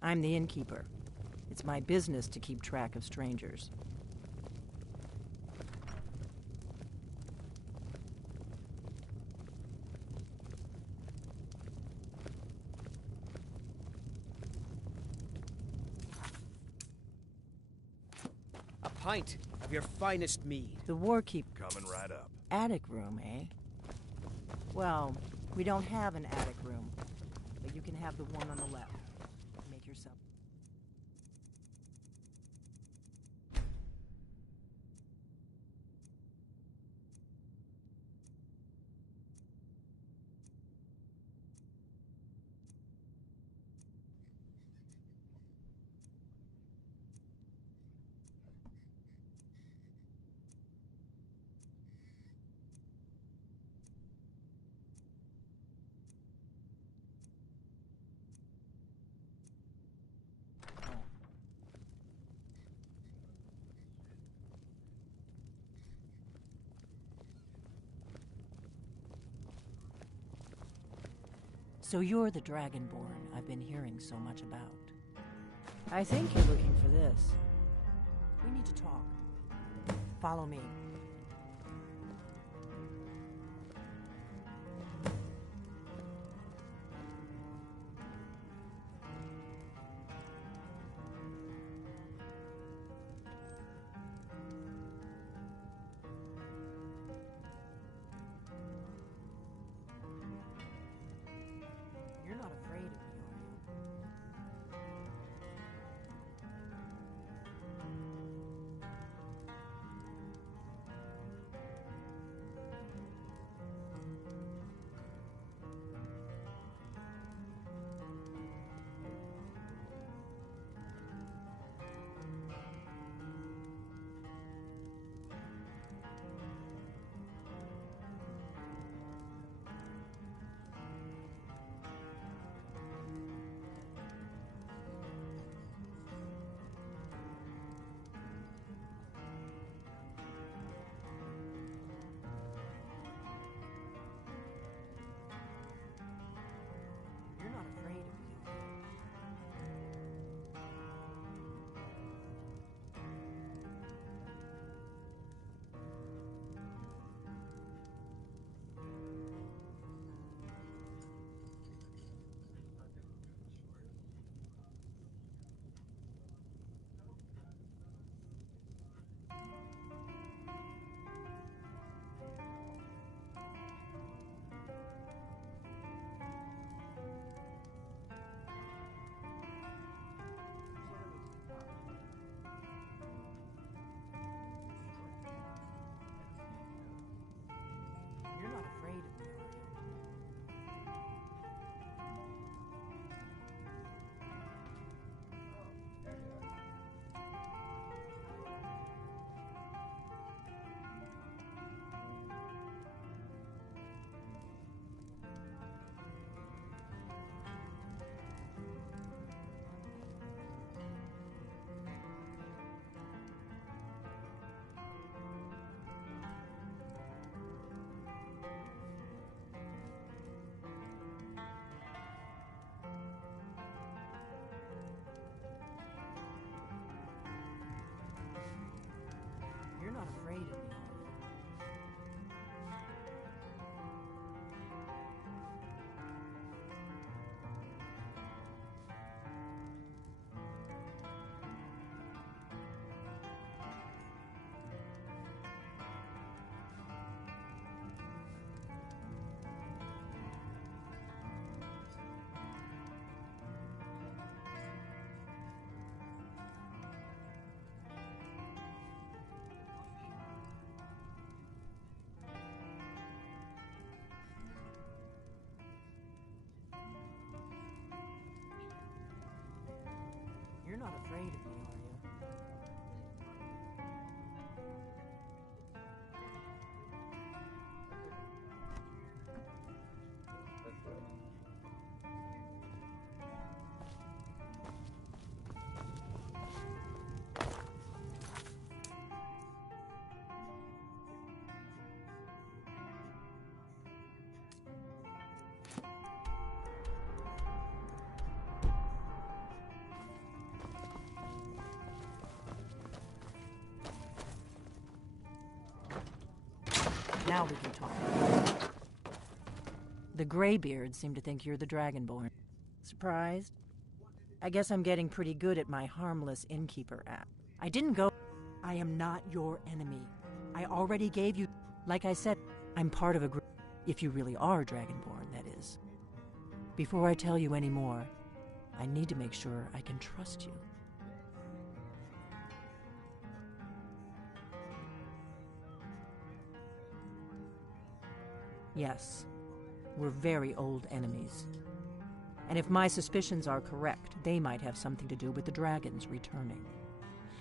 I'm the innkeeper. It's my business to keep track of strangers. A pint of your finest mead. The Warkeep Coming right up. attic room, eh? Well, we don't have an attic room, but you can have the one on the left. Make yourself... So you're the Dragonborn I've been hearing so much about. I think you're looking for this. We need to talk. Follow me. You're not afraid of me, are you? You're not afraid of me, are you? You're not afraid of me, are you? You're not afraid of me, are you? Now we can talk. The Greybeards seem to think you're the Dragonborn. Surprised? I guess I'm getting pretty good at my harmless innkeeper act. I didn't go... I am not your enemy. I already gave you... Like I said, I'm part of a group. If you really are Dragonborn, that is. Before I tell you any more, I need to make sure I can trust you. Yes, we're very old enemies. And if my suspicions are correct, they might have something to do with the dragons returning.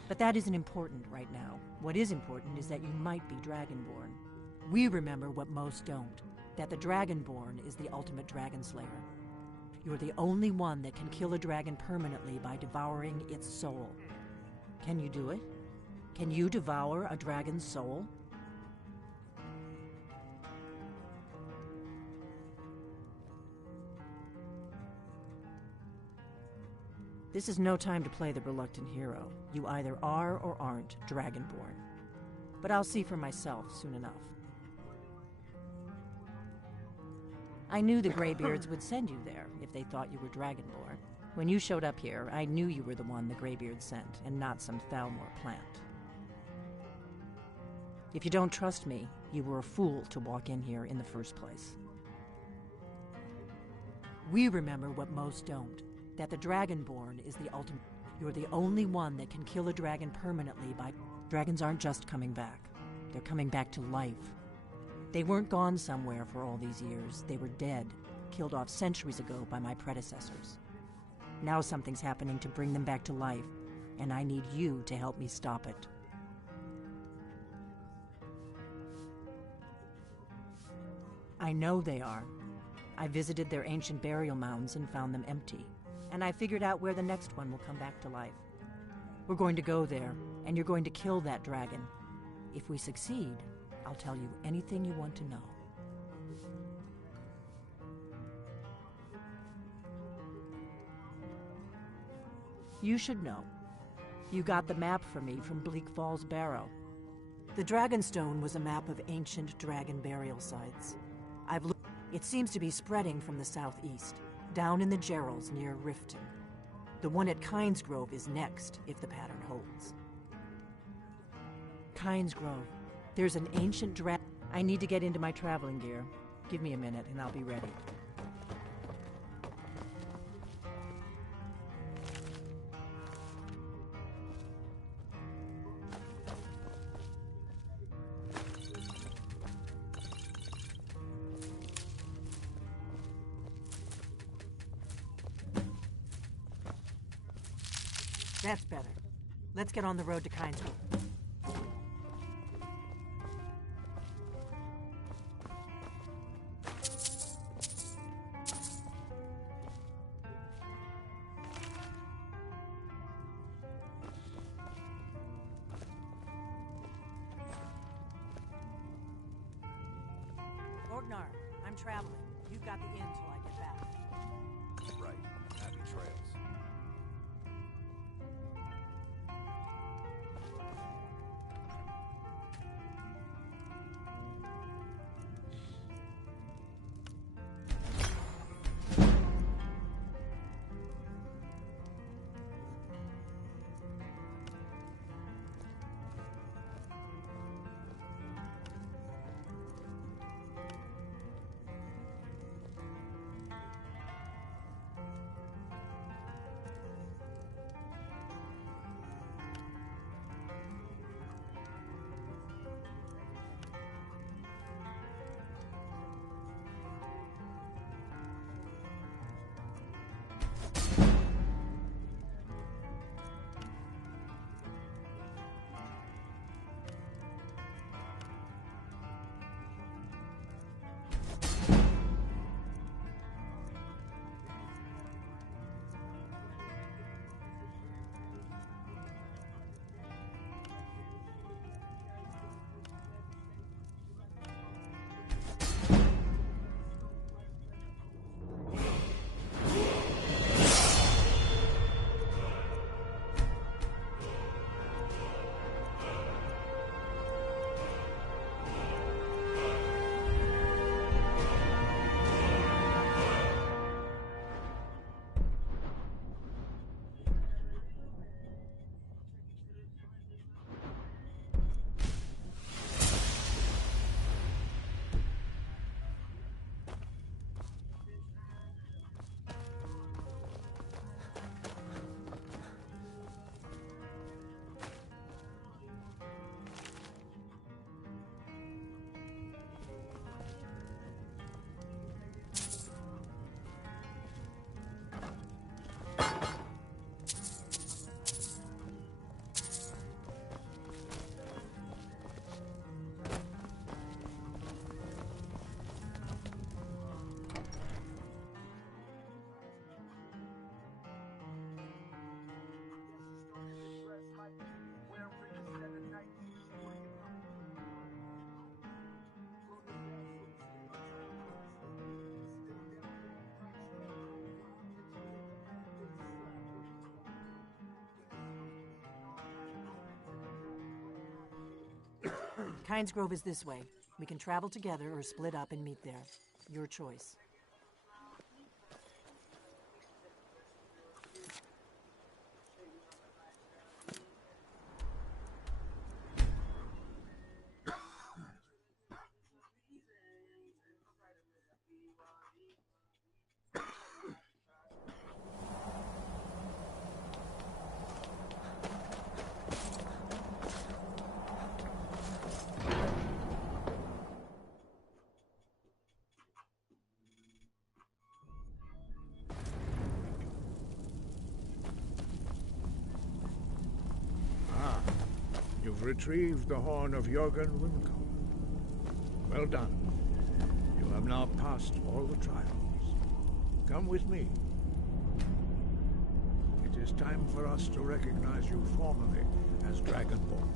But that isn't important right now. What is important is that you might be Dragonborn. We remember what most don't, that the Dragonborn is the ultimate dragon slayer. You're the only one that can kill a dragon permanently by devouring its soul. Can you do it? Can you devour a dragon's soul? This is no time to play the reluctant hero. You either are or aren't Dragonborn. But I'll see for myself soon enough. I knew the Greybeards would send you there if they thought you were Dragonborn. When you showed up here, I knew you were the one the Greybeards sent, and not some Thalmor plant. If you don't trust me, you were a fool to walk in here in the first place. We remember what most don't, that the Dragonborn is the ultimate... You're the only one that can kill a dragon permanently by... Dragons aren't just coming back. They're coming back to life. They weren't gone somewhere for all these years. They were dead, killed off centuries ago by my predecessors. Now something's happening to bring them back to life, and I need you to help me stop it. I know they are. I visited their ancient burial mounds and found them empty, and I figured out where the next one will come back to life. We're going to go there, and you're going to kill that dragon. If we succeed, I'll tell you anything you want to know. You should know. You got the map for me from Bleak Falls Barrow. The Dragonstone was a map of ancient dragon burial sites. I've looked. It seems to be spreading from the southeast, down in the Gerals near Riften. The one at Kynesgrove is next, if the pattern holds. Kynesgrove. There's an ancient dragon. I need to get into my traveling gear. Give me a minute and I'll be ready. That's better. Let's get on the road to Kynesgrove. Orgnar, I'm traveling. You've got the inn till I get back. Right. Happy trails. Kynes Grove is this way. We can travel together or split up and meet there. Your choice. You've retrieved the horn of Jörgen Wimco. Well done. You have now passed all the trials. Come with me. It is time for us to recognize you formally as Dragonborn.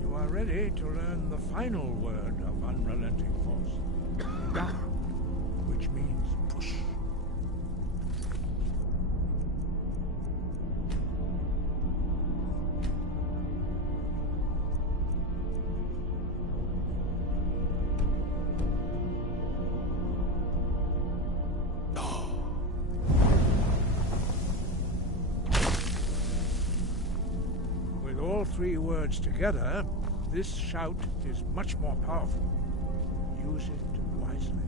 You are ready to learn the final word of unrelenting force. Da, which means push. Three words together, this shout is much more powerful. Use it wisely.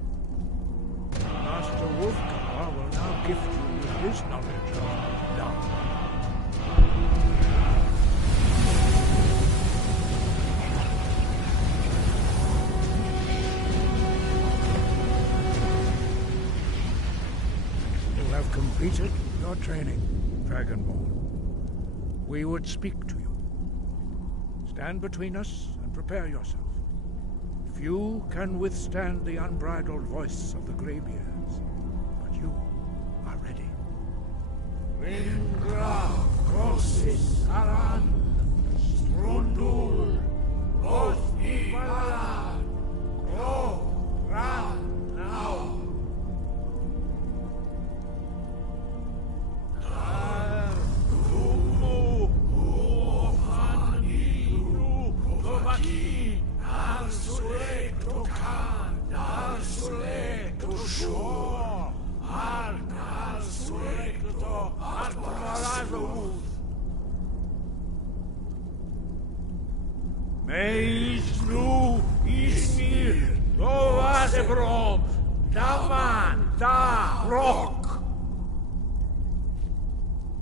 Master Wolfgar will now gift you with his knowledge of dark. You have completed your training, Dragonborn. We would speak to you. Stand between us and prepare yourself. Few can withstand the unbridled voice of the Greybeards, but you are ready. Vingra, Crossis, Aran, Strundul, Oth, Ibala, Gro, Ran, now.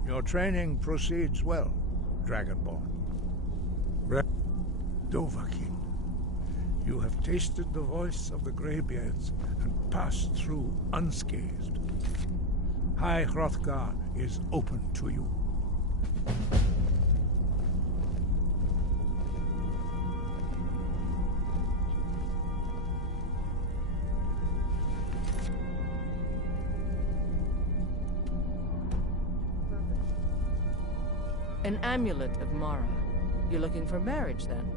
Your training proceeds well, Dragonborn. Dovahkiin, you have tasted the voice of the Greybeards and passed through unscathed. High Hrothgar is open to you. An amulet of Mara. You're looking for marriage, then?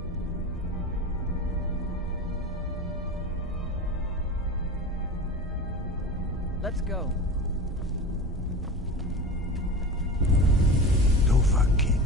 Let's go. Dovahkiin.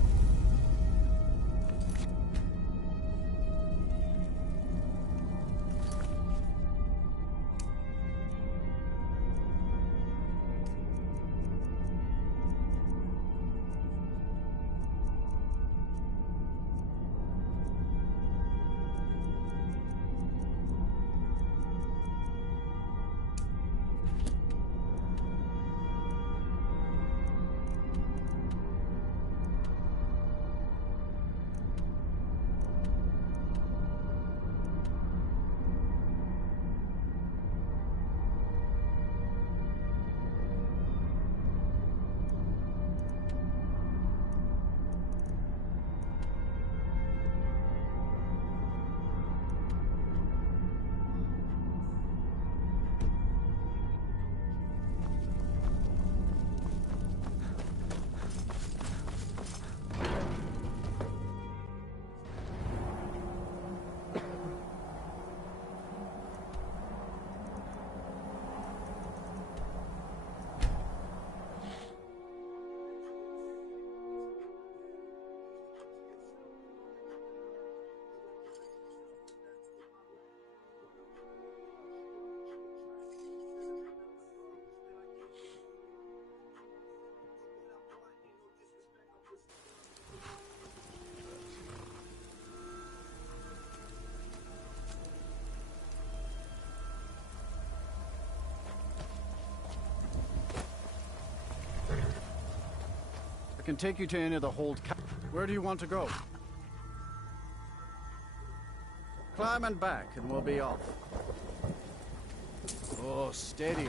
can take you to any of the hold. Where do you want to go? Climb and back, and we'll be off. Oh, steady.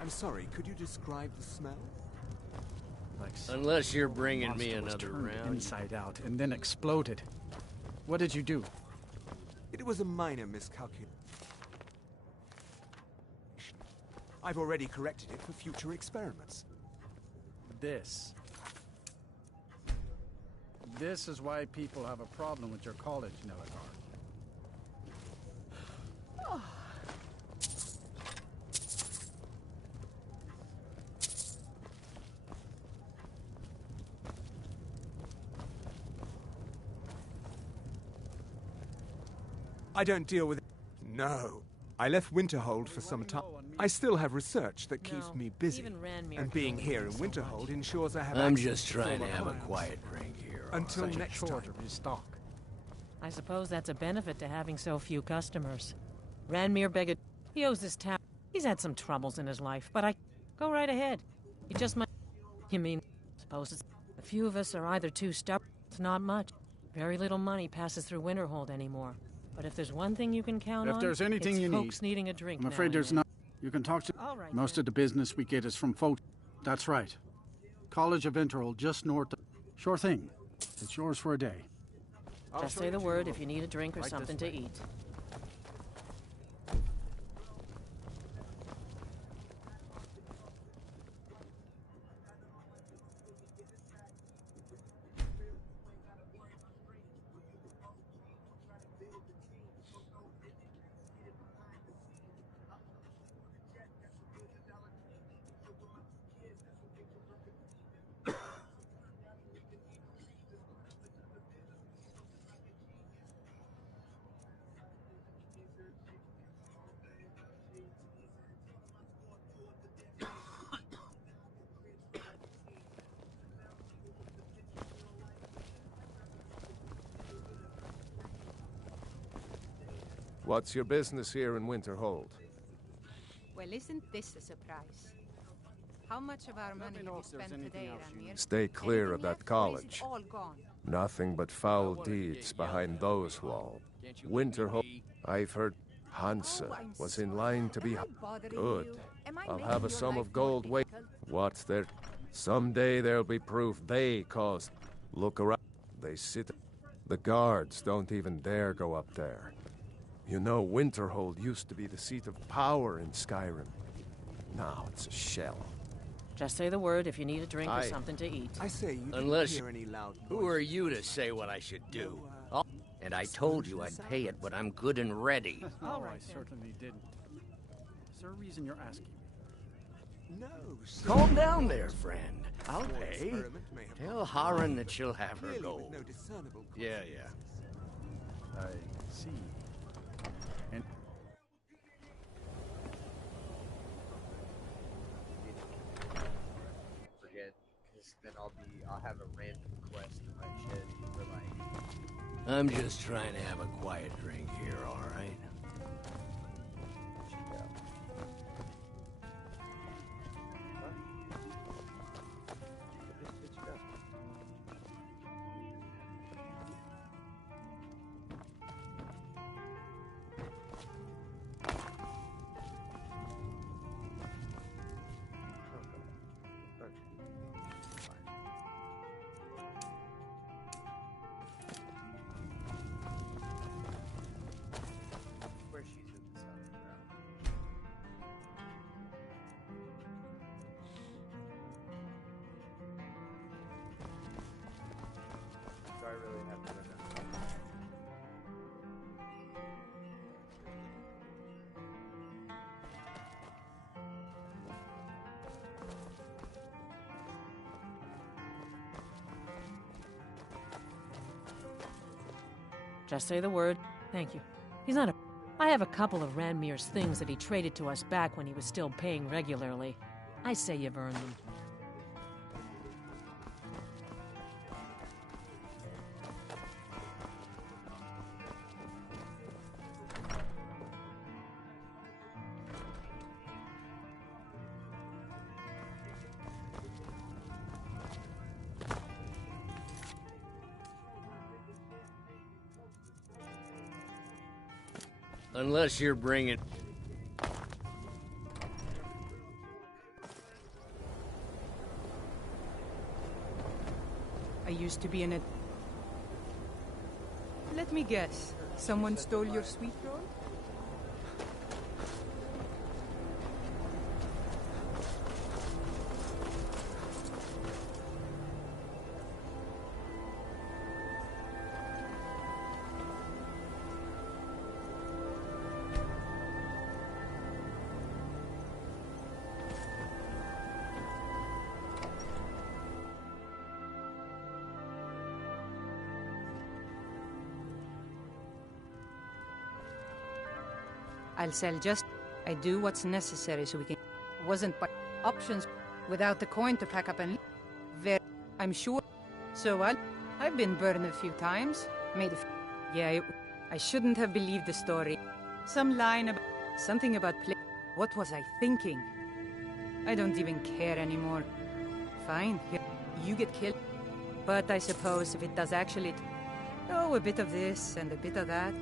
I'm sorry, could you describe the smell? Unless you're bringing me another turned round. inside out and then exploded. What did you do? It was a minor miscalculation. I've already corrected it for future experiments. This is why people have a problem with your college, Nelagar. I don't deal with it. No. I left Winterhold for some time. I still have research that keeps me busy. even Ranmir And being can here in only so Winterhold ensures I have I'm access just to trying to former have a clients. quiet drink here. Until Such a next chore time. to restock. I suppose that's a benefit to having so few customers. Ranmir begged. He owes this town. He's had some troubles in his life, but I... Go right ahead. You just might... You mean... Suppose it's... A few of us are either too stubborn. It's not much. Very little money passes through Winterhold anymore. But if there's one thing you can count on... If there's anything it's you need, folks needing a drink I'm now afraid and there's then. not. You can talk to. All right, Most then. of the business we get is from folks. That's right. College of Interval, just north of. Sure thing. It's yours for a day. Just say the word if you need a drink or something to eat. What's your business here in Winterhold? Well, isn't this a surprise? How much of our money have you spent today, Ranmir? Stay clear of Anything that left, or is college. it all gone? Nothing but foul deeds behind those walls. Winterhold, I've heard Hansa Oh, I'm was in sorry. line to be Am I bothering good. you? Am I I'll making have a your sum life of more gold wait. difficult? What's there? Someday there'll be proof they caused. Look around. They sit. The guards don't even dare go up there. You know, Winterhold used to be the seat of power in Skyrim. Now it's a shell. Just say the word if you need a drink or something to eat. I say, you didn't Unless... hear any loud Who are voices. you to say what I should do? Oh, and I told you I'd pay it when I'm good and ready. Oh, right, I then. certainly didn't. Is there a reason you're asking me? No, sir. Calm down there, friend. I'll Small pay. experiment may have Tell gone Harren that she'll have her clearly with gold. no discernible Yeah. I see. And Forget, because then I'll have a random quest in my shed for like. I'm just trying to have a quiet drink here, all right? Just say the word. Thank you. He's not a... I have a couple of Ranmir's things that he traded to us back when he was still paying regularly. I say you've earned them. Unless you're bringing... I used to be in a... Let me guess. Someone stole your sweet roll? I'll sell just... I do what's necessary so we can... Wasn't by options without the coin to pack up and... I'm sure. So I've been burned a few times. Made a... Yeah, I shouldn't have believed the story. Some line about... Something about play... What was I thinking? I don't even care anymore. Fine, you get killed. But I suppose if it does actually... Oh, a bit of this and a bit of that...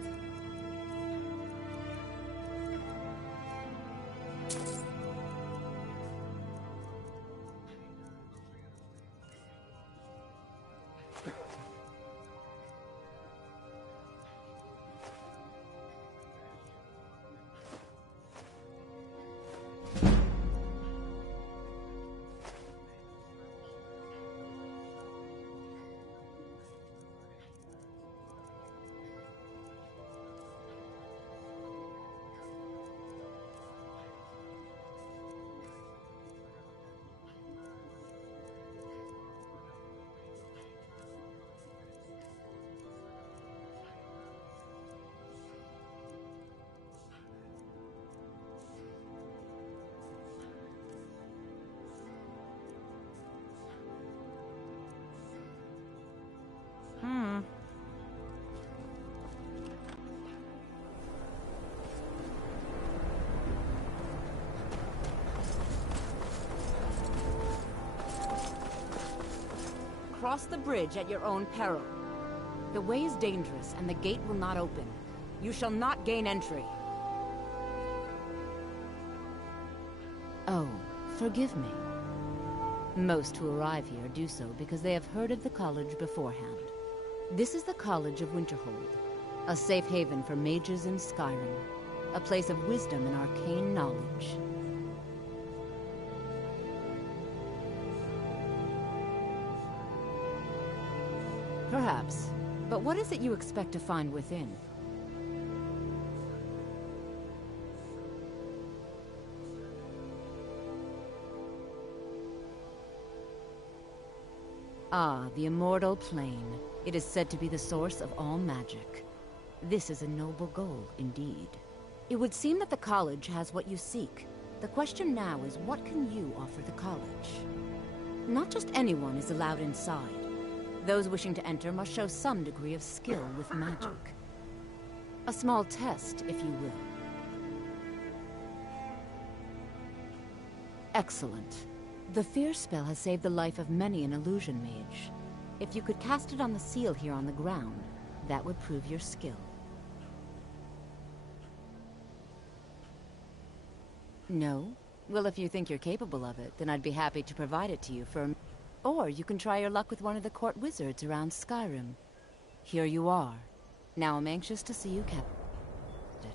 Cross the bridge at your own peril. The way is dangerous, and the gate will not open. You shall not gain entry. Oh, forgive me. Most who arrive here do so because they have heard of the college beforehand. This is the College of Winterhold, a safe haven for mages in Skyrim, a place of wisdom and arcane knowledge. Perhaps. But what is it you expect to find within? Ah, the Immortal Plane. It is said to be the source of all magic. This is a noble goal, indeed. It would seem that the college has what you seek. The question now is, what can you offer the college? Not just anyone is allowed inside. Those wishing to enter must show some degree of skill with magic. A small test, if you will. Excellent. The Fear spell has saved the life of many an illusion mage. If you could cast it on the seal here on the ground, that would prove your skill. No? Well, if you think you're capable of it, then I'd be happy to provide it to you for... Or you can try your luck with one of the court wizards around Skyrim. Here you are. Now I'm anxious to see you capture it.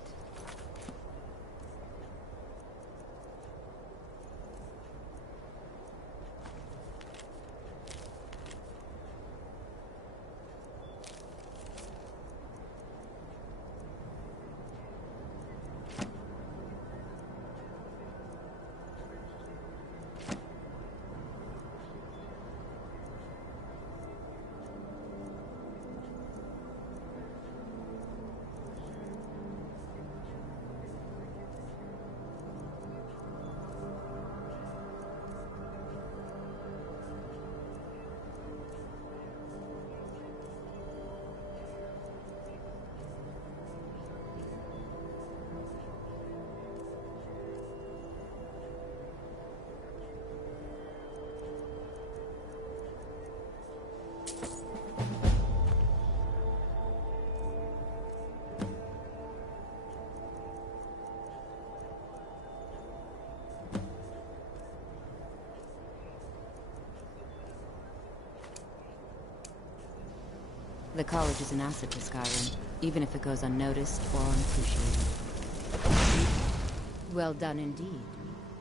The college is an asset to Skyrim, even if it goes unnoticed or unappreciated. Well done indeed.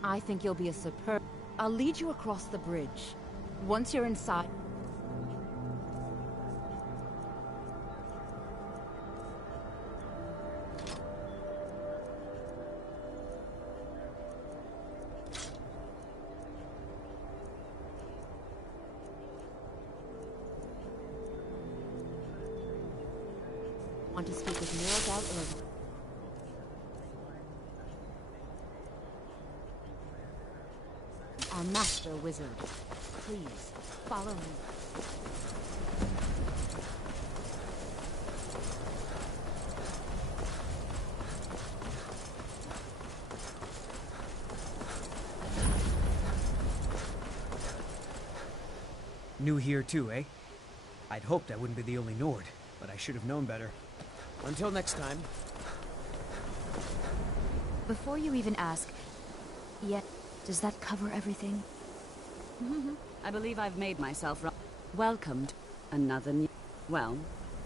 I think you'll be a superb... I'll lead you across the bridge. Once you're inside... Want to speak with Mirabelle Irvine. Our master wizard. Please, follow me. New here too, eh? I'd hoped I wouldn't be the only Nord, but I should have known better. Until next time. Before you even ask, yet, does that cover everything? I believe I've made myself welcomed. Another new... Well,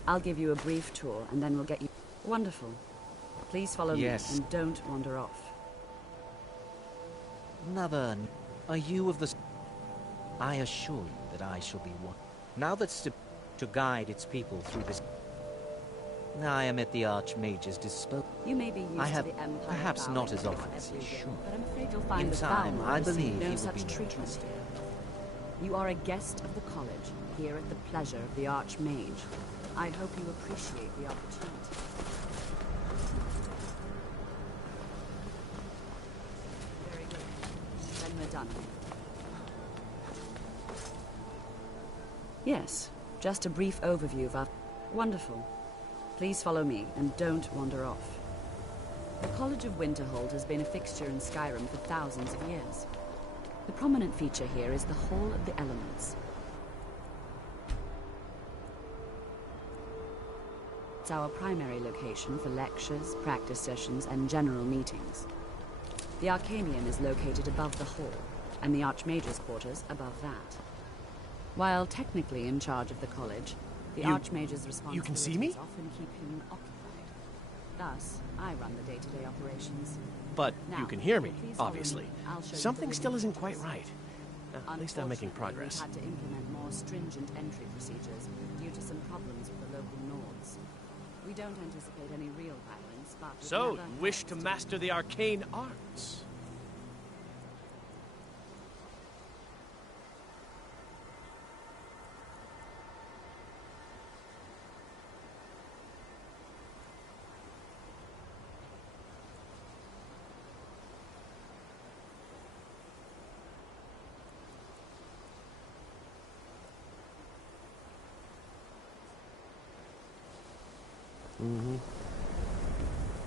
I'll give you a brief tour, and then we'll get you... Wonderful. Please follow me, and don't wander off. Another... Are you of the... I assure you that I shall be one. Now that's to guide its people through this... I am at the Archmage's disposal. You may be used I have to the Empire perhaps not as often as he should. But I'm afraid you'll find In the time, Valor I receive believe no he will such be treatment. You are a guest of the college, here at the pleasure of the Archmage. I hope you appreciate the opportunity. Very good. Then we're done. Yes, just a brief overview of our... Wonderful. Please follow me, and don't wander off. The College of Winterhold has been a fixture in Skyrim for thousands of years. The prominent feature here is the Hall of the Elements. It's our primary location for lectures, practice sessions, and general meetings. The Arcanium is located above the hall, and the Archmage's quarters above that. While technically in charge of the college, the Archmage's responsibilities often keep him occupied. Thus, I run the day-to-day operations. But now, you can hear me, please follow obviously. me. I'll show you Something the still isn't windows. quite right. At least I'm making Unfortunately, progress. We've had to implement more stringent entry procedures due to some problems with the local Nords. We don't anticipate any real violence, but... So, you wish to master the arcane arts?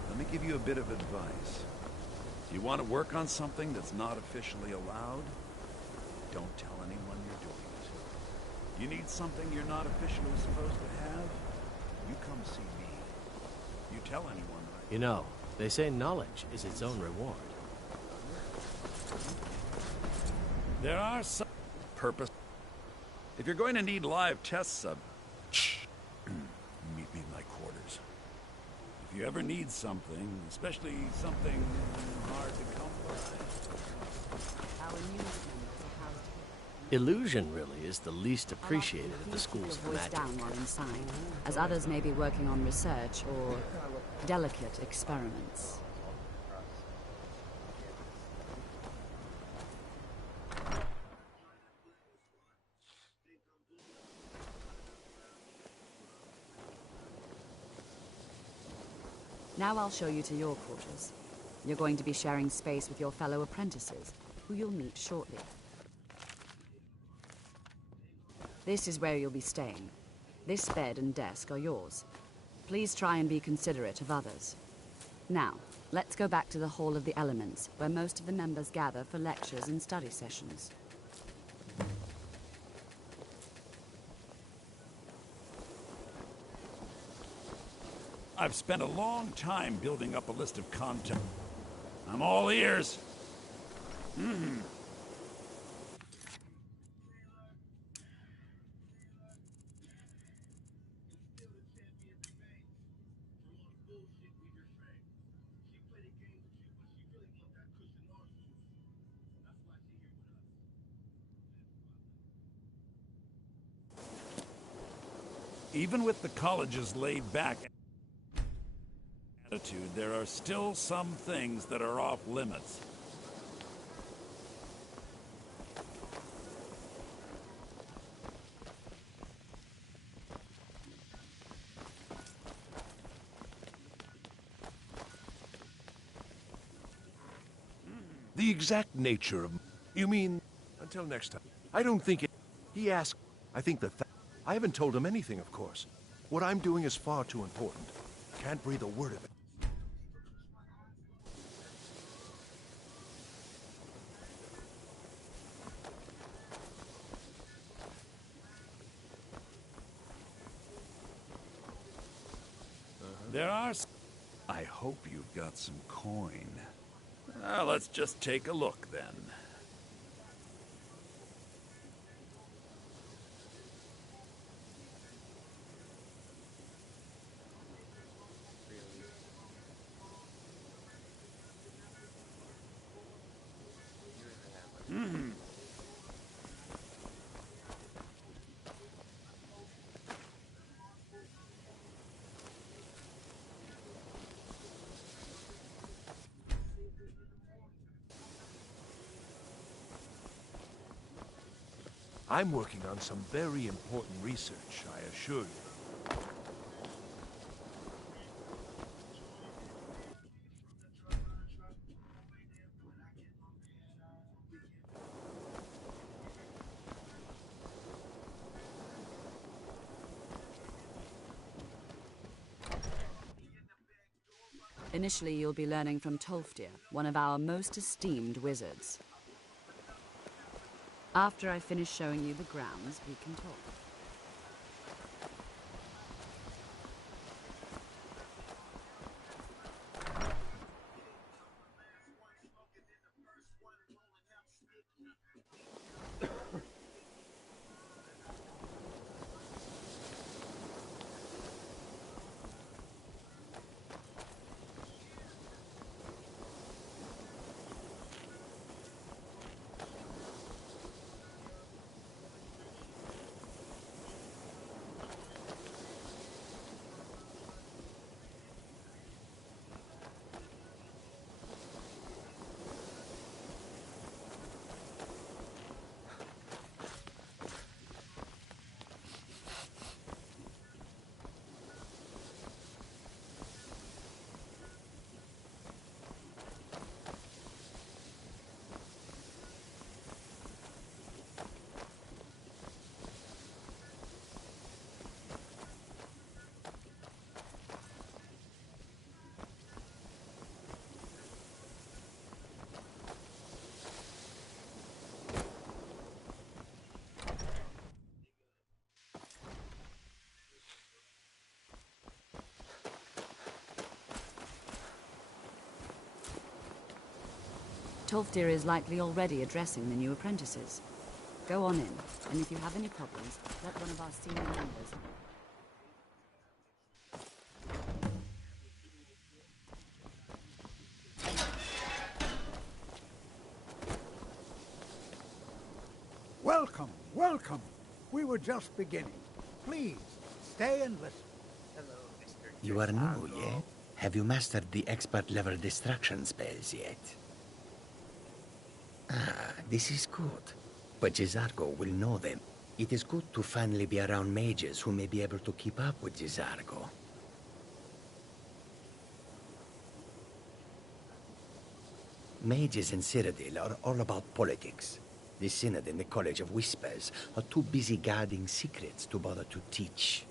Let me give you a bit of advice. If you want to work on something that's not officially allowed, don't tell anyone you're doing it. You need something you're not officially supposed to have, you come see me. You tell anyone, right? You know, they say knowledge is its own reward. There are some purpose. If you're going to need live tests of... meet me in my quarters. If you ever need something, especially something hard to come by... Our new members are housed Illusion really is the least appreciated of the schools of voice magic. down while inside, as others may be working on research or delicate experiments. Now I'll show you to your quarters. You're going to be sharing space with your fellow apprentices, who you'll meet shortly. This is where you'll be staying. This bed and desk are yours. Please try and be considerate of others. Now, let's go back to the Hall of the Elements, where most of the members gather for lectures and study sessions. I've spent a long time building up a list of content. I'm all ears. Even with the college's laid-back attitude, there are still some things that are off limits. The exact nature of... You mean... Until next time. I don't think it... He asked... I think the I haven't told him anything, of course. What I'm doing is far too important. Can't breathe a word of it. There are... I hope you've got some coin. Let's just take a look, then. I'm working on some very important research, I assure you. Initially, you'll be learning from Tolfdir, one of our most esteemed wizards. After I finish showing you the grounds, we can talk. Tolfdir is likely already addressing the new apprentices. Go on in, and if you have any problems, let one of our senior members know. Welcome, welcome. We were just beginning. Please, stay and listen. You are new, yeah? Have you mastered the expert-level distraction spells yet? Ah, this is good. But Jizargo will know them. It is good to finally be around mages who may be able to keep up with Jizargo. Mages in Cyrodiil are all about politics. The Synod and the College of Whispers are too busy guarding secrets to bother to teach.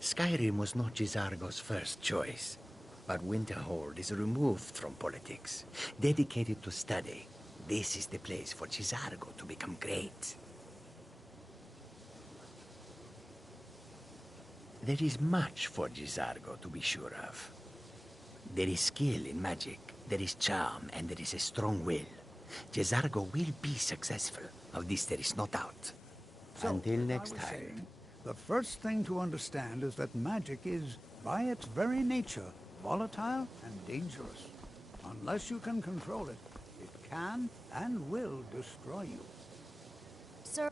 Skyrim was not Jizargo's first choice, but Winterhold is removed from politics, dedicated to study. This is the place for Jizargo to become great. There is much for Jizargo to be sure of. There is skill in magic, there is charm, and there is a strong will. Jizargo will be successful. Of this there is no doubt. So, Until next I was time. saying, the first thing to understand is that magic is, by its very nature, volatile and dangerous. Unless you can control it, it can and will destroy you. Sir...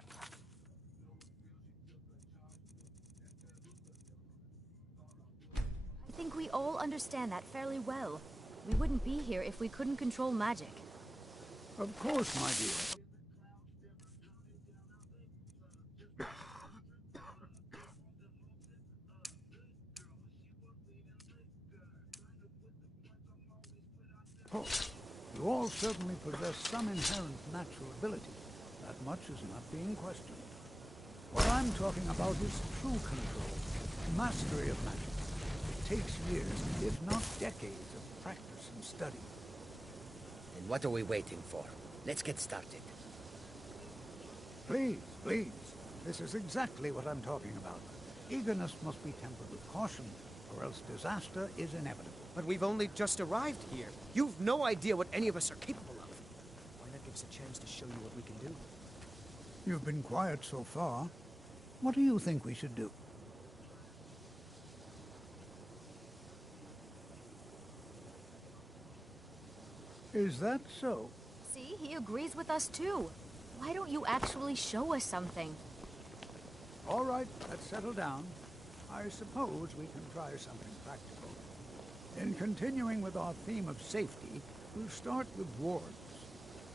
I think we all understand that fairly well. We wouldn't be here if we couldn't control magic. Of course, my dear. You all certainly possess some inherent natural ability. That much is not being questioned. What I'm talking about is true control, mastery of magic. It takes years, if not decades, of practice and study. And what are we waiting for? Let's get started. Please, please. This is exactly what I'm talking about. Eagerness must be tempered with caution, or else disaster is inevitable. But we've only just arrived here. You've no idea what any of us are capable of. Why not give us a chance to show you what we can do? You've been quiet so far. What do you think we should do? Is that so? See, he agrees with us too. Why don't you actually show us something? All right, let's settle down. I suppose we can try something practical. In continuing with our theme of safety, we'll start with wards.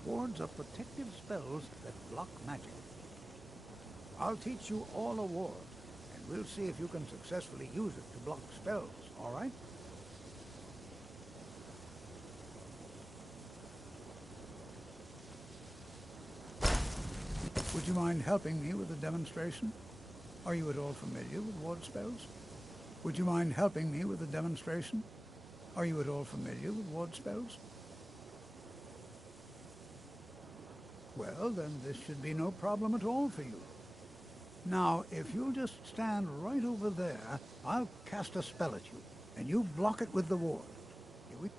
Wards are protective spells that block magic. I'll teach you all a ward, and we'll see if you can successfully use it to block spells, all right? Would you mind helping me with a demonstration? Are you at all familiar with ward spells? Would you mind helping me with a demonstration? Are you at all familiar with ward spells? Well, then this should be no problem at all for you. Now, if you'll just stand right over there, I'll cast a spell at you, and you block it with the ward. Here we...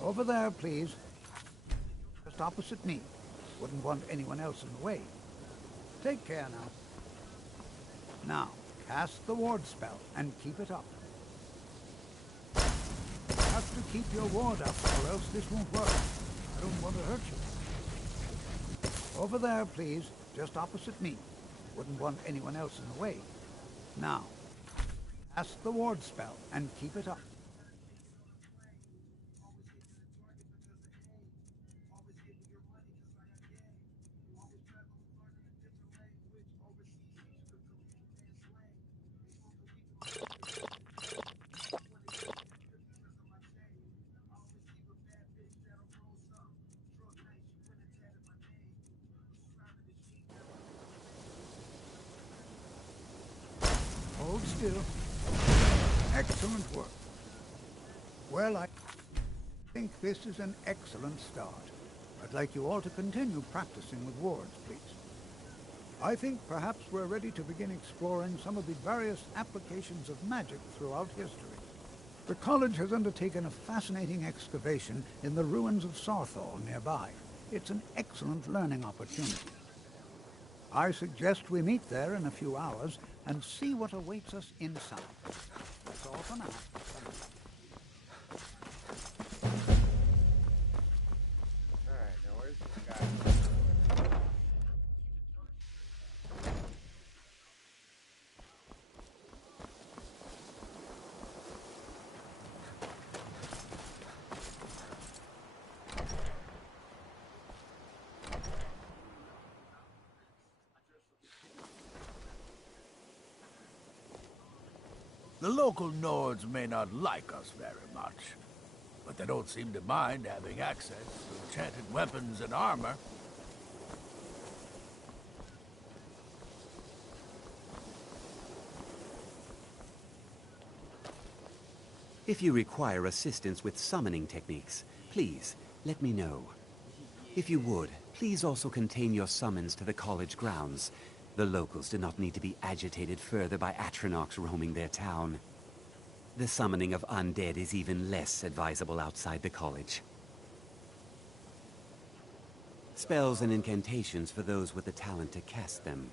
Over there, please. Just opposite me. Wouldn't want anyone else in the way. Take care now. Now, cast the ward spell, and keep it up. You have to keep your ward up, or else this won't work. I don't want to hurt you. Over there, please, just opposite me. Wouldn't want anyone else in the way. Now, cast the ward spell, and keep it up. Hold still. Excellent work. Well, I think this is an excellent start. I'd like you all to continue practicing with wards, please. I think perhaps we're ready to begin exploring some of the various applications of magic throughout history. The college has undertaken a fascinating excavation in the ruins of Sarthal nearby. It's an excellent learning opportunity. I suggest we meet there in a few hours and see what awaits us inside. That's all for now. Alright, now where's this guy? The local Nords may not like us very much, but they don't seem to mind having access to enchanted weapons and armor. If you require assistance with summoning techniques, please let me know. If you would, please also contain your summons to the college grounds. The locals do not need to be agitated further by Atronachs roaming their town. The summoning of undead is even less advisable outside the college. Spells and incantations for those with the talent to cast them.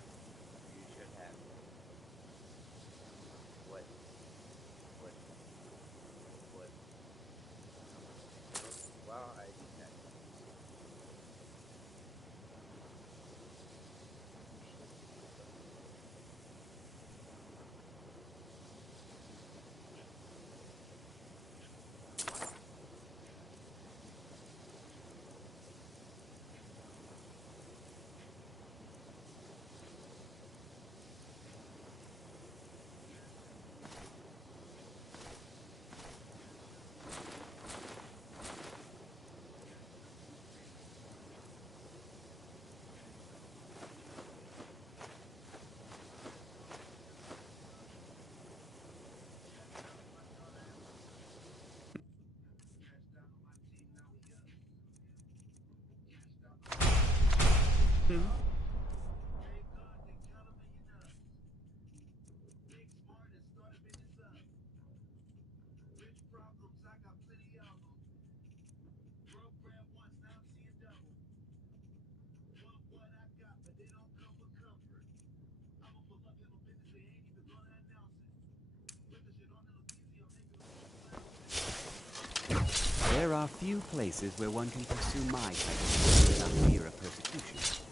There are few places where one can pursue my type of work without fear of persecution.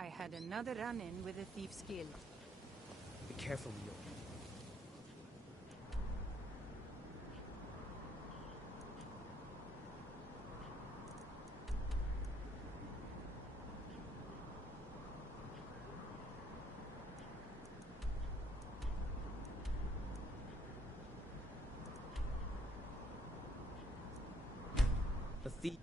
I had another run-in with a thief's guild. Be careful, Leo. The thief.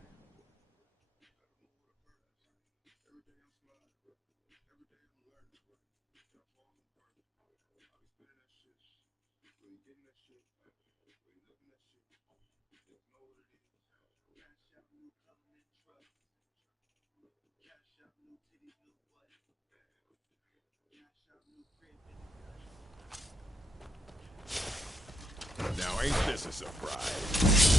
Now, ain't this a surprise?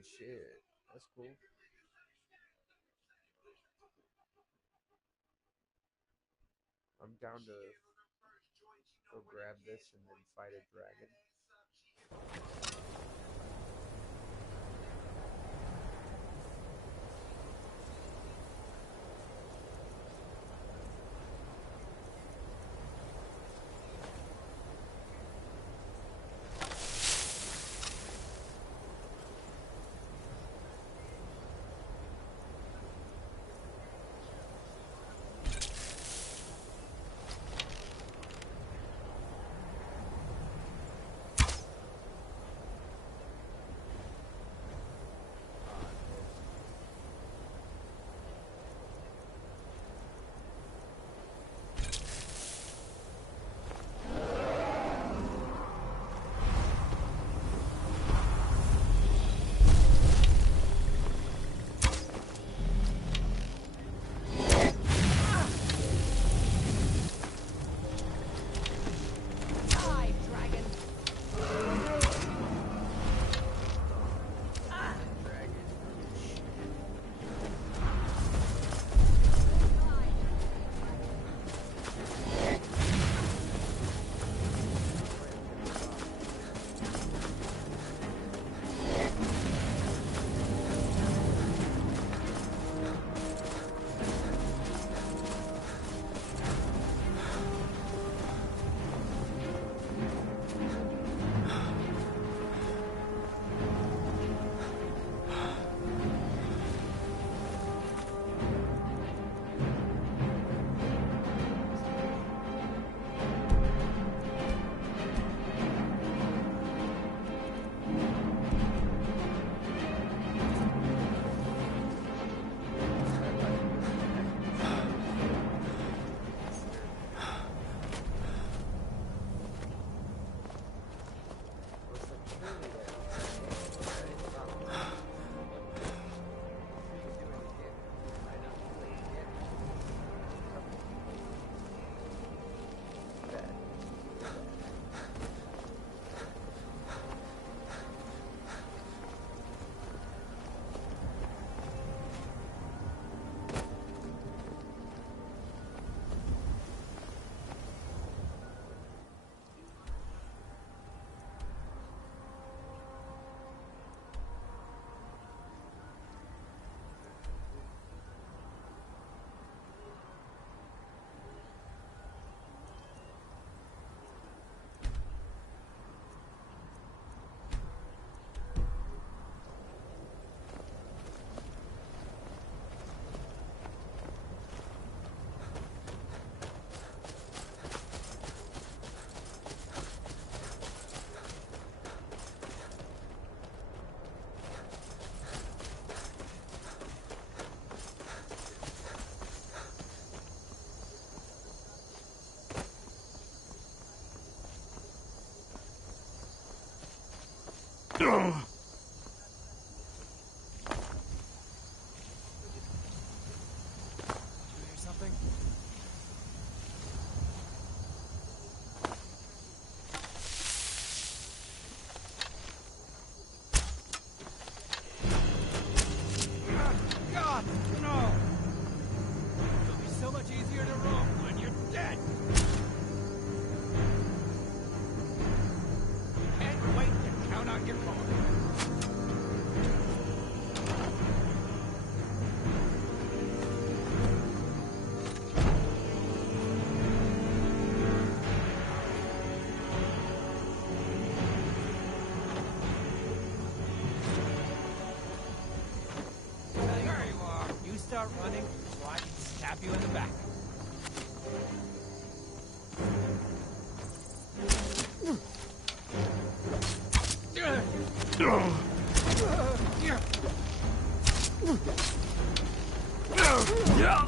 Shit, that's cool. I'm down to go grab this and then fight a dragon. Ugh. Something? God, no! It'll be so much easier to roam when you're dead! Can't wait to count out your coins. There you are. You start running, so I can stab you in the back. Yeah.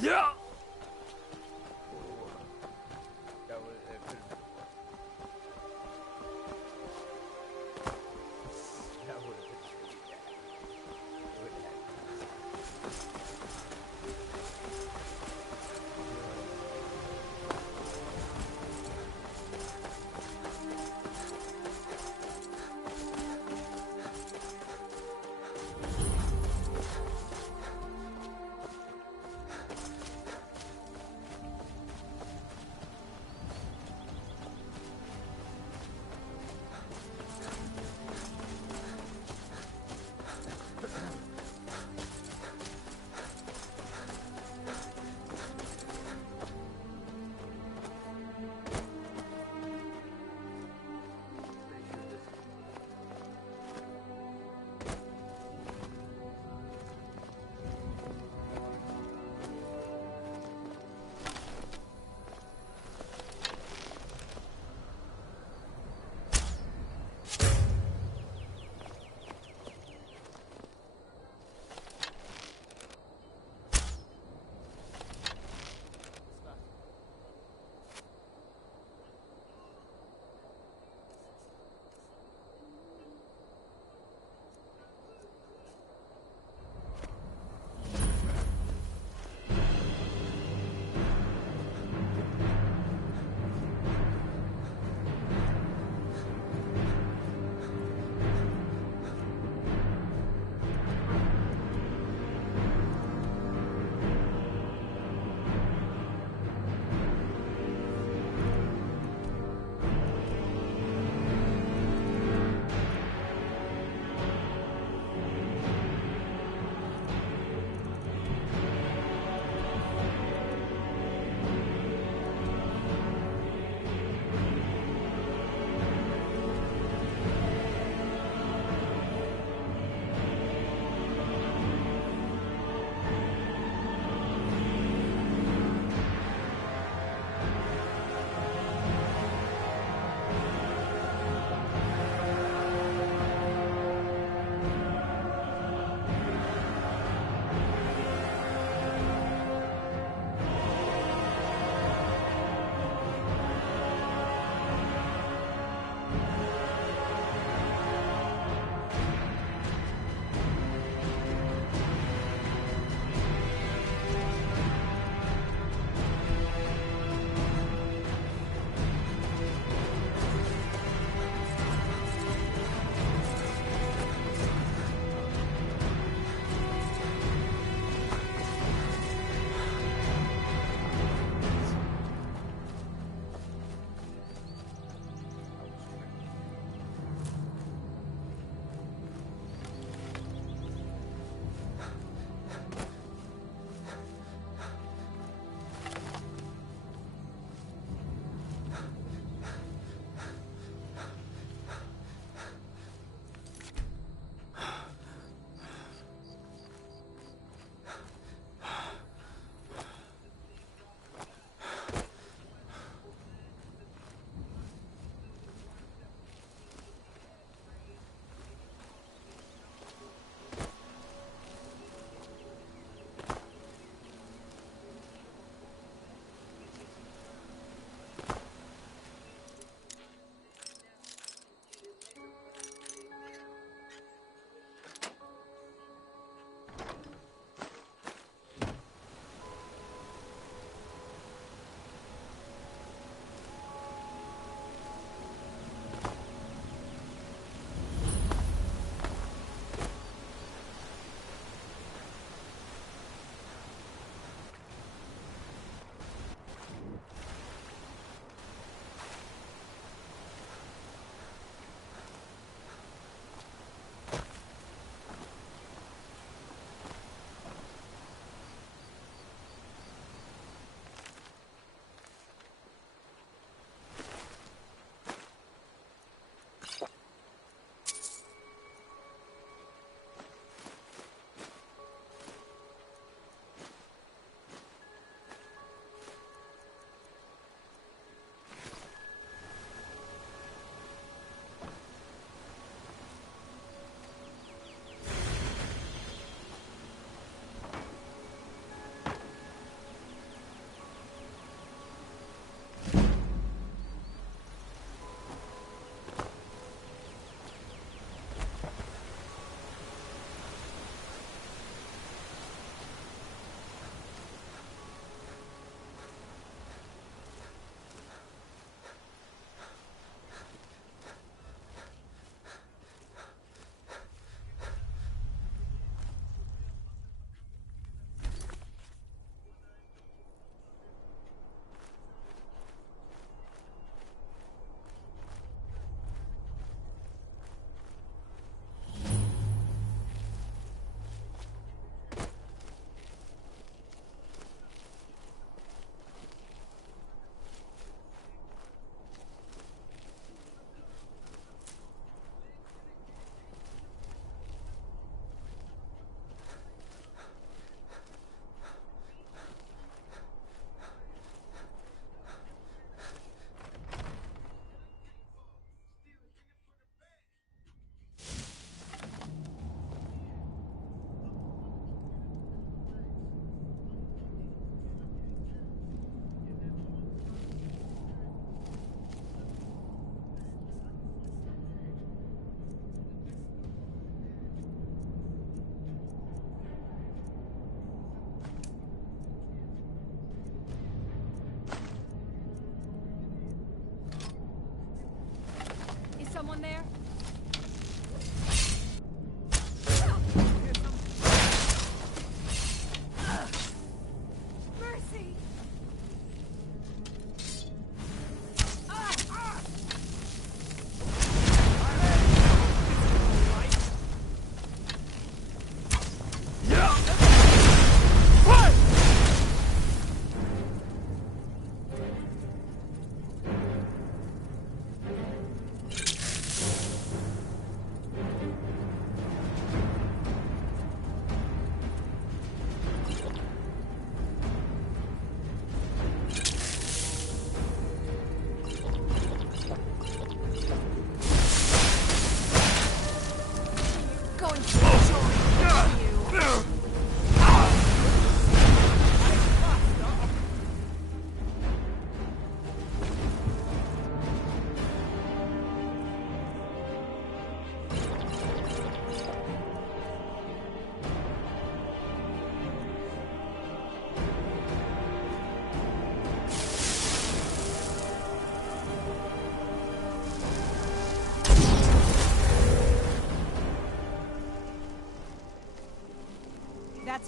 Yeah.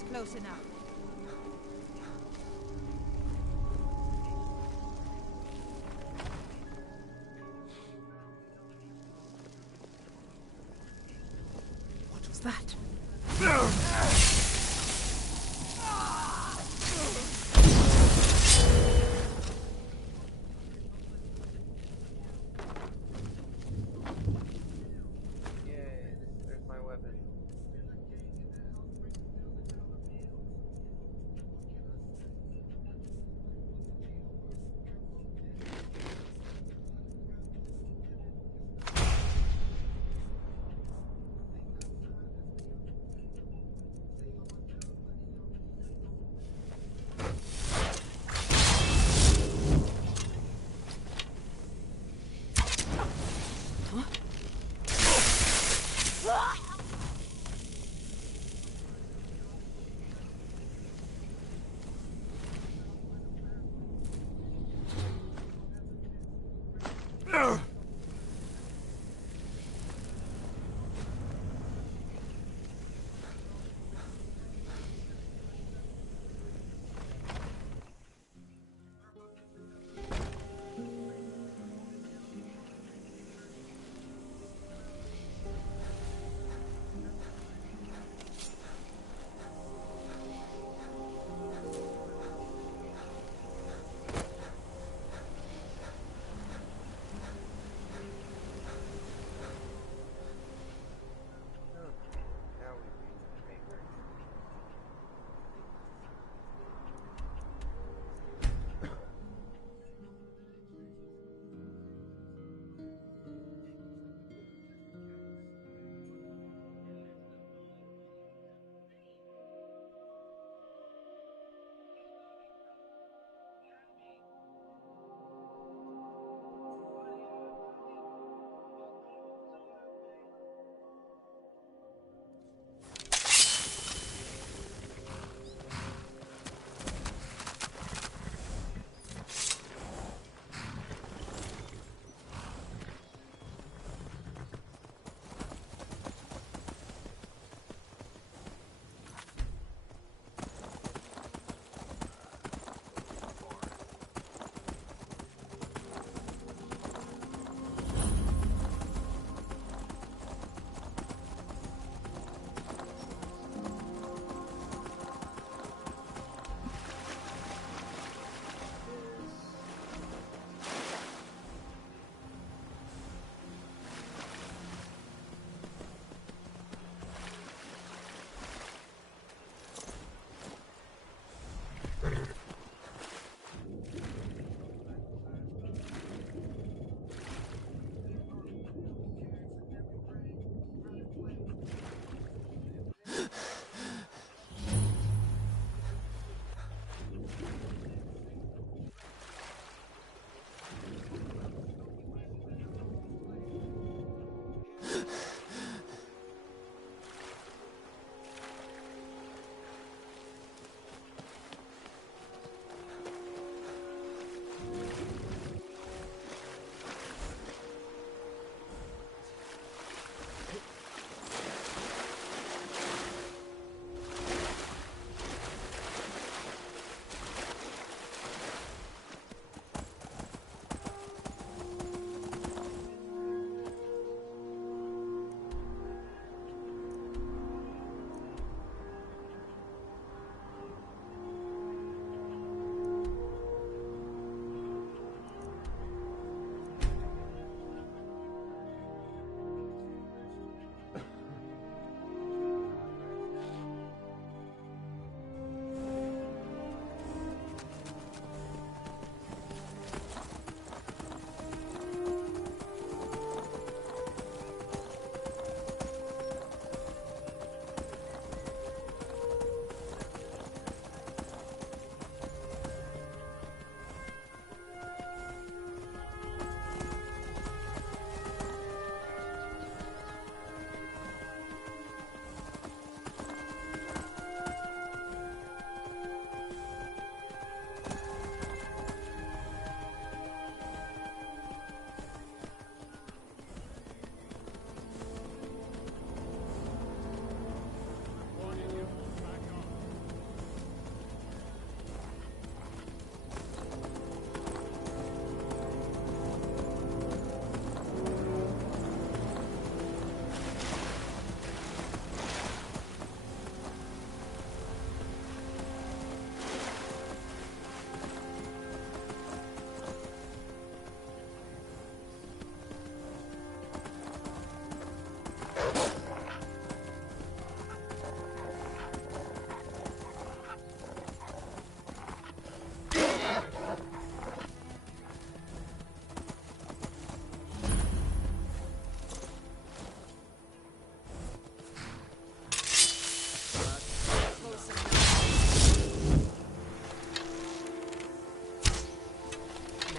That's close enough. What was that? Yay, there's my weapon.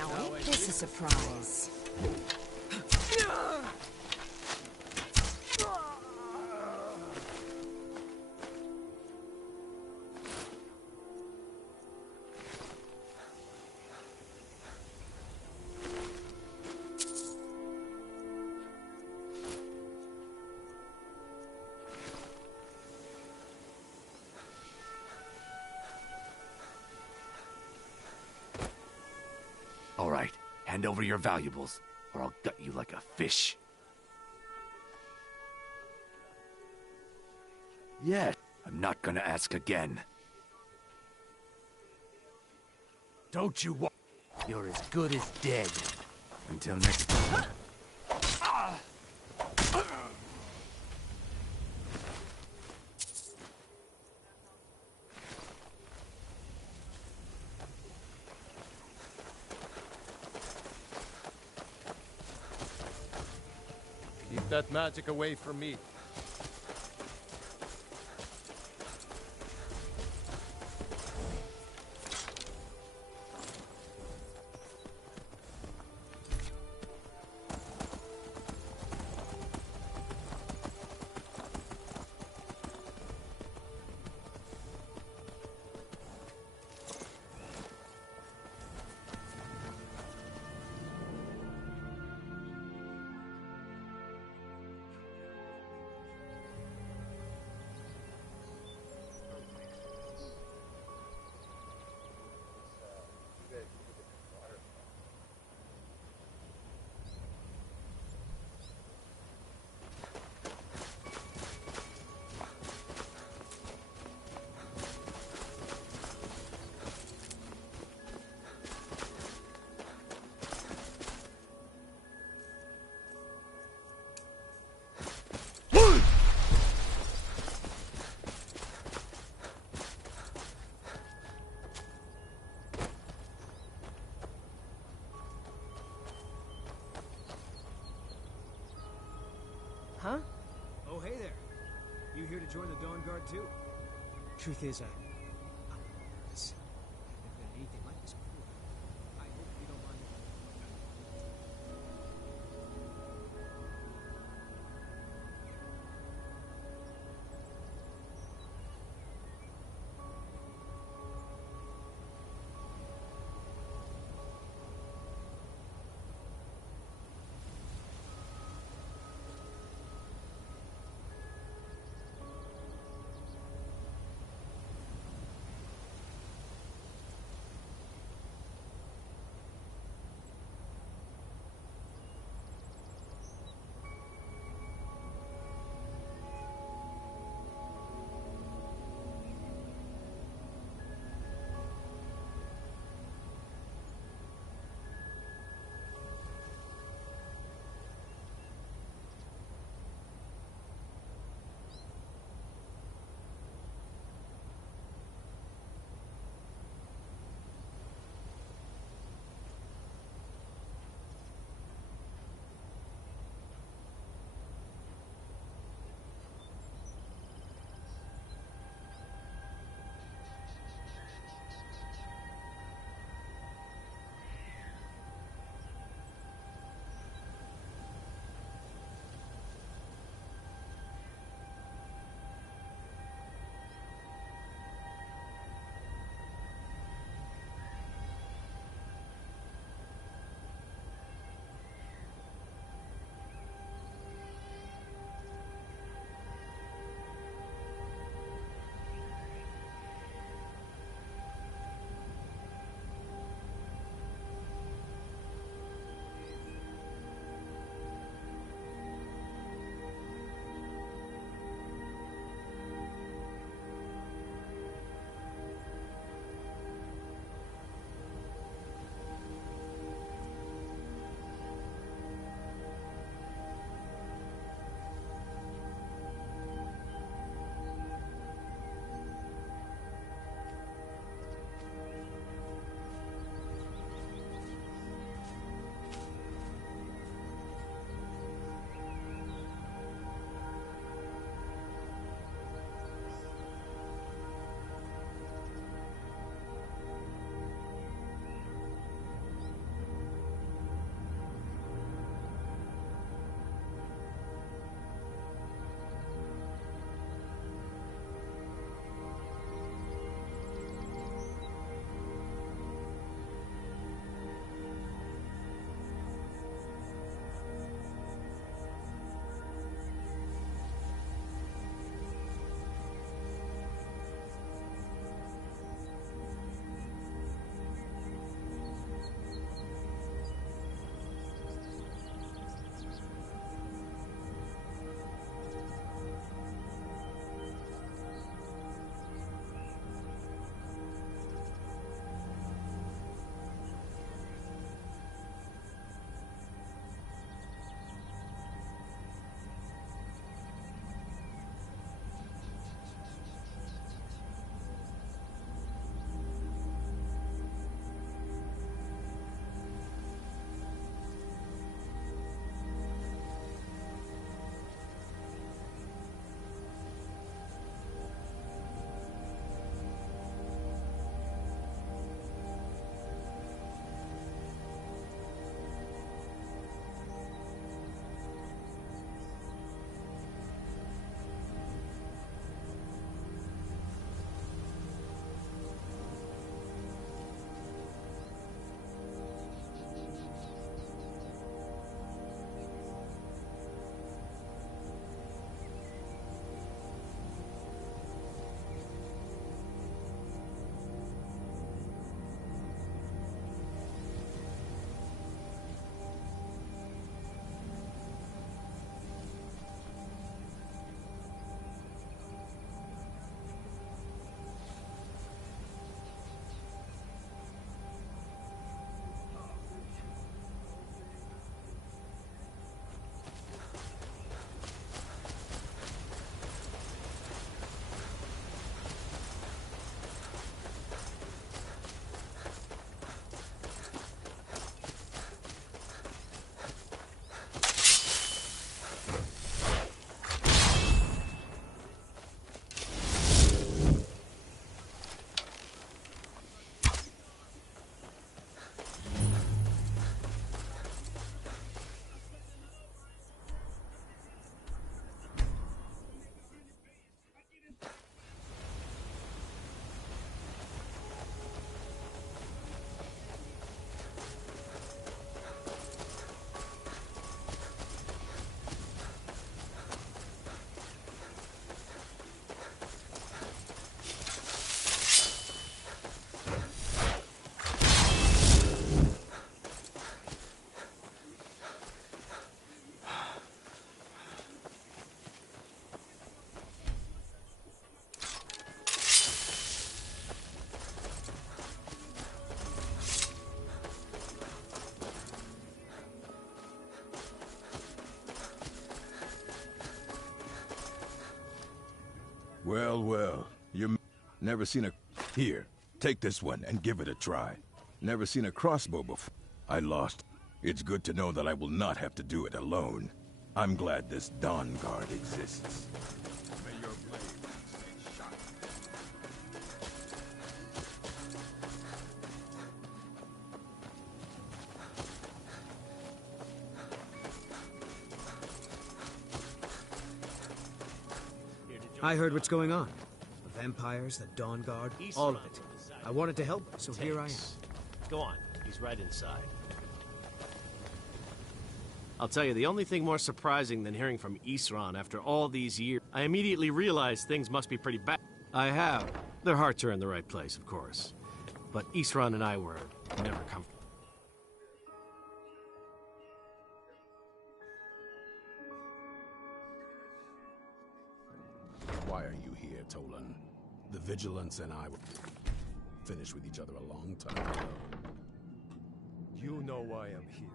Now ain't this a surprise? All right, hand over your valuables, or I'll gut you like a fish. Yes, I'm not gonna ask again. Don't you want... You're as good as dead. Until next time. Keep that magic away from me. Huh? Oh, hey there. You here to join the Dawn Guard, too? Truth is, I've never been anything like this before. I hope you don't mind. Well, well, you never seen a... Here, take this one and give it a try. Never seen a crossbow before. I lost. It's good to know that I will not have to do it alone. I'm glad this Dawn Guard exists. May your blade stay sharp. I heard what's going on. The vampires, the Dawn Guard, all of it. I wanted to help, so here I am. Go on. He's right inside. I'll tell you, the only thing more surprising than hearing from Isran after all these years, I immediately realized things must be pretty bad. I have. Their hearts are in the right place, of course. But Isran and I were never comfortable. Why are you here, Tolan? The Vigilance and I were finished with each other a long time ago. You know why I'm here.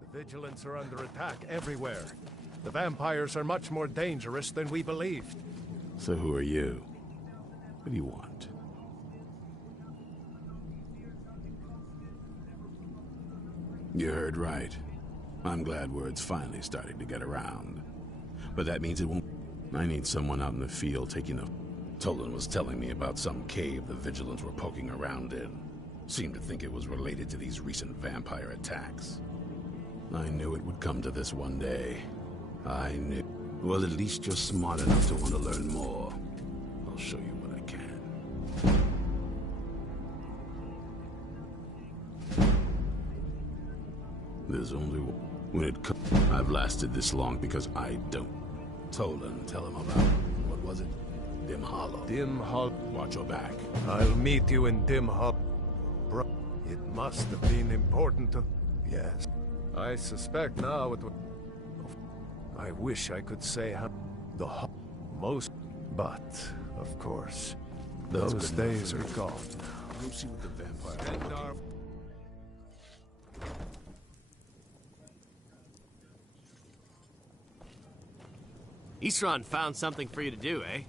The Vigilants are under attack everywhere. The vampires are much more dangerous than we believed. So who are you? What do you want? You heard right. I'm glad word's finally starting to get around. But that means it won't... I need someone out in the field taking the... Tolan was telling me about some cave the Vigilants were poking around in. Seemed to think it was related to these recent vampire attacks. I knew it would come to this one day. I knew... Well, at least you're smart enough to want to learn more. I'll show you what I can. There's only one. When it comes... I've lasted this long because I don't. Tolan, tell him about... What was it? Dim Hollow. Dim Hollow. Watch your back. I'll meet you in Dim Hollow. Bro, it must have been important to... Yes. I suspect now it would... I wish I could say how... The most... But, of course, those days are gone. We'll see what the vampire... Isran found something for you to do, eh?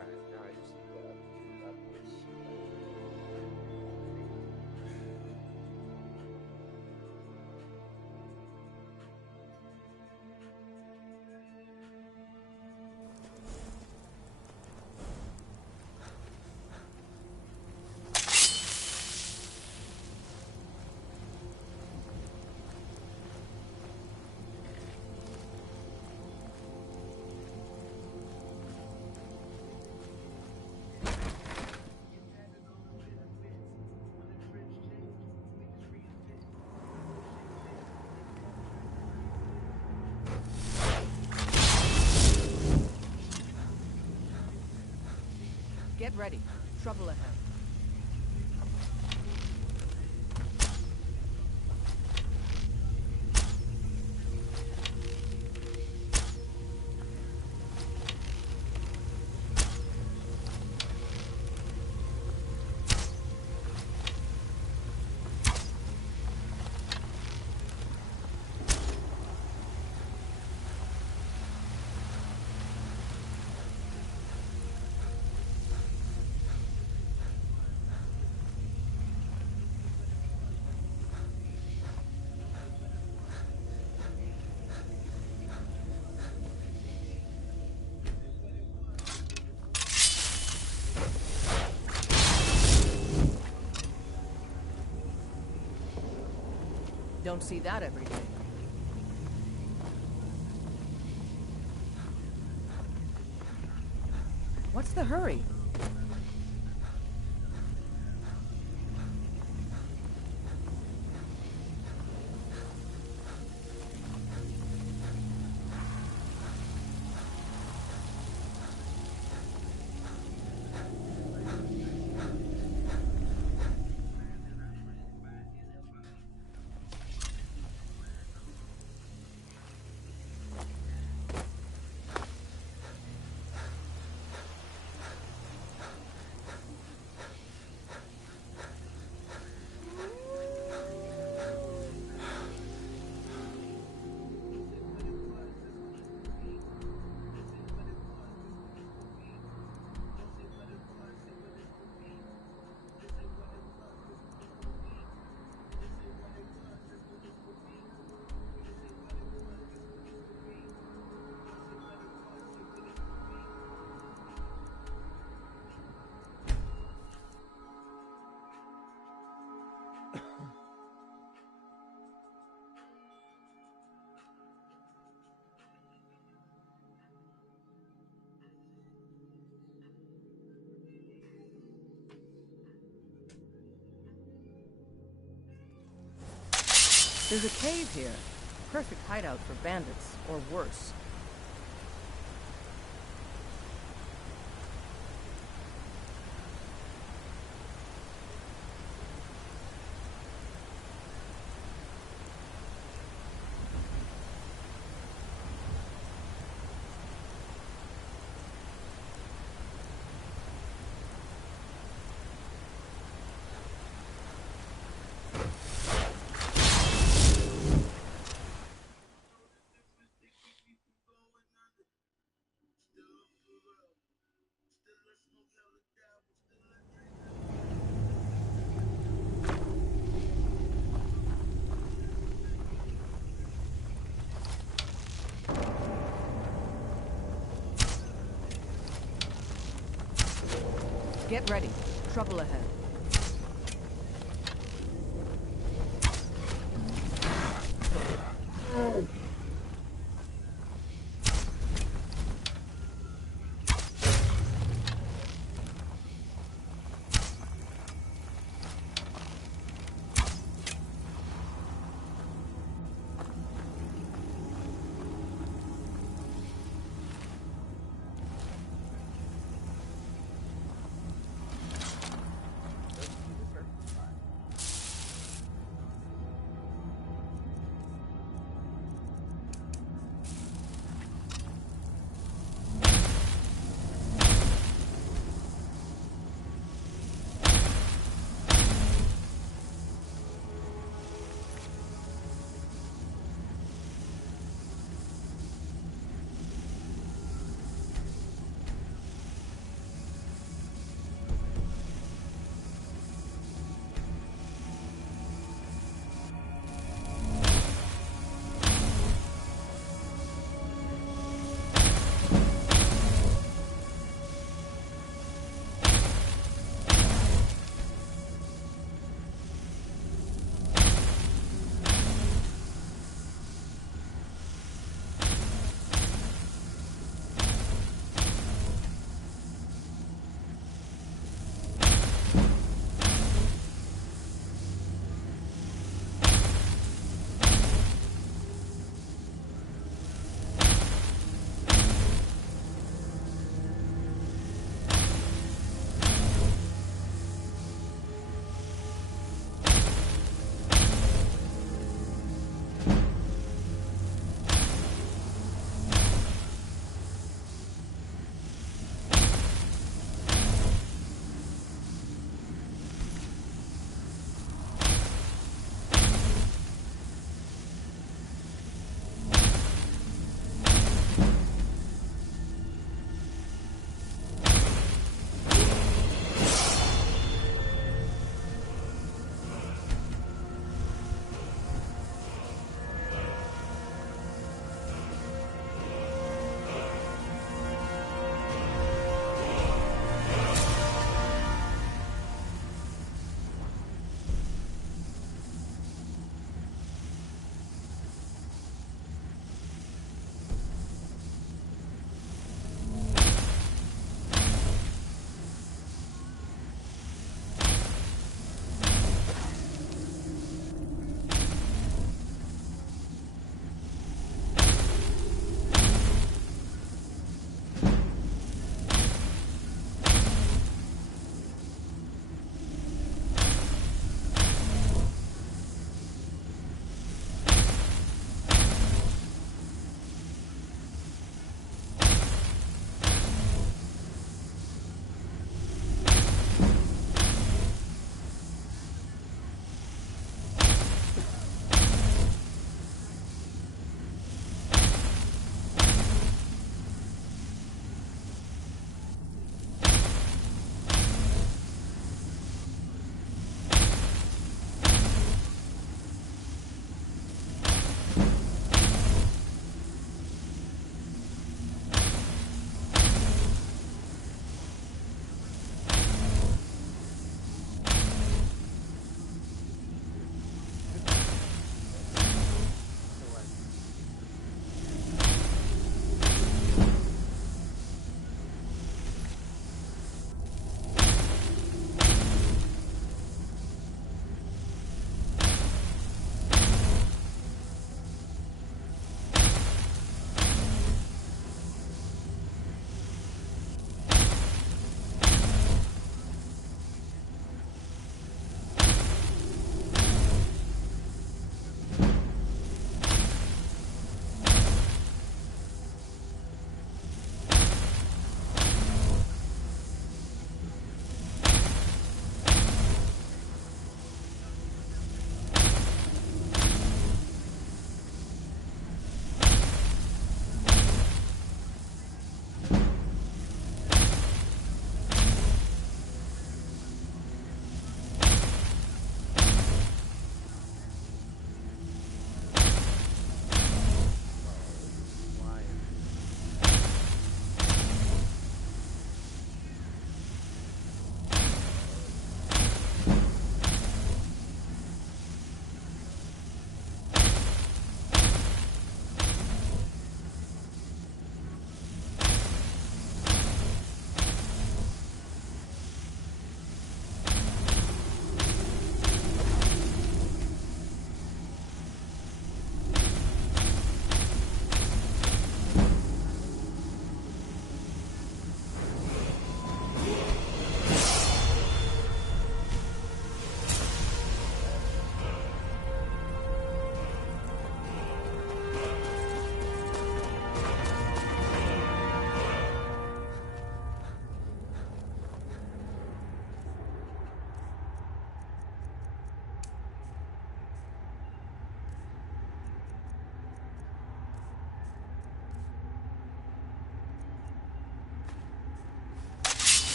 Alright, now I just need to do that voice. Get ready. Trouble ahead. Don't see that every day. What's the hurry? There's a cave here. Perfect hideout for bandits, or worse. Get ready. Trouble ahead.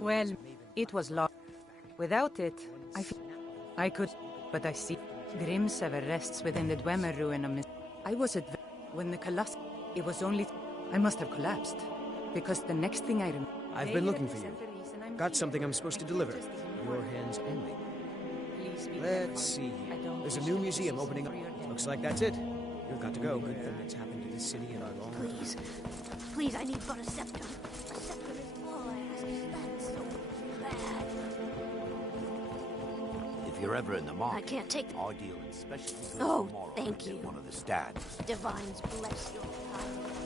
Well, it was lost. Without it, I could, but I see. Grimsever rests within the Dwemer ruin of I was at when the Colossus. It was only. I must have collapsed. Because the next thing I remember. I've been looking for you. Got something I'm supposed to deliver. Your hands only. Let's see here. There's a new museum opening up. Looks like that's it. You've got to go. Good thing that's happened to this city in our long life. Please. Please, I need but a scepter. A scepter is all I ask. That's so bad. If you're ever in the market, I can't take the... ideal and specialty goods Oh, tomorrow thank at you. one of the stands. Divines bless your time.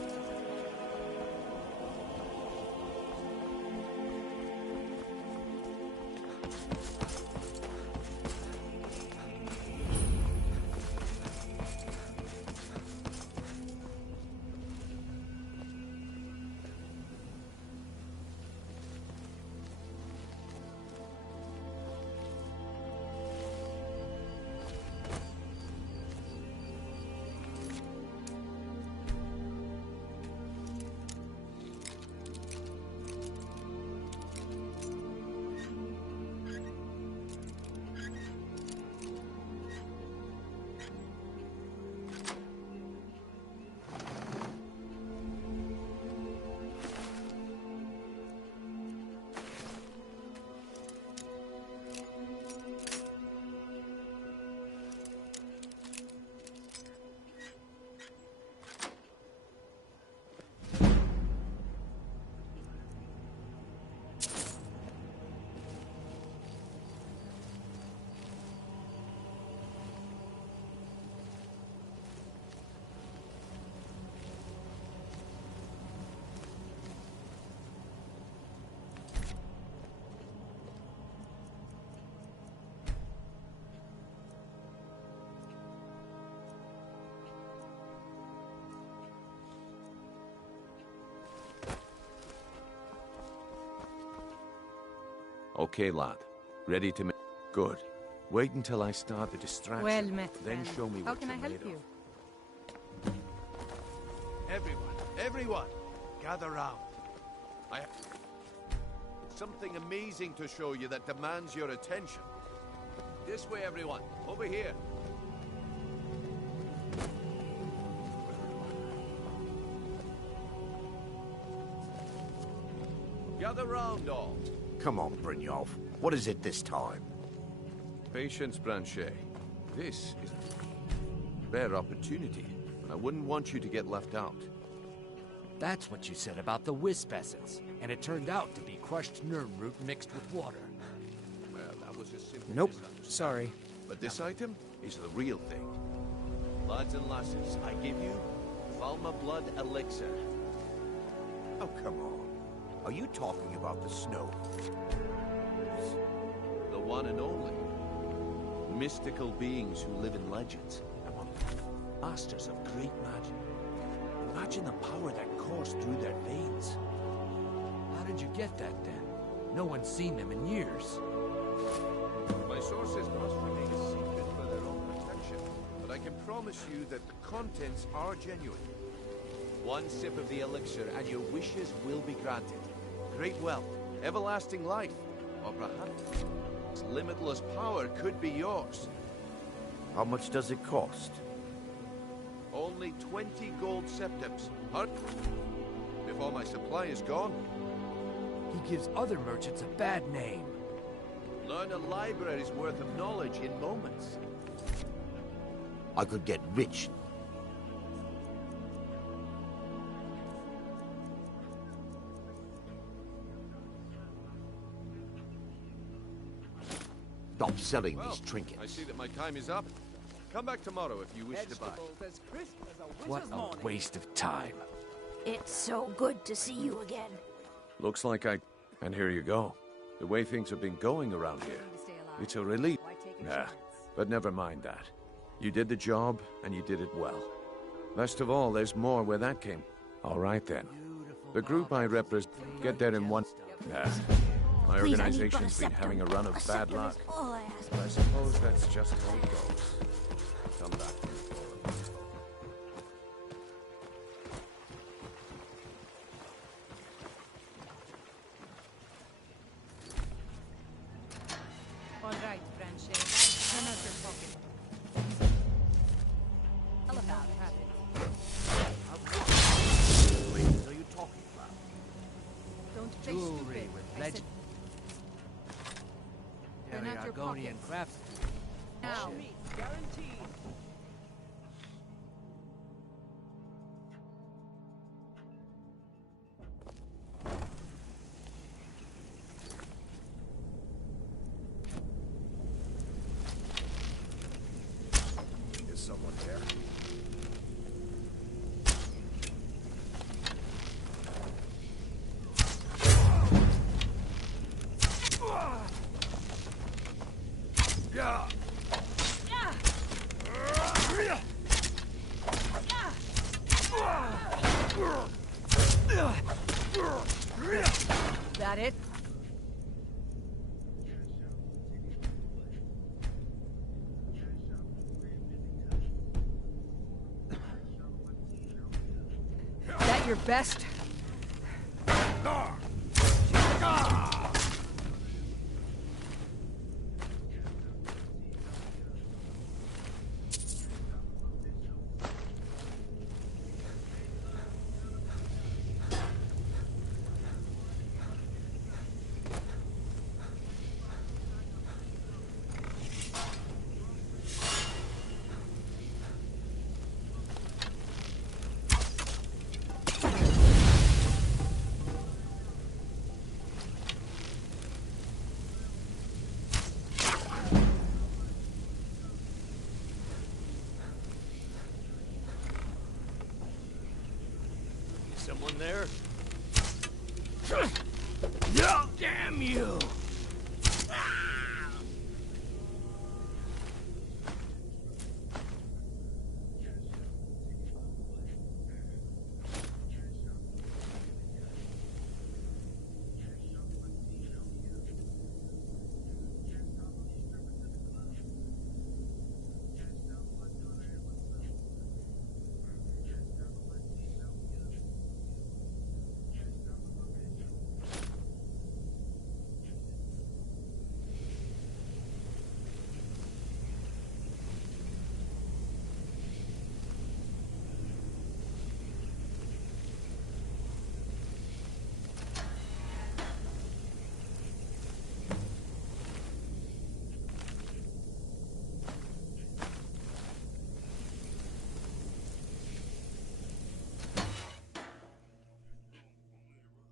Okay, lad. Ready to make... Good. Wait until I start the distraction. Well met, then friend. show me How what can I you're help made you? Everyone, gather round. I have something amazing to show you that demands your attention. This way, everyone. Over here. Gather round, all. Come on, Brynjolf. What is it this time? Patience, Blanchet. This is a rare opportunity, and I wouldn't want you to get left out. That's what you said about the wisp essence, and it turned out to be crushed nerve root mixed with water. Well, that was a simple Nope. misunderstanding. Sorry. But this item is the real thing. Lads and lasses, I give you Valma Blood Elixir. Oh, come on. Are you talking about the snow? The one and only. Mystical beings who live in legends. Among masters of great magic. Imagine the power that coursed through their veins. How did you get that then? No one's seen them in years. My sources must remain a secret for their own protection, but I can promise you that the contents are genuine. One sip of the elixir and your wishes will be granted. Great wealth, everlasting life, or perhaps limitless power could be yours. How much does it cost? Only 20 gold septims. Before my supply is gone. He gives other merchants a bad name. Learn a library's worth of knowledge in moments. I could get rich. Stop selling these trinkets. I see that my time is up. Come back tomorrow if you wish to buy. What a waste of time. It's so good to see you again. Looks like I... And here you go. The way things have been going around here. It's a relief. Nah, but never mind that. You did the job, and you did it well. Best of all, there's more where that came. All right, then. The group I represent... Get there in one... Nah. My Please, organization's been having a run of bad luck. All I ask. But I suppose that's just how it goes. Come back. Babylonian crafts. Now. Guaranteed. Is someone there? Yeah. That it? That your best? Someone there? Yeah, damn you!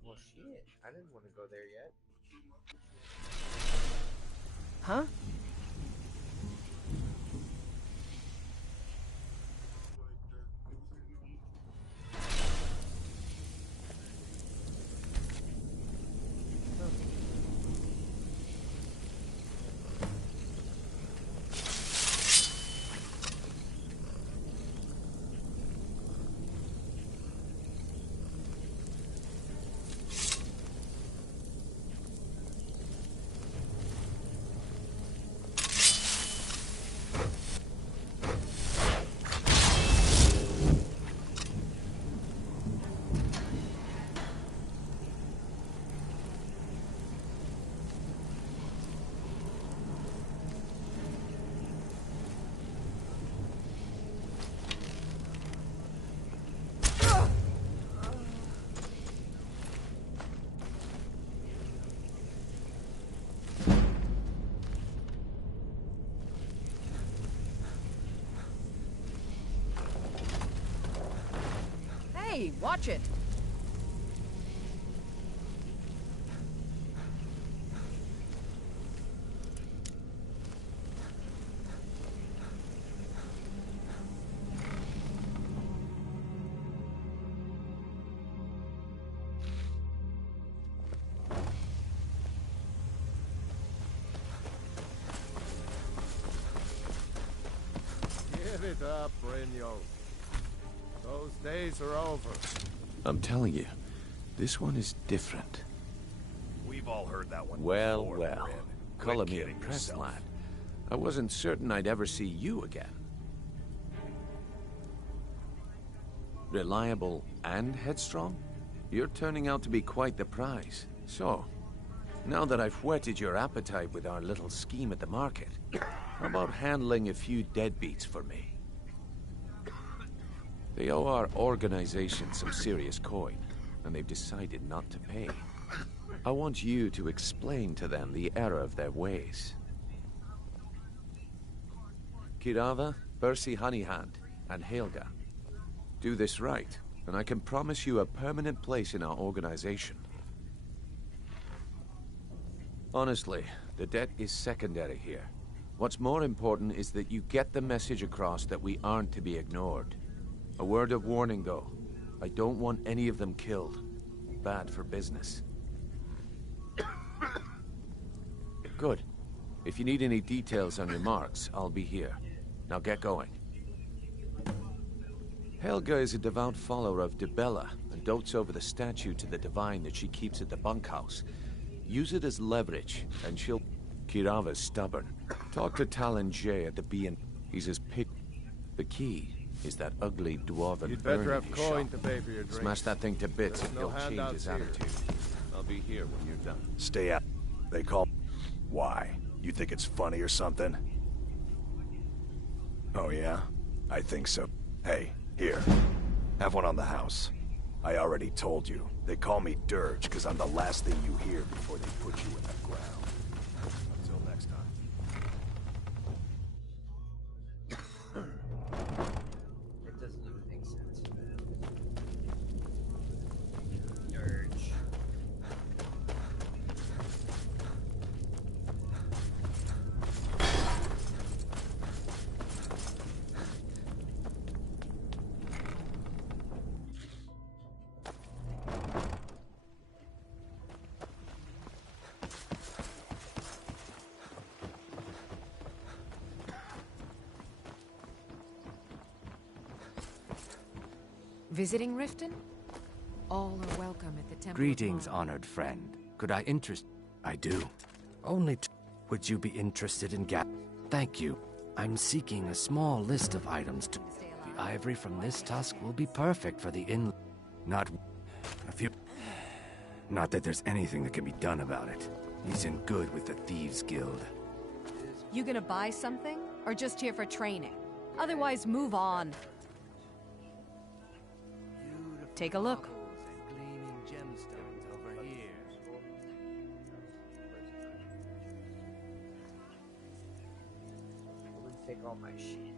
Well, shit. I didn't want to go there yet. Huh? Hey, watch it! Give it up, Brynjo. Those days are over. I'm telling you, this one is different. We've all heard that one Well, before, well. Red. Color Quit me kidding impressed, yourself. lad. I wasn't certain I'd ever see you again. Reliable and headstrong? You're turning out to be quite the prize. So, now that I've whetted your appetite with our little scheme at the market, how about handling a few deadbeats for me? They owe our organization some serious coin, and they've decided not to pay. I want you to explain to them the error of their ways. Kirava, Percy Honeyhand, and Helga. Do this right, and I can promise you a permanent place in our organization. Honestly, the debt is secondary here. What's more important is that you get the message across that we aren't to be ignored. A word of warning, though. I don't want any of them killed. Bad for business. Good. If you need any details on your marks, I'll be here. Now get going. Helga is a devout follower of Dibella and dotes over the statue to the divine that she keeps at the bunkhouse. Use it as leverage, and she'll... Kirava's stubborn. Talk to Talon J at the B&... He's as pick... The key is that ugly dwarven You'd better urn have in his coin shop. to pay for your drinks. Smash that thing to bits There's and no he'll change handouts his here. attitude. I'll be here when you're done. Stay out. They call... Why? You think it's funny or something? Oh yeah? I think so. Hey, here. Have one on the house. I already told you. They call me Dirge because I'm the last thing you hear before they put you in the ground. Until next time. It doesn't even make sense. Dirge. Visiting Riften? All are welcome at the Temple. Greetings, honored friend. Could I interest... I do. Only would you be interested in Thank you. I'm seeking a small list of items to... The ivory from this tusk will be perfect for the inn... Not... a few... Not that there's anything that can be done about it. He's in good with the Thieves' Guild. You gonna buy something? Or just here for training? Otherwise, move on. Take a look. Gleaming gemstones over here. I'm gonna take all my shit.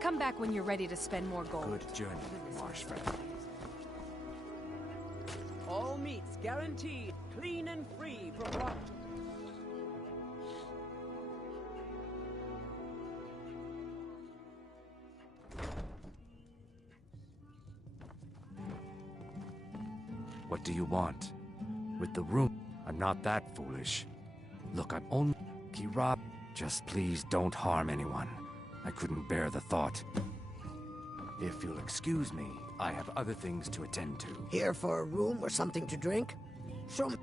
Come back when you're ready to spend more gold. Good journey, marsh friend. All meats guaranteed, clean and free from rot. What do you want? With the room, I'm not that foolish. Look, I'm only... Kirab, just please don't harm anyone. I couldn't bear the thought. If you'll excuse me, I have other things to attend to. Here for a room or something to drink? Show me.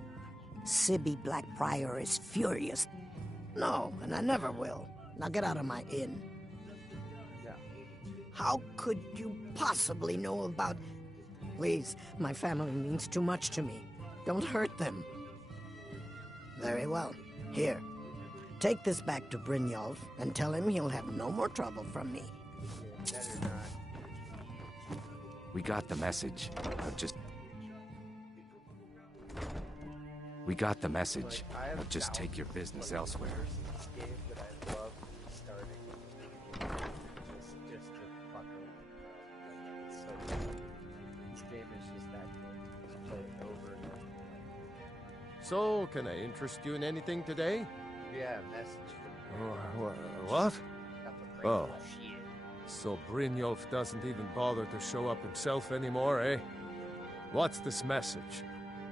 Sibby Blackprior is furious. No, and I never will. Now get out of my inn. How could you possibly know about... Please, my family means too much to me. Don't hurt them. Very well. Here. Take this back to Brynjolf and tell him he'll have no more trouble from me. We got the message. We got the message. Now just take your business elsewhere. This game that I love starting. Just to fuck with. It's so good. This game is just that good. Just play it over and over. So, can I interest you in anything today? Yeah, message from What? Oh. shit. So Brynjolf doesn't even bother to show up himself anymore, eh? What's this message?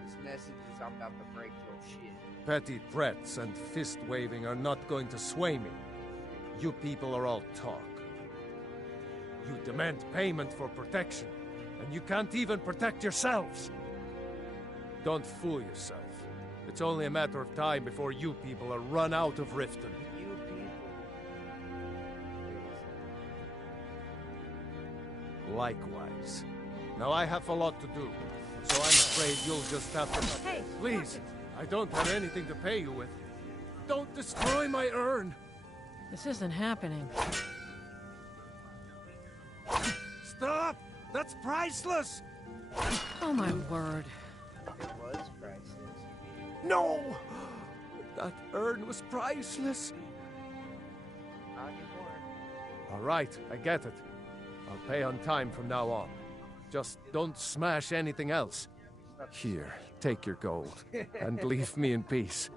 This message is I'm about to break your shit. Petty threats and fist-waving are not going to sway me. You people are all talk. You demand payment for protection, and you can't even protect yourselves. Don't fool yourself. It's only a matter of time before you people are run out of Riften. You Likewise. Now I have a lot to do, so I'm afraid you'll just have to... Hey! Please, I don't have anything to pay you with. Don't destroy my urn! This isn't happening. Stop! That's priceless! Oh my word. It was priceless. No! That urn was priceless. I'll get more. All right, I get it. I'll pay on time from now on. Just don't smash anything else. Here, take your gold, and leave me in peace.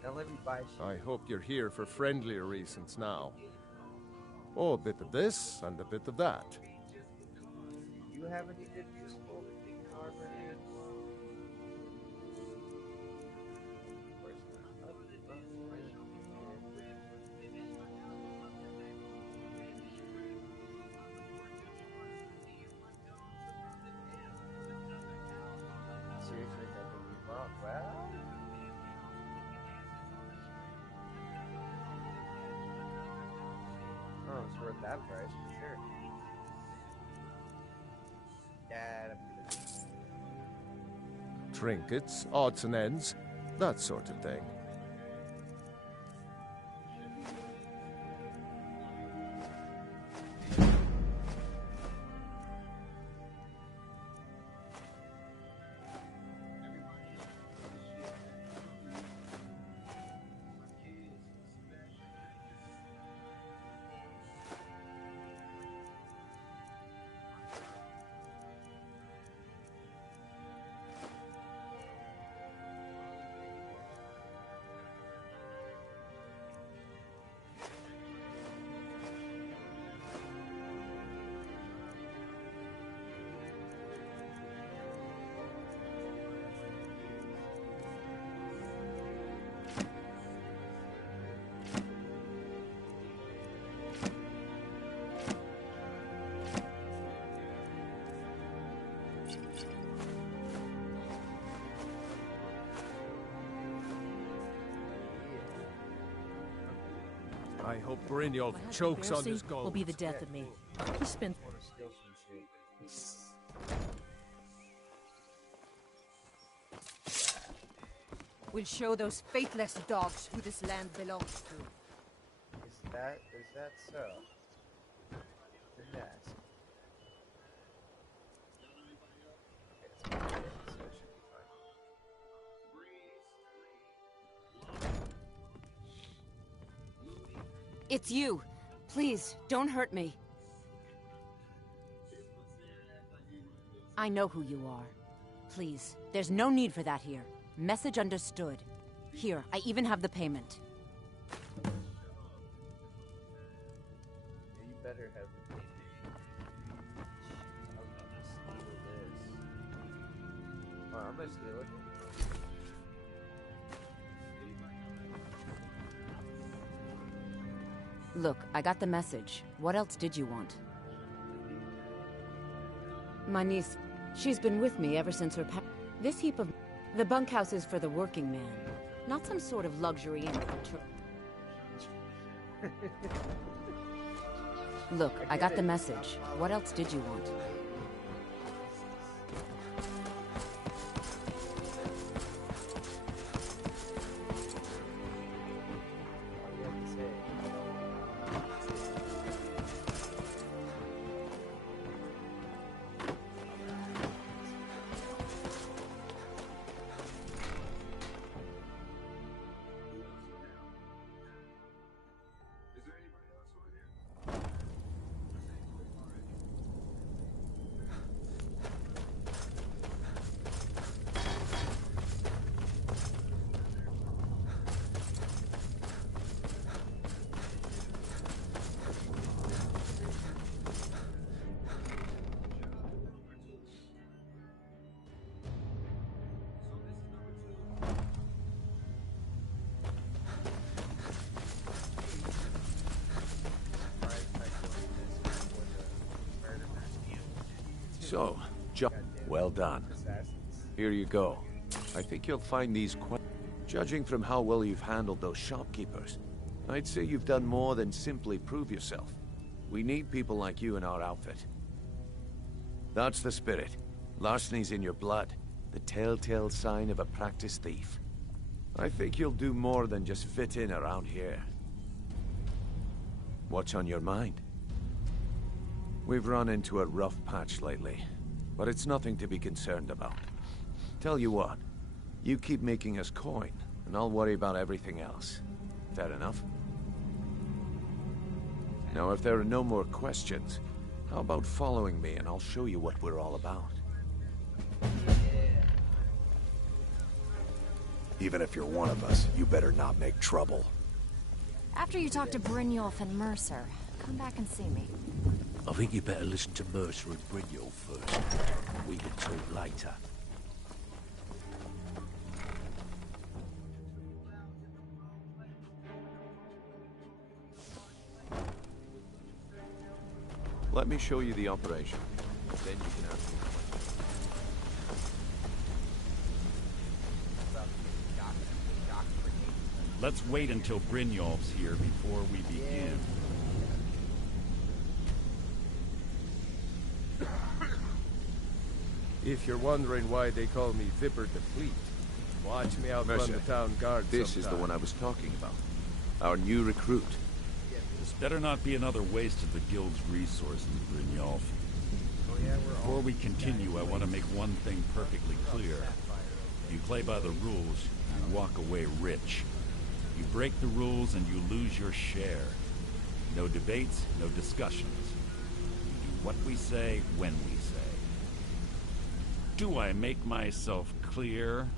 Don't let me buy shit. I hope you're here for friendlier reasons now. Oh, a bit of this, and a bit of that. Do you have any good useful armor here? Of course not. Seriously, that would be wrong. Well... Oh, it's worth that price for sure. Yeah. Trinkets, odds and ends, that sort of thing. I hope Brynjolf chokes on his gold. Will be the death of me. He spent... We'll show those faithless dogs who this land belongs to. Is that so? Didn't ask. It's you. Please, don't hurt me. I know who you are. Please, there's no need for that here. Message understood. Here, I even have the payment. You better have the payment. I'm gonna steal this. Oh, I'm gonna steal it. Look, I got the message. What else did you want? My niece, she's been with me ever since her This heap of... The bunkhouse is for the working man, not some sort of luxury inn for Look, I got the message. What else did you want? So, well done. Here you go. I think you'll find these quite... Judging from how well you've handled those shopkeepers, I'd say you've done more than simply prove yourself. We need people like you in our outfit. That's the spirit. Larceny's in your blood. The telltale sign of a practiced thief. I think you'll do more than just fit in around here. What's on your mind? We've run into a rough patch lately, but it's nothing to be concerned about. Tell you what, you keep making us coin, and I'll worry about everything else. Fair enough? Now, if there are no more questions, how about following me and I'll show you what we're all about? Even if you're one of us, you better not make trouble. After you talk to Brynjolf and Mercer, come back and see me. I think you better listen to Mercer and Brynjolf first. We can talk later. Let me show you the operation. Then you can ask me questions. Let's wait until Brynjolf's here before we begin. If you're wondering why they call me Vipper the Fleet, watch me outrun the town guard This is the one I was talking about. Our new recruit. This better not be another waste of the guild's resources, Brynjolf. Before we continue, I want to make one thing perfectly clear. You play by the rules, you walk away rich. You break the rules and you lose your share. No debates, no discussions. We do what we say, when we say. Do I make myself clear?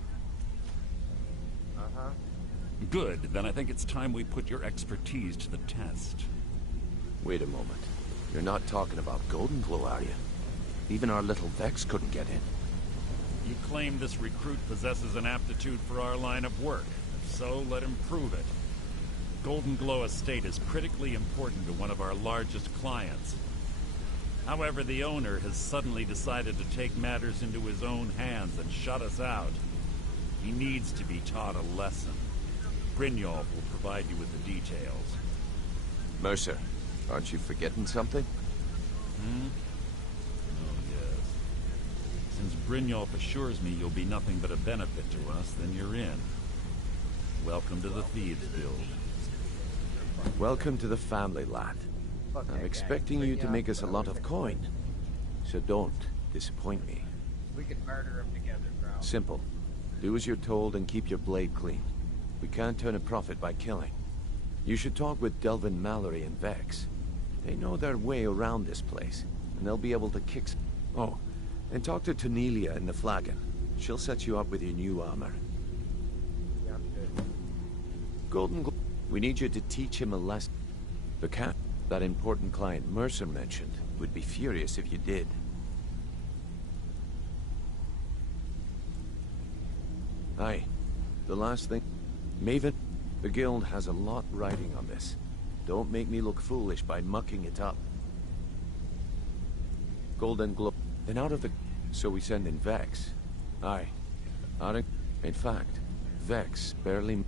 Uh-huh. Good, then I think it's time we put your expertise to the test. Wait a moment. You're not talking about Golden Glow, are you? Even our little Vex couldn't get in. You claim this recruit possesses an aptitude for our line of work. If so, let him prove it. Golden Glow Estate is critically important to one of our largest clients. However, the owner has suddenly decided to take matters into his own hands and shut us out. He needs to be taught a lesson. Brynjolf will provide you with the details. Mercer, aren't you forgetting something? Oh, yes. Since Brynjolf assures me you'll be nothing but a benefit to us, then you're in. Welcome to the Thieves Guild. Welcome to the family, lad. I'm expecting you to make us a lot of coin. So don't disappoint me. We can murder them together, bro. Simple. Do as you're told and keep your blade clean. We can't turn a profit by killing. You should talk with Delvin Mallory and Vex. They know their way around this place, and they'll be able to kick Oh, and talk to Tanelia in the Flagon. She'll set you up with your new armor. Yeah, I'm good. Golden Glow, we need you to teach him a lesson. The cat, that important client Mercer mentioned, would be furious if you did. Aye, the last thing... Maven, the guild has a lot riding on this. Don't make me look foolish by mucking it up. Golden Glow, then out of the... So we send in Vex. Aye. In fact, Vex barely...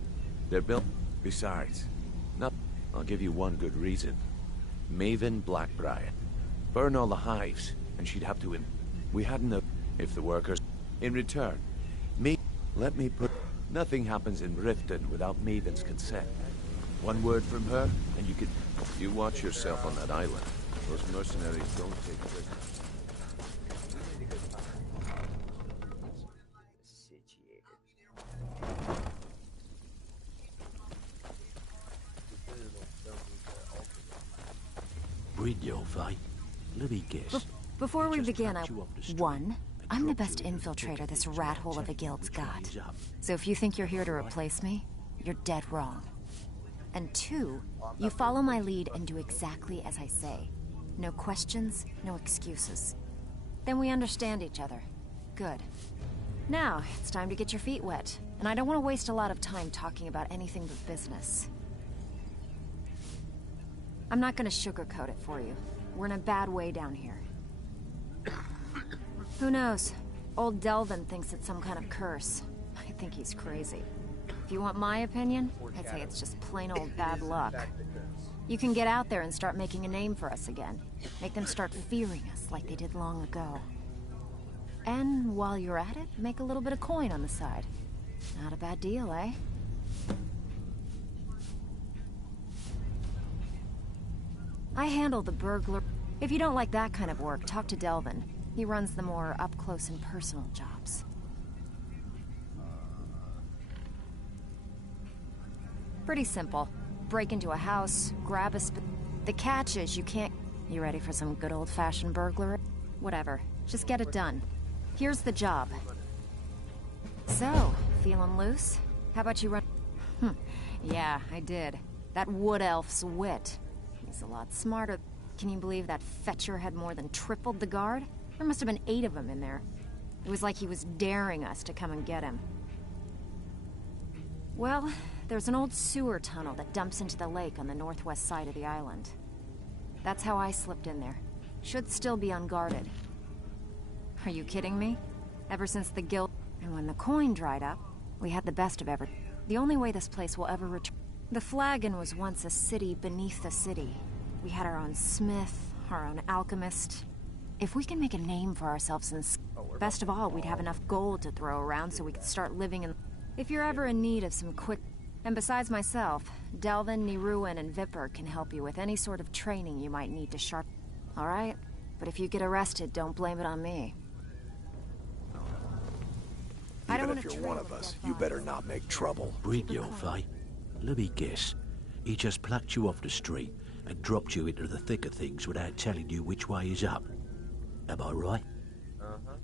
They're built... Besides, not... I'll give you one good reason. Maven Blackbriar. Burn all the hives, and she'd have to... We hadn't... If the workers... In return, let me put... Nothing happens in Riften without Maven's consent. One word from her, and you could... You watch yourself on that island. Those mercenaries don't take prisoners. Brynjolf, eh? Let me guess. Before we begin, I'm the best infiltrator this rat hole of a guild's got. So if you think you're here to replace me, you're dead wrong. And 2, you follow my lead and do exactly as I say. No questions, no excuses. Then we understand each other. Good. Now, it's time to get your feet wet. And I don't want to waste a lot of time talking about anything but business. I'm not gonna sugarcoat it for you. We're in a bad way down here. Who knows? Old Delvin thinks it's some kind of curse. I think he's crazy. If you want my opinion, I'd say it's just plain old bad luck. You can get out there and start making a name for us again. Make them start fearing us like they did long ago. And while you're at it, make a little bit of coin on the side. Not a bad deal, eh? I handle the burglar. If you don't like that kind of work, talk to Delvin. He runs the more up-close and personal jobs. Pretty simple. Break into a house, grab a The catch is you can't... You ready for some good old-fashioned burglary? Whatever. Just get it done. Here's the job. So, feeling loose? How about you run... Yeah, I did. That wood elf's wit. He's a lot smarter. Can you believe that fetcher had more than tripled the guard? There must have been 8 of them in there. It was like he was daring us to come and get him. Well, there's an old sewer tunnel that dumps into the lake on the northwest side of the island. That's how I slipped in there. Should still be unguarded. Are you kidding me? Ever since the guild... And when the coin dried up, we had the best of everything. The only way this place will ever return... The Flagon was once a city beneath the city. We had our own smith, our own alchemist. If we can make a name for ourselves and... Best of all, we'd have enough gold to throw around so we could start living in... If you're ever in need of some quick... And besides myself, Delvin, Niruin, and Vipper can help you with any sort of training you might need to sharp... Alright? But if you get arrested, don't blame it on me. Even if you're one of us, you better not make trouble. Brynjolf, eh? Let me guess. He just plucked you off the street and dropped you into the thick of things without telling you which way is up. Am I right? Uh-huh.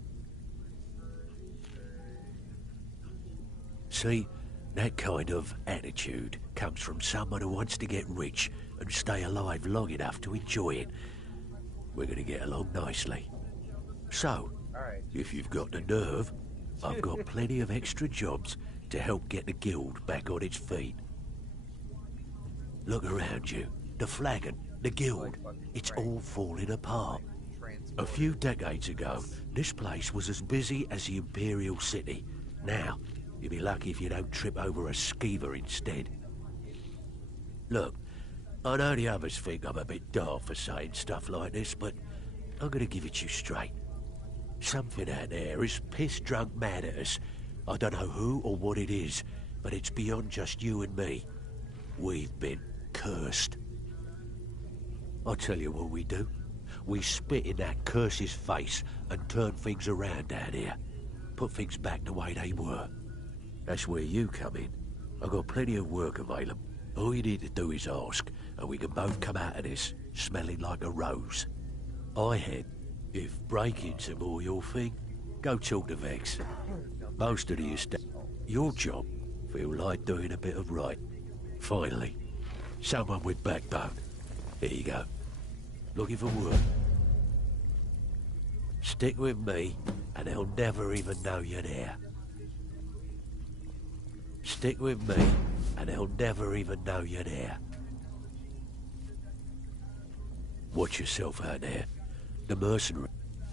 See, that kind of attitude comes from someone who wants to get rich and stay alive long enough to enjoy it. We're gonna get along nicely. So, if you've got the nerve, I've got plenty of extra jobs to help get the guild back on its feet. Look around you. The Flagon, the guild, it's all falling apart. A few decades ago, this place was as busy as the Imperial City. Now, you'll be lucky if you don't trip over a skeever instead. Look, I know the others think I'm a bit daft for saying stuff like this, but I'm gonna give it to you straight. Something out there is piss-drunk mad at us. I don't know who or what it is, but it's beyond just you and me. We've been cursed. I'll tell you what we do. We spit in that curse's face and turn things around down here. Put things back the way they were. That's where you come in. I've got plenty of work available. All you need to do is ask, and we can both come out of this smelling like a rose. I head. If break-ins are more your thing, go talk to Vex. Most of the estate, your job, feel like doing a bit of right. Finally, someone with backbone. Here you go. Looking for work. Stick with me, and they'll never even know you're there. Stick with me, and they'll never even know you're there. Watch yourself out there. The mercenary.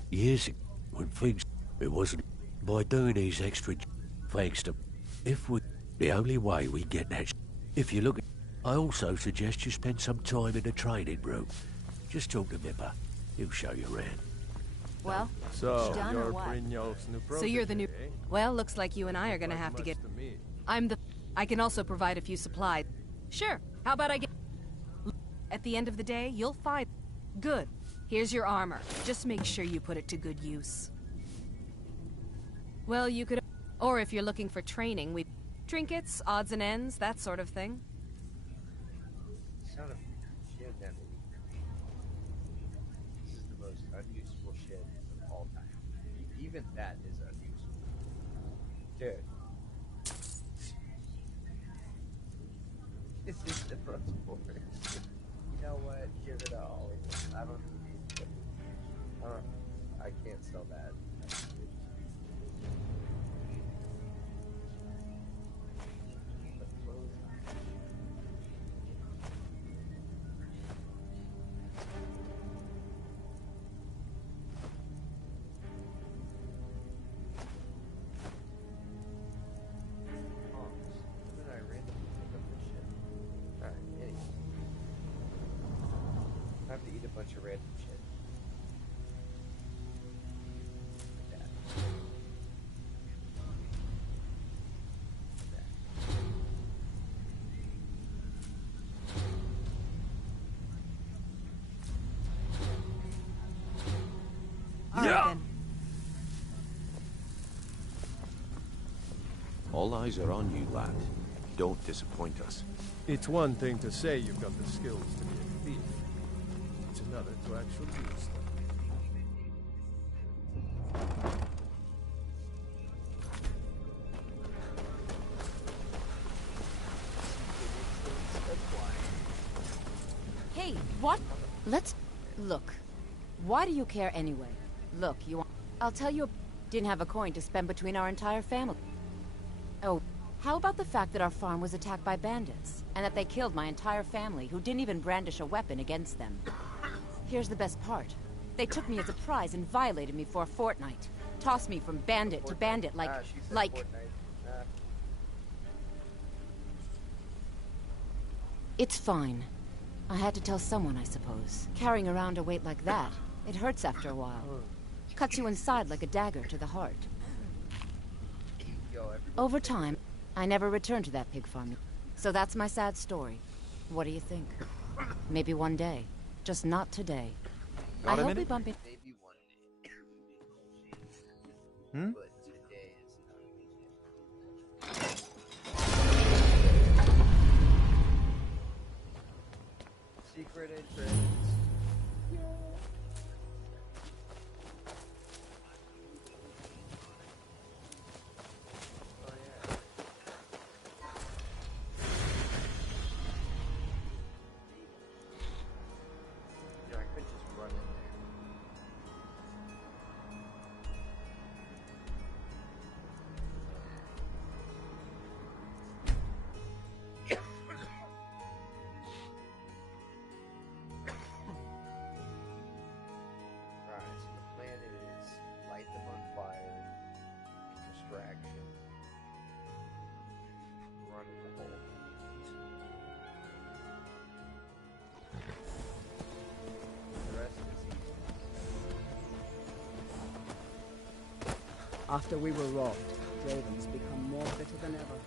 Years ago, when things... It wasn't... By doing these extra... Thanks to... If we... The only way we get that... If you look... I also suggest you spend some time in the training room. Just talk to Vipper. He'll show you around. Well, So, done or you're what? Brynjolf's new So you're the new... protege, eh? Well, looks like you and I are gonna have to get... I'm the... I can also provide a few supplies. Sure. How about I get... At the end of the day, you'll find... Good. Here's your armor. Just make sure you put it to good use. Well, you could... Or if you're looking for training, we... Trinkets, odds and ends, that sort of thing. Son of shit, man. This is the most unuseful shit of all time. Even that is unuseful. Dude. This is the most boring. You know what? Give it all. I don't need it. I can't sell that. bunch of random shit. Like that. All right, then. All eyes are on you, lad. Don't disappoint us. It's one thing to say you've got the skills to be a thief. It's another to actually use them. Hey, what? Let's... Look. Why do you care anyway? Look, you want... I'll tell you... Didn't have a coin to spend between our entire family. Oh, how about the fact that our farm was attacked by bandits, and that they killed my entire family, who didn't even brandish a weapon against them? Here's the best part. They took me as a prize and violated me for a fortnight. Tossed me from bandit to bandit like... It's fine. I had to tell someone, I suppose. Carrying around a weight like that, it hurts after a while. Cuts you inside like a dagger to the heart. Over time, I never returned to that pig farm. So that's my sad story. What do you think? Maybe one day. Just not today. I hope we bump into... Maybe one day. Hmm? But today is not. Secret entrance. Oh yeah. Yeah, I could just run in there. Alright, so the plan is light them on fire, distraction, run in the hole. The rest is easy. After we were robbed, Draven's become more bitter than ever.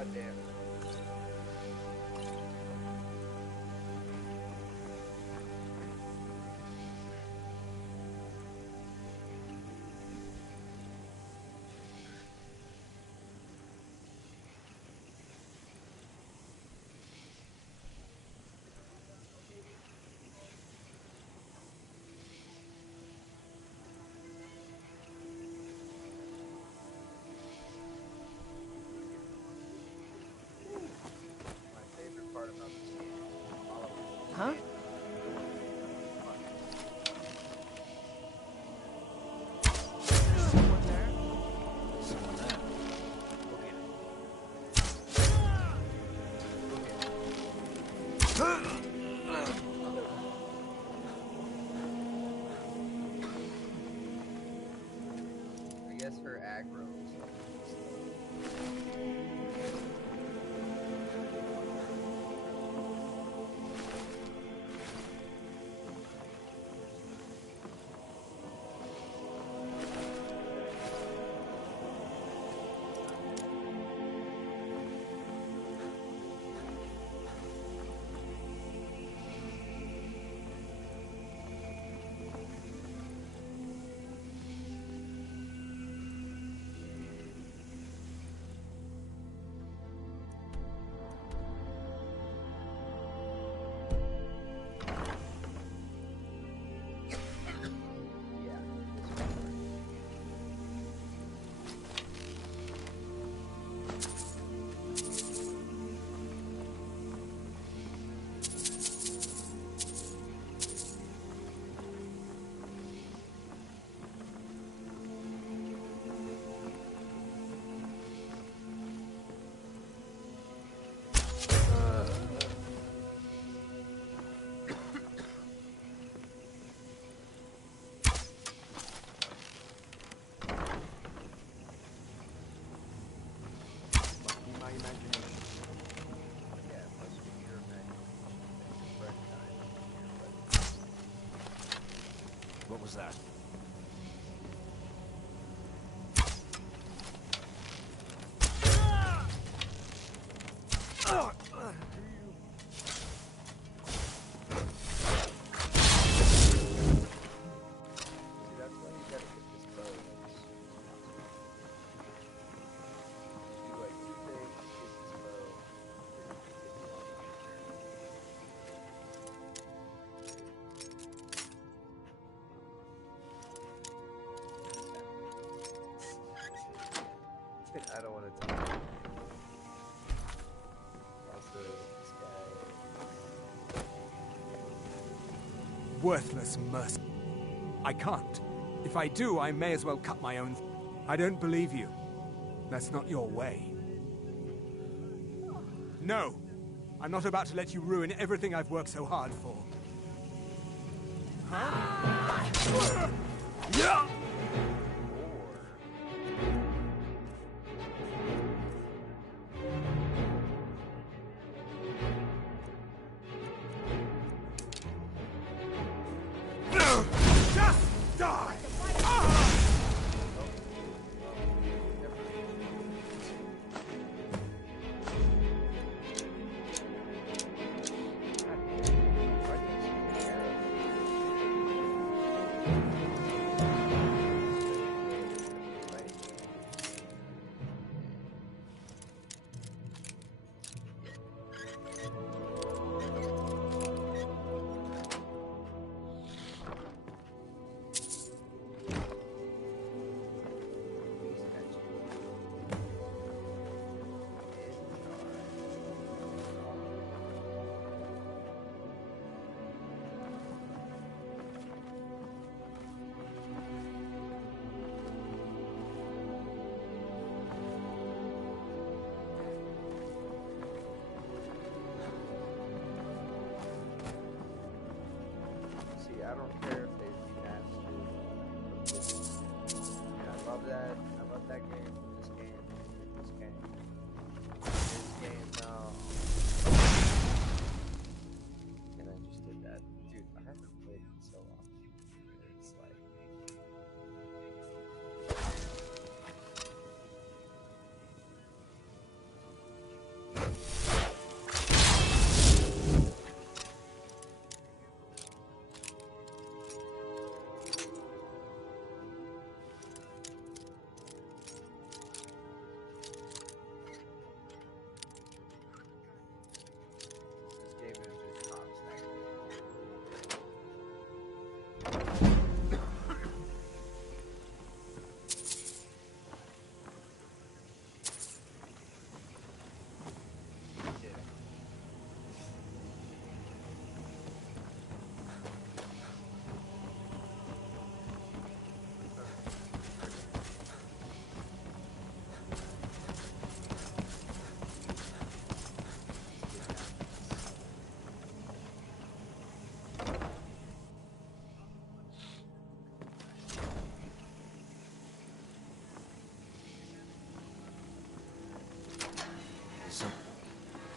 Goddamn. Huh? I guess her aggro is What was that? I don't want to talk. Also, this guy. Worthless mercy. I can't. If I do, I may as well cut my own. I don't believe you. That's not your way. No! I'm not about to let you ruin everything I've worked so hard for. Huh? Yeah! Just die! I don't care if they remaster this. Yeah, I love that. I love that game. This game. This game. This game. No. And I just did that, dude. I haven't played it in so long. It's like.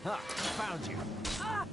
Ha! Found you. Ah!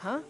Huh?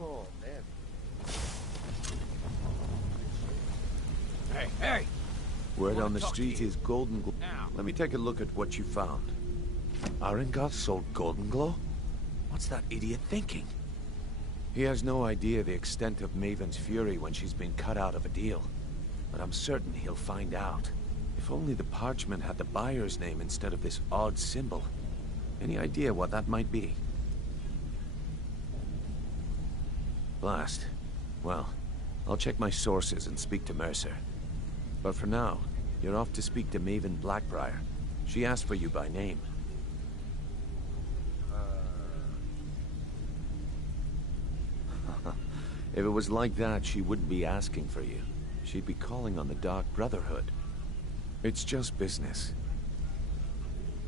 Oh, man. Hey, hey! Word on the street is Golden Glow. Let me take a look at what you found. Arengoth sold Golden Glow? What's that idiot thinking? He has no idea the extent of Maven's fury when she's been cut out of a deal. But I'm certain he'll find out. If only the parchment had the buyer's name instead of this odd symbol. Any idea what that might be? Blast. Well, I'll check my sources and speak to Mercer. But for now, you're off to speak to Maven Blackbriar. She asked for you by name. If it was like that, she wouldn't be asking for you. She'd be calling on the Dark Brotherhood. It's just business.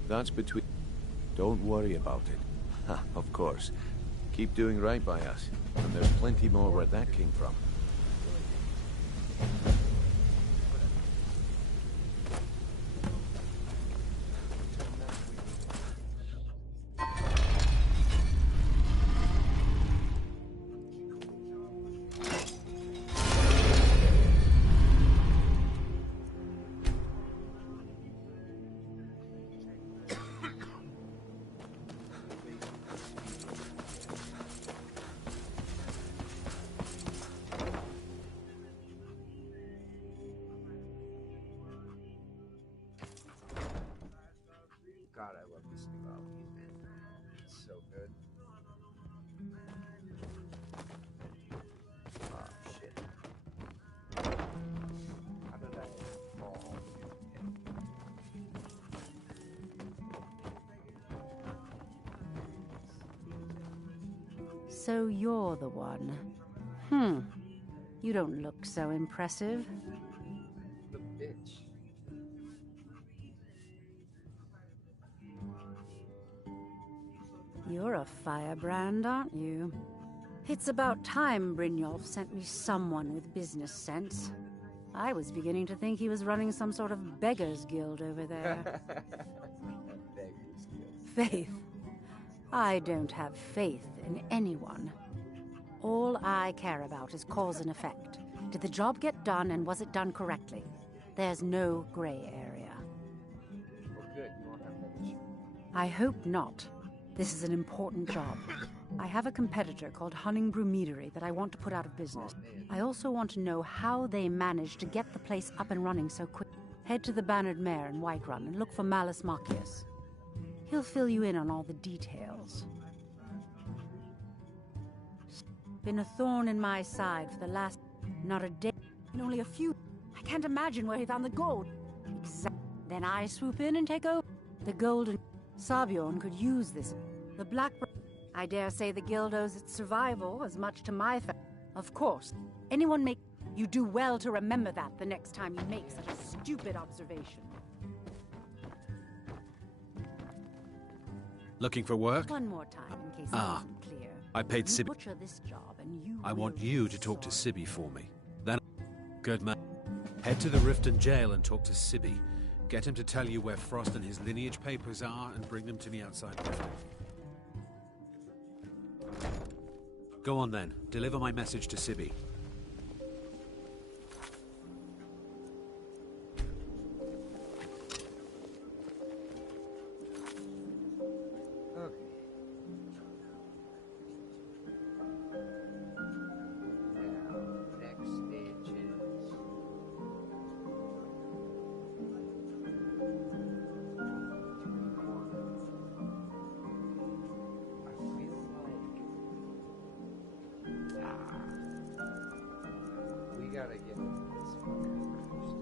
That's between... Don't worry about it. Ha, of course. Keep doing right by us, and there's plenty more where that came from. God, I love this new album, man. It's so good. Oh, shit. How did I fall? So you're the one. You don't look so impressive. The bitch. You're a firebrand, aren't you? It's about time Brynjolf sent me someone with business sense. I was beginning to think he was running some sort of beggars guild over there. Beggars guild. Faith. I don't have faith in anyone. All I care about is cause and effect. Did the job get done, and was it done correctly? There's no gray area. Well, good. You won't have that issue. I hope not. This is an important job. I have a competitor called Hunningbrew Meadery that I want to put out of business. I also want to know how they managed to get the place up and running so quick. Head to the Bannered Mare in Whiterun and look for Malus Machius. He'll fill you in on all the details. Been a thorn in my side for the last... not a day, and only a few... I can't imagine where he found the gold. Then I swoop in and take over. The golden... Sabjorn could use this. The Black... I dare say the guild owes its survival as much to my Of course. Anyone make... You do well to remember that the next time you make such a stupid observation. Looking for work? One more time, in case it wasn't clear. I paid You Sibby. butcher this job and you I want will you to talk to Sibby for me. Then... Good man. Head to the Riften jail and talk to Sibby. Get him to tell you where Frost and his lineage papers are and bring them to me outside Riften. Go on then. Deliver my message to Sibby. Gotta get this fucker first.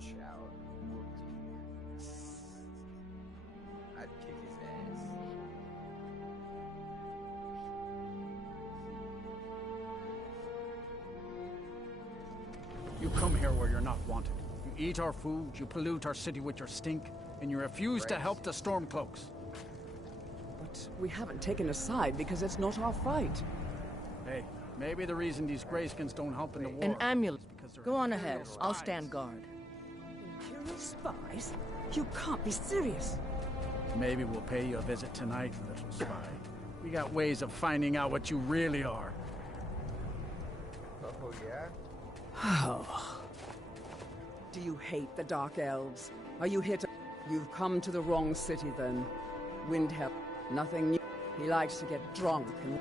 Shout. I'd kick his ass. You come here where you're not wanted. You eat our food, you pollute our city with your stink, and you refuse to help the Stormcloaks. But we haven't taken a side because it's not our fight. Hey, maybe the reason these Greyskins don't help in the war... An amulet. Because Go on ahead. I'll stand guard. Imperial spies? You can't be serious. Maybe we'll pay you a visit tonight, little spy. We got ways of finding out what you really are. Oh, yeah? Oh. Do you hate the Dark Elves? Are you here to... You've come to the wrong city, then. Windhelm. Nothing new. He likes to get drunk and...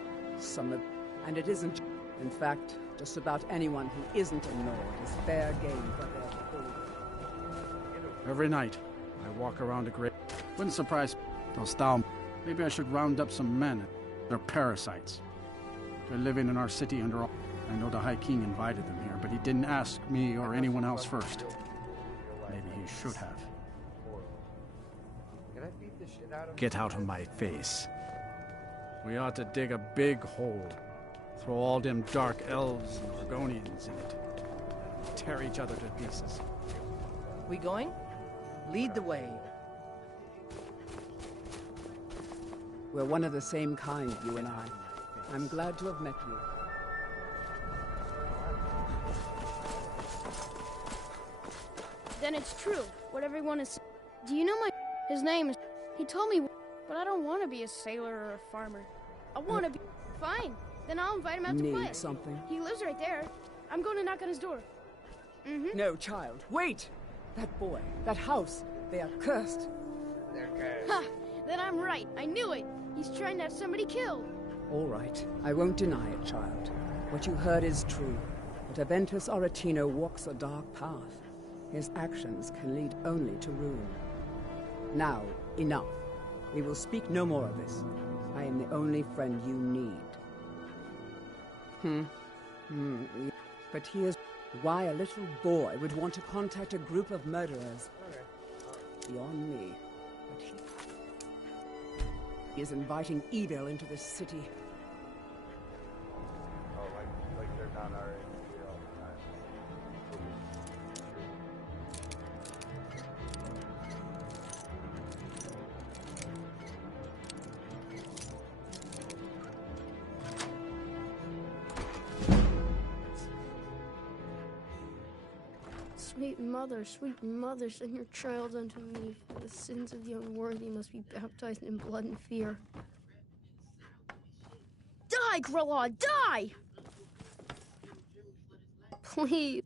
And it isn't... In fact, just about anyone who isn't a Nord is fair game for their food. Every night, I walk around a grave. Wouldn't surprise Nostal. Maybe I should round up some men. They're parasites. They're living in our city under all... I know the High King invited them here, but he didn't ask me or anyone else first. Maybe he should have. Can I beat the shit out of him? Get out of my face. We ought to dig a big hole. Throw all them dark elves and Argonians in it. Tear each other to pieces. We going? Lead the way. We're one of the same kind, you and I. I'm glad to have met you. Then it's true, what everyone is... Do you know his name is... He told me, but I don't want to be a sailor or a farmer. I want to be... Fine, then I'll invite him out to play. Need something? He lives right there. I'm going to knock on his door. No, child, wait! That boy, that house, they are cursed. They're cursed. Ha! Then I'm right, I knew it. He's trying to have somebody killed. All right, I won't deny it, child. What you heard is true. But Aventus Aretino walks a dark path. His actions can lead only to ruin. Now, enough. We will speak no more of this. I am the only friend you need. But here's why a little boy would want to contact a group of murderers. Beyond me. But he is inviting evil into this city. Oh, like they're not already here all the time. Sweet mother, send your child unto me. For the sins of the unworthy must be baptized in blood and fear. Die, Grilla, die! Please.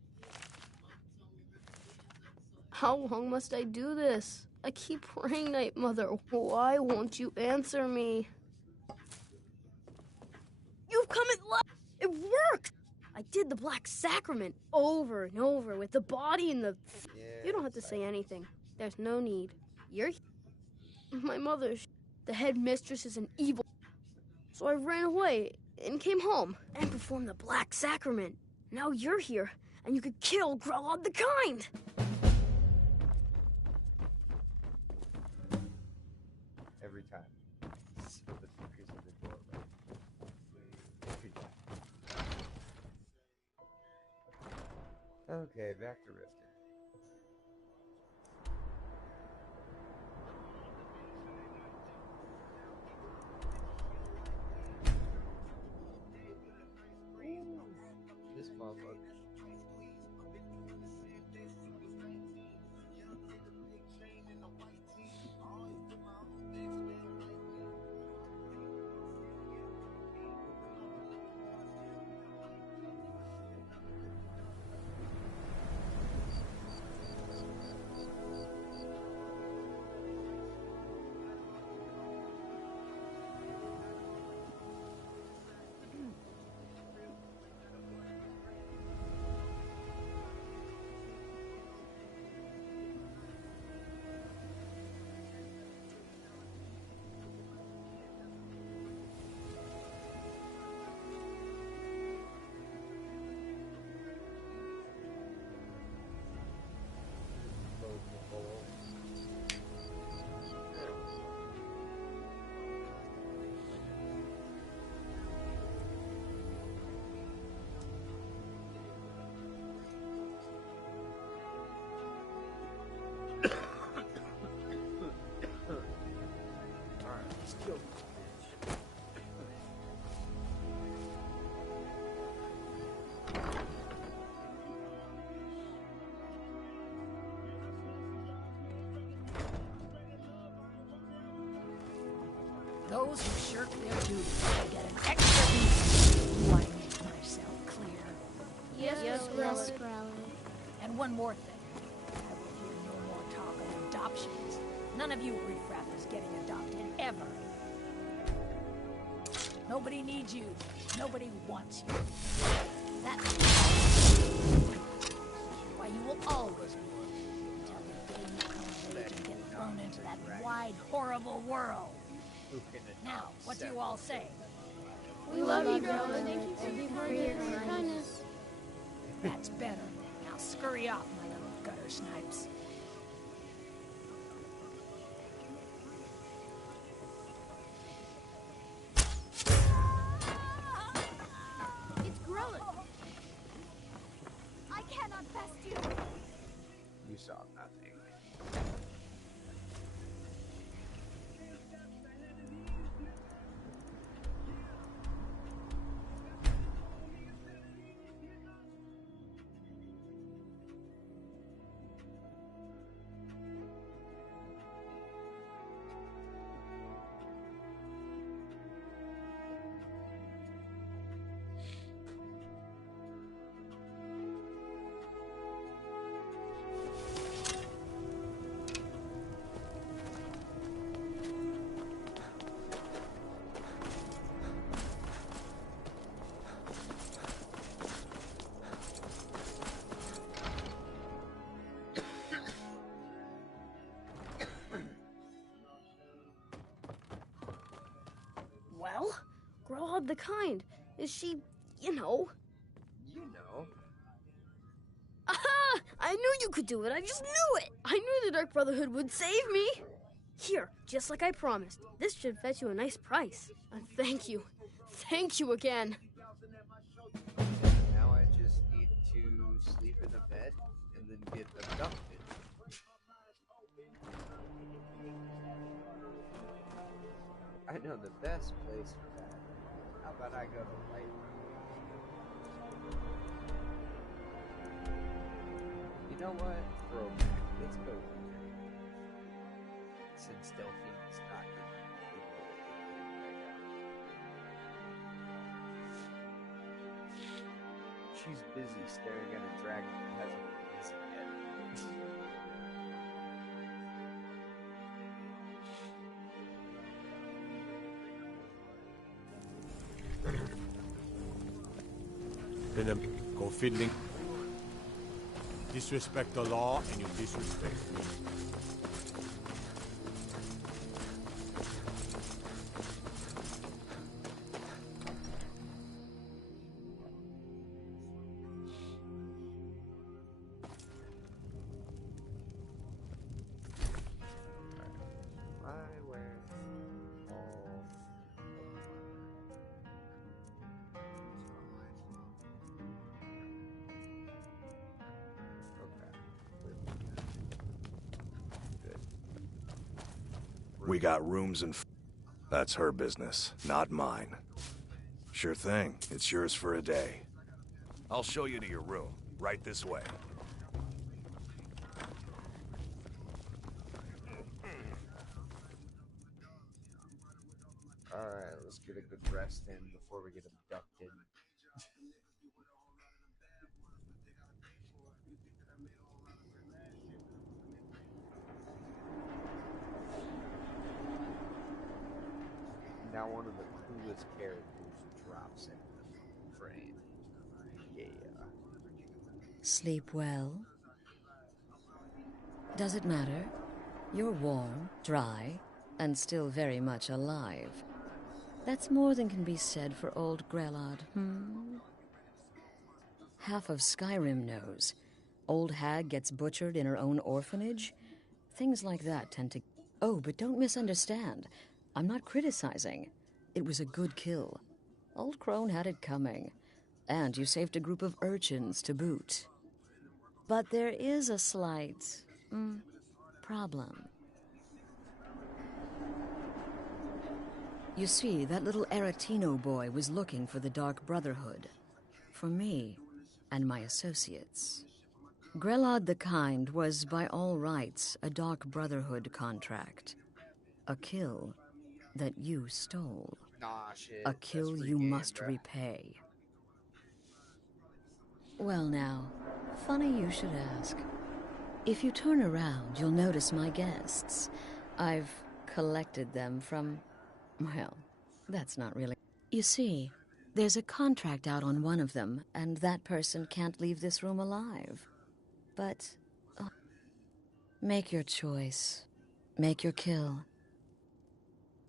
How long must I do this? I keep praying, Night Mother. Why won't you answer me? You've come at last! It worked! I did the Black Sacrament over and over with the body and the... You don't have to say anything. There's no need. You're... My mother's... The head mistress is an evil... So I ran away and came home and performed the Black Sacrament. Now you're here, and you could kill Grelod the Kind! Every time. So the increase of the door, right? Every time. Okay, back to Riften. This motherfucker. Those who shirk their duty will get an extra beat. Do I make myself clear? Yes, Growler. And one more thing. I will hear no more talk of adoptions. None of you riffraffers getting adopted, ever. Nobody needs you. Nobody wants you. That's why you will always be until the day you come of age and get thrown into that wide, horrible world. Now, what do you all say? We love you, Growler. Thank you for your kindness. That's better. Now scurry off, my little gutter snipes. It's Growler. I cannot best you. You saw nothing. Well, Grelod the Kind. Is she, you know? You know. Aha! I knew you could do it. I just knew it. I knew the Dark Brotherhood would save me. Here, just like I promised. This should fetch you a nice price. Thank you. Thank you again. Now I just need to sleep in a bed and then get abducted. I know the best place for that. How about I go to Light Room? You know what? Throwback. Let's go Winter. Since Delphine's not in the right now. she's busy staring at a dragon that hasn't risen yet. Go fiddling. Disrespect the law and you disrespect me. We got rooms and that's her business, not mine. Sure thing. It's yours for a day. I'll show you to your room. Right this way. Alright, let's get a good rest in before we get abducted. Now one of the coolest characters drops in the frame. Yeah. Sleep well? Does it matter? You're warm, dry, and still very much alive. That's more than can be said for old Grelod, Half of Skyrim knows. Old hag gets butchered in her own orphanage. Things like that tend to... Oh, but don't misunderstand. I'm not criticizing. It was a good kill. Old Crone had it coming. And you saved a group of urchins to boot. But there is a slight... problem. You see, that little Aretino boy was looking for the Dark Brotherhood. For me and my associates. Grelod the Kind was, by all rights, a Dark Brotherhood contract. A kill that you stole. Nah, shit. A kill you must repay. Well now, funny you should ask. If you turn around, you'll notice my guests. I've collected them from... well, that's not really... You see, there's a contract out on one of them, and that person can't leave this room alive. But... make your choice. Make your kill.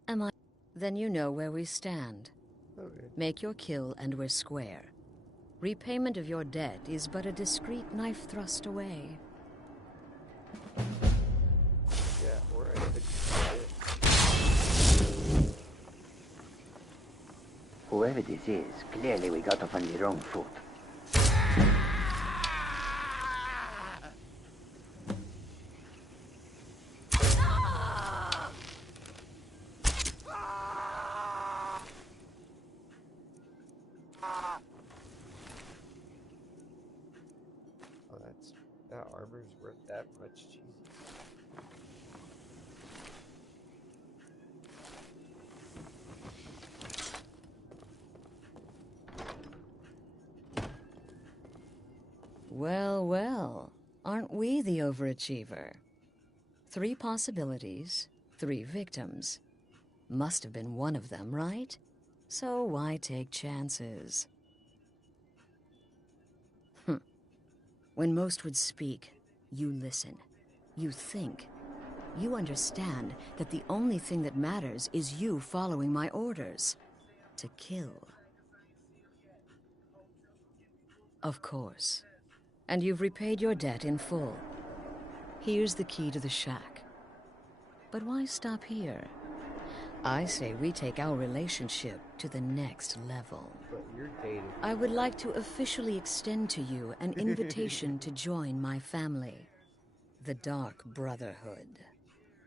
Am I... Then you know where we stand. Okay. Make your kill and we're square. Repayment of your debt is but a discreet knife thrust away. Yeah, we're at the shit. Whoever this is, clearly we got off on the wrong foot. Oh, that armor's worth that much, Jesus. Well, well, aren't we the overachiever? 3 possibilities, 3 victims. Must have been one of them, right? So why take chances? When most would speak, you listen. You think. You understand that the only thing that matters is you following my orders. To kill. Of course. And you've repaid your debt in full. Here's the key to the shack. But why stop here? I say we take our relationship to the next level. But you're dating. I would like to officially extend to you an invitation to join my family, the Dark Brotherhood.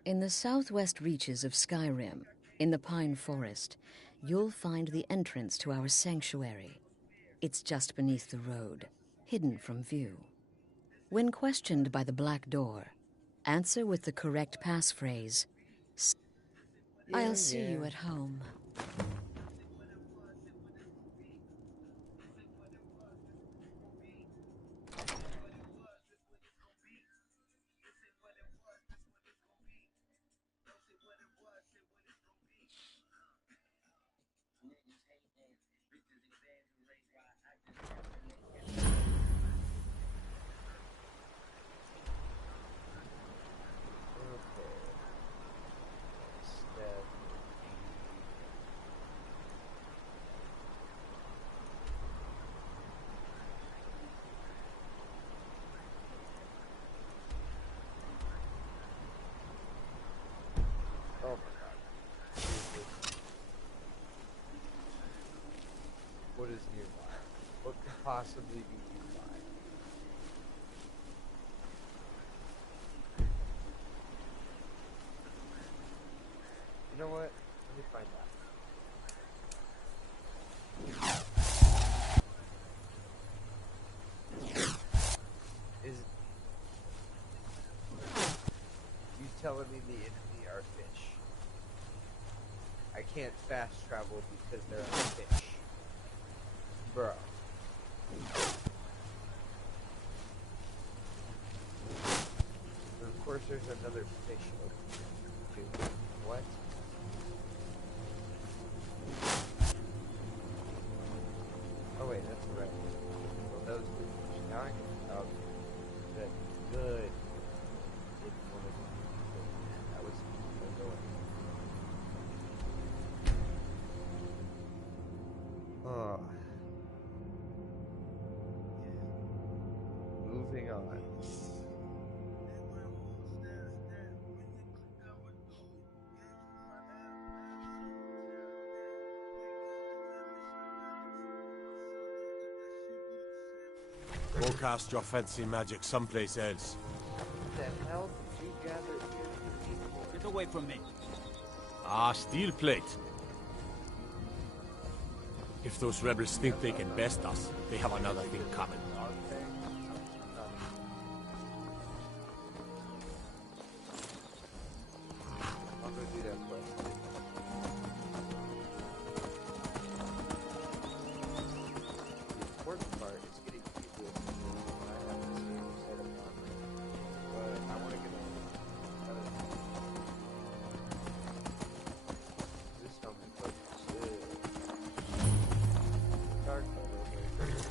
In the southwest reaches of Skyrim, in the Pine Forest, you'll find the entrance to our sanctuary. It's just beneath the road, hidden from view. When questioned by the Black Door, answer with the correct passphrase. I'll see you at home. possibly be too fine? You know what? Let me find out. Is you telling me the enemy are fish? I can't fast travel because they're a fish. Bro. And of course there's another fish over here. Dude, what? Oh wait, that's the right one. Well, those two fish. Now I can... Oh, good. Good. Didn't want to... Man, that was... Oh. Moving on. Go cast your fancy magic someplace else. What the hell did you gather here, people? Get away from me. Ah, steel plate. If those rebels think they can best us, they have another thing coming. I'll go do that quest. The important part is getting people to I have to see a set of armor. But I want to get this helmet looks good. Dark color, very good.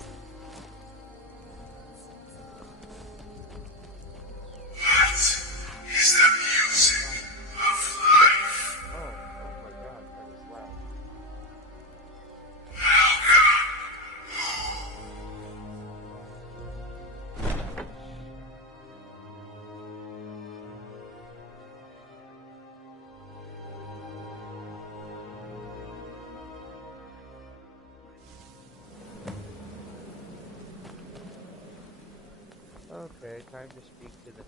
What is the music of life? Oh my god, that was loud. Okay, time to speak to the man.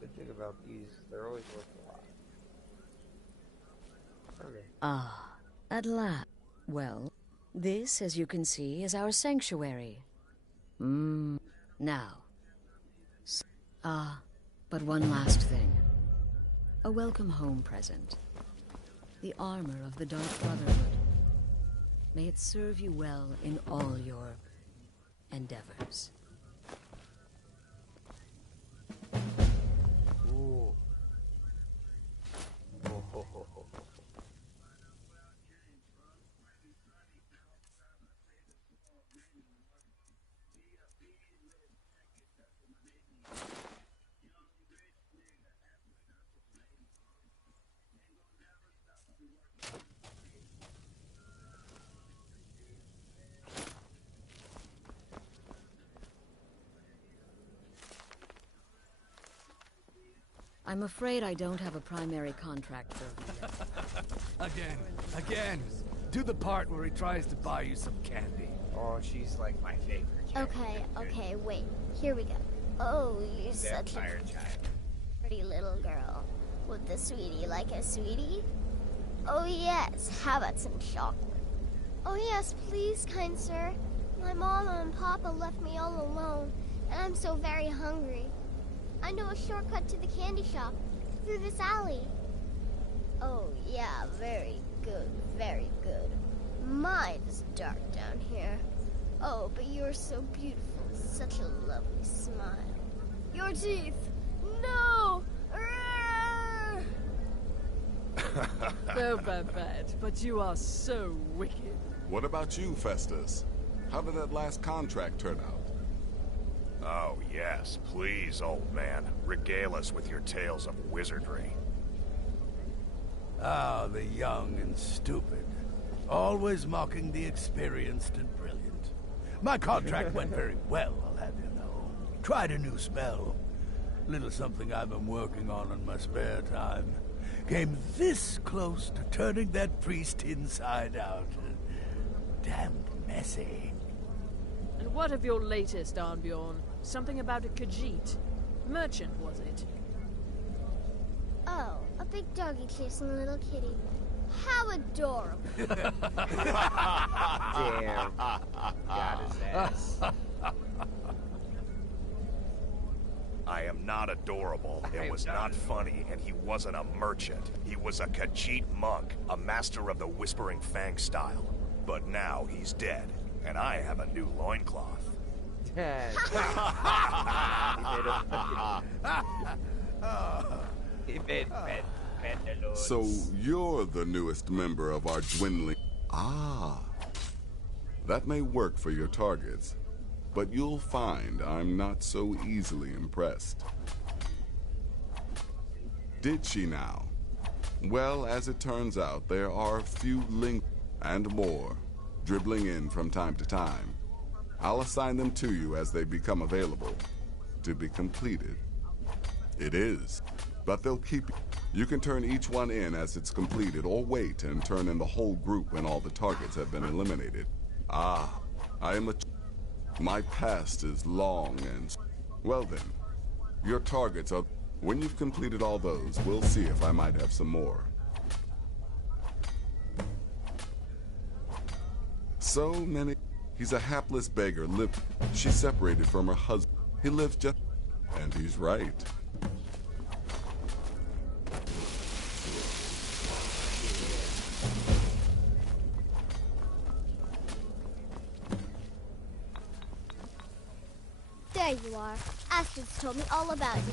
Good thing about these, they're always worth a lot. Okay. Ah, at last. Well, this, as you can see, is our sanctuary. Now. But one last thing. A welcome home present. The armor of the Dark Brotherhood. May it serve you well in all your endeavors. Ooh. Oh, ho, ho, ho. I'm afraid I don't have a primary contract for you. Again. Do the part where he tries to buy you some candy. Oh, she's like my favorite. Okay, wait. Here we go. Oh, you're such a pretty little girl. Would the sweetie like a sweetie? Oh yes, how about some chocolate? Oh yes, please, kind sir. My mama and papa left me all alone, and I'm so very hungry. I know a shortcut to the candy shop, through this alley. Oh yeah, very good, very good. My, it's dark down here. Oh, but you're so beautiful, such a lovely smile. Your teeth! No! So bad, but you are so wicked. What about you, Festus? How did that last contract turn out? Oh, yes. Please, old man. Regale us with your tales of wizardry. Ah, the young and stupid. Always mocking the experienced and brilliant. My contract went very well, I'll have you know. Tried a new spell. Little something I've been working on in my spare time. Came this close to turning that priest inside out. Damned messy. And what of your latest, Arnbjorn? Something about a Khajiit. Merchant, was it? Oh, a big doggy chasing a little kitty. How adorable. Damn. Got his ass. I am not adorable. It was not funny, and he wasn't a merchant. He was a Khajiit monk, a master of the Whispering Fang style. But now he's dead, and I have a new loincloth. So you're the newest member of our dwindling... Ah. That may work for your targets, but you'll find I'm not so easily impressed. Did she now? Well, as it turns out, there are a few links and more dribbling in from time to time. I'll assign them to you as they become available, to be completed. It is, but they'll keep you. You can turn each one in as it's completed, or wait and turn in the whole group when all the targets have been eliminated. Ah, I am a... My past is long and... Well then, your targets are... When you've completed all those, we'll see if I might have some more. So many... He's a hapless beggar. She's separated from her husband. He lives just... And he's right. There you are. Astrid's told me all about you.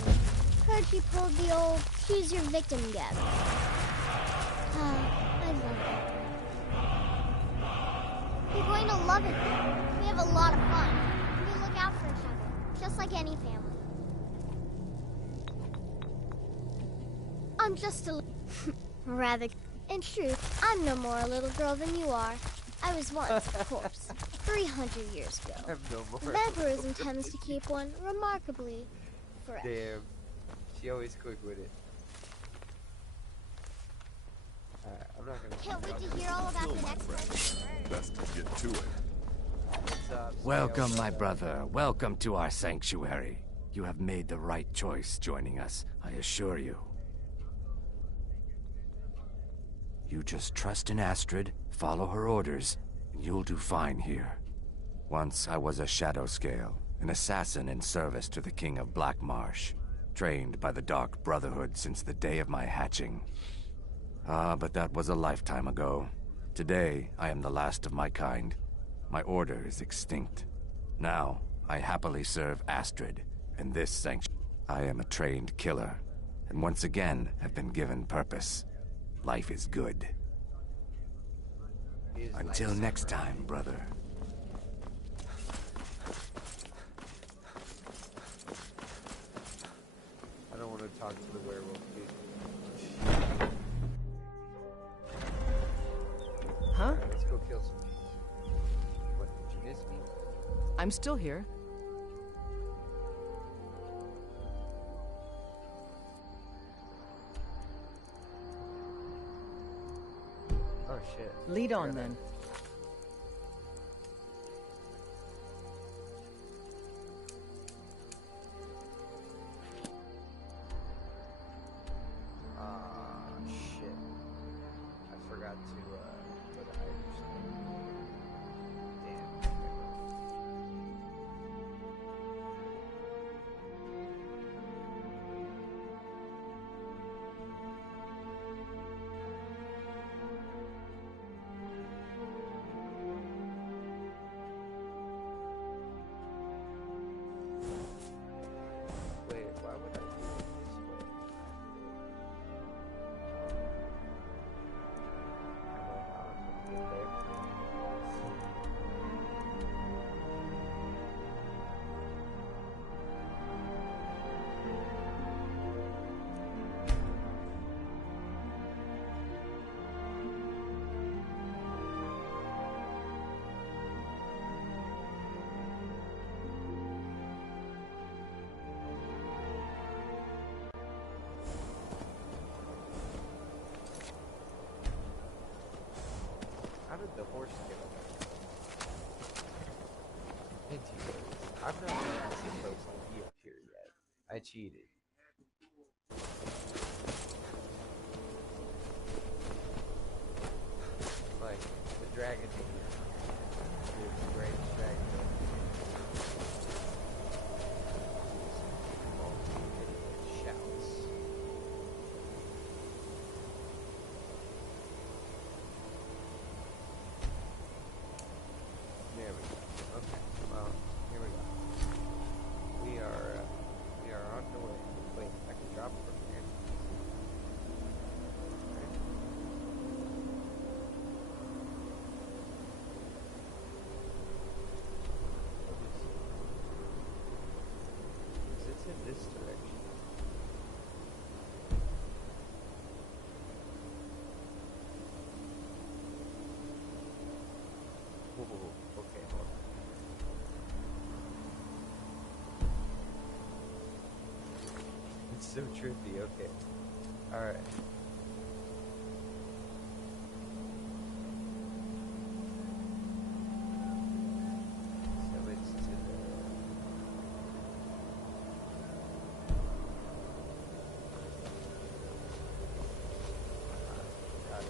Heard he pulled the old choose your victim gag. I love it. You're going to love it. We have a lot of fun. We look out for each other, just like any family. I'm just a rather... In truth, I'm no more a little girl than you are. I was once, of course, 300 years ago. Vampirism tends to keep one remarkably fresh. Damn. She always quick with it. I'm not gonna... Can't wait to hear all about the next one. Best to get to it. Welcome, my brother. Welcome to our sanctuary. You have made the right choice joining us, I assure you. You just trust in Astrid, follow her orders, and you'll do fine here. Once I was a Shadow Scale, an assassin in service to the King of Black Marsh, trained by the Dark Brotherhood since the day of my hatching. Ah, but that was a lifetime ago. Today, I am the last of my kind. My order is extinct. Now, I happily serve Astrid, and this sanctuary. I am a trained killer, and once again have been given purpose. Life is good. Until next time, brother. I don't want to talk to the werewolf, dude. Huh? Let's go kill some bees. What, did you miss me? I'm still here. Oh shit. Lead on then. Shit. I forgot to put the Irish name. Damn. foreskin. I'm not supposed to be up here yet. I cheated. Like, the dragon thing here. It's the greatest dragon. Shouts. There we go. Okay, well, here we go. We are on the way. Wait, I can drop from here. Is it in this direction? Oh, okay, hold on. It's so trippy, okay. Alright. So it's to the... Got it.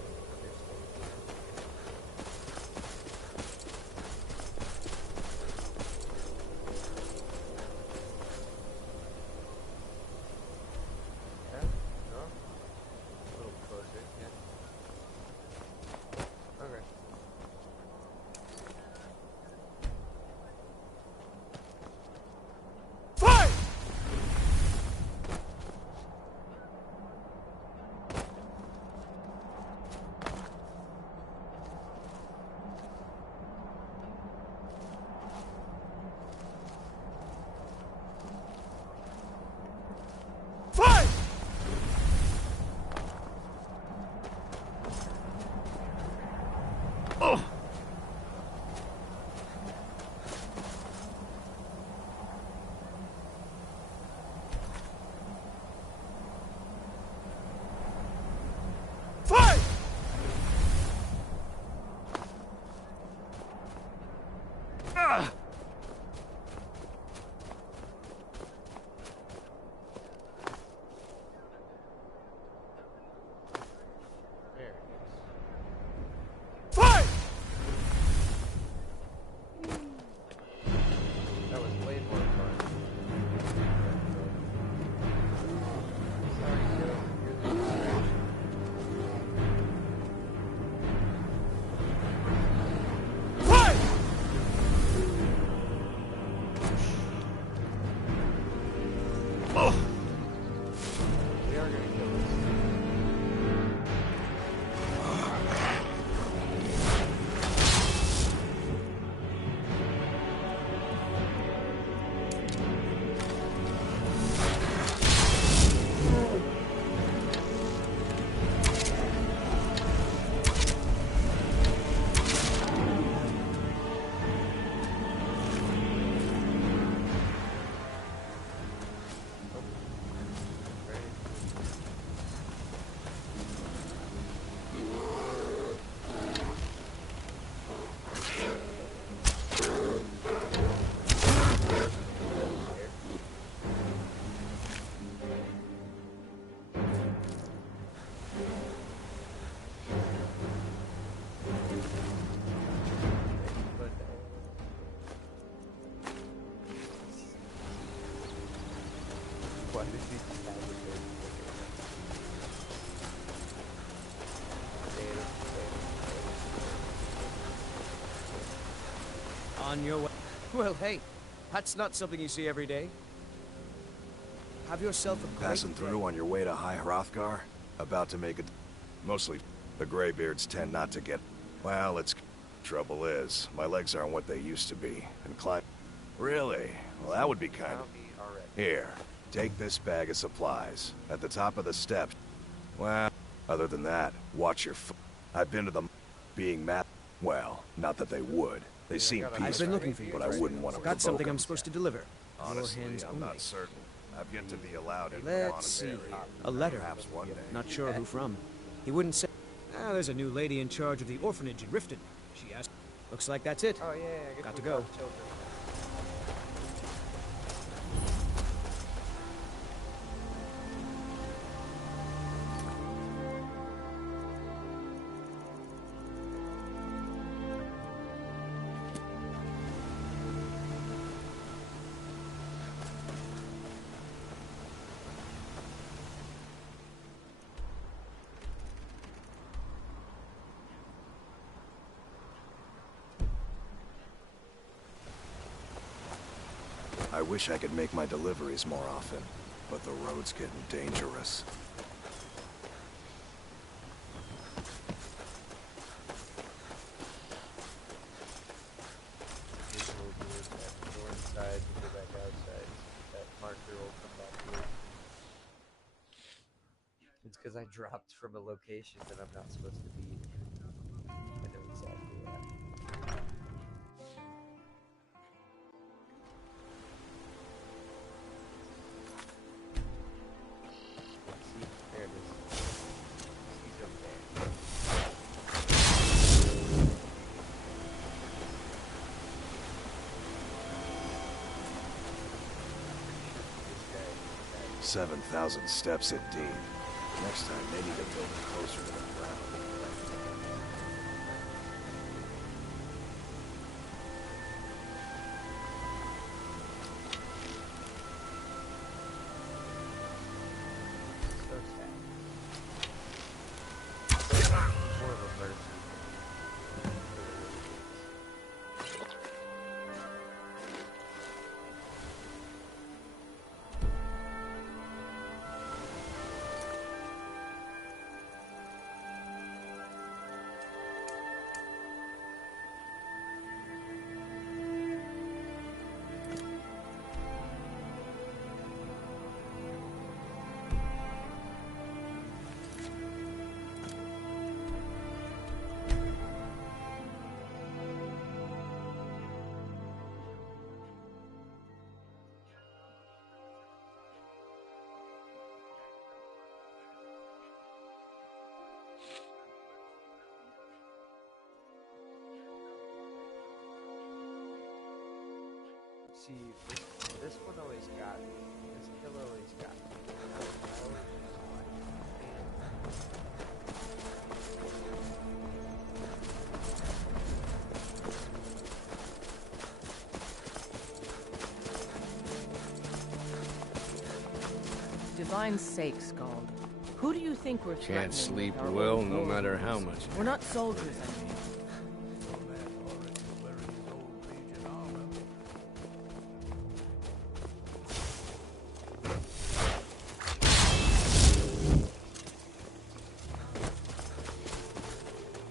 Yeah? No? A little closer, yeah. Okay. Fight! Fight! Oh! Fight! Ah! There it is. Fight! That was way more fun. Sorry, Joe. You're the distraction. Fight! Oh! We are gonna kill this. Why did he just have it there? On your way. Well, hey, that's not something you see every day. Have yourself a great Passing through on your way to High Hrothgar? About to make it. Mostly, the Greybeards tend not to get. Well, it's. Trouble is, my legs aren't what they used to be, and climb. Really? Well, that would be kind of. Here, take this bag of supplies. At the top of the steps. Well, other than that, watch your foot. I've been to them. Being mad. Well, not that they would. They seem peaceful. I've been looking for you, but I wouldn't want to. Got something I'm supposed to deliver. Honestly, Your hands I'm only. not certain. I've yet to be allowed in the Let's see. monastery. A letter. Perhaps one day. Not sure who from. He wouldn't say. Ah, there's a new lady in charge of the orphanage in Riften. She asked. Looks like that's it. Oh, yeah, I guess Got to we go. got children. I wish I could make my deliveries more often, but the road's getting dangerous. Go inside and go back outside. That marker will come back here. It's because I dropped from a location that I'm not supposed to be. I know exactly that. See, there it is. He's over there. This guy. 7,000 steps indeed. Next time, they need to build it closer to the ground. So sad. More of a mercy. See, this one always got me. This kill always got me. I always Divine's sake, Scald. Who do you think we're threatening? Can't sleep with our well own no world? matter how much. We're not soldiers, I mean.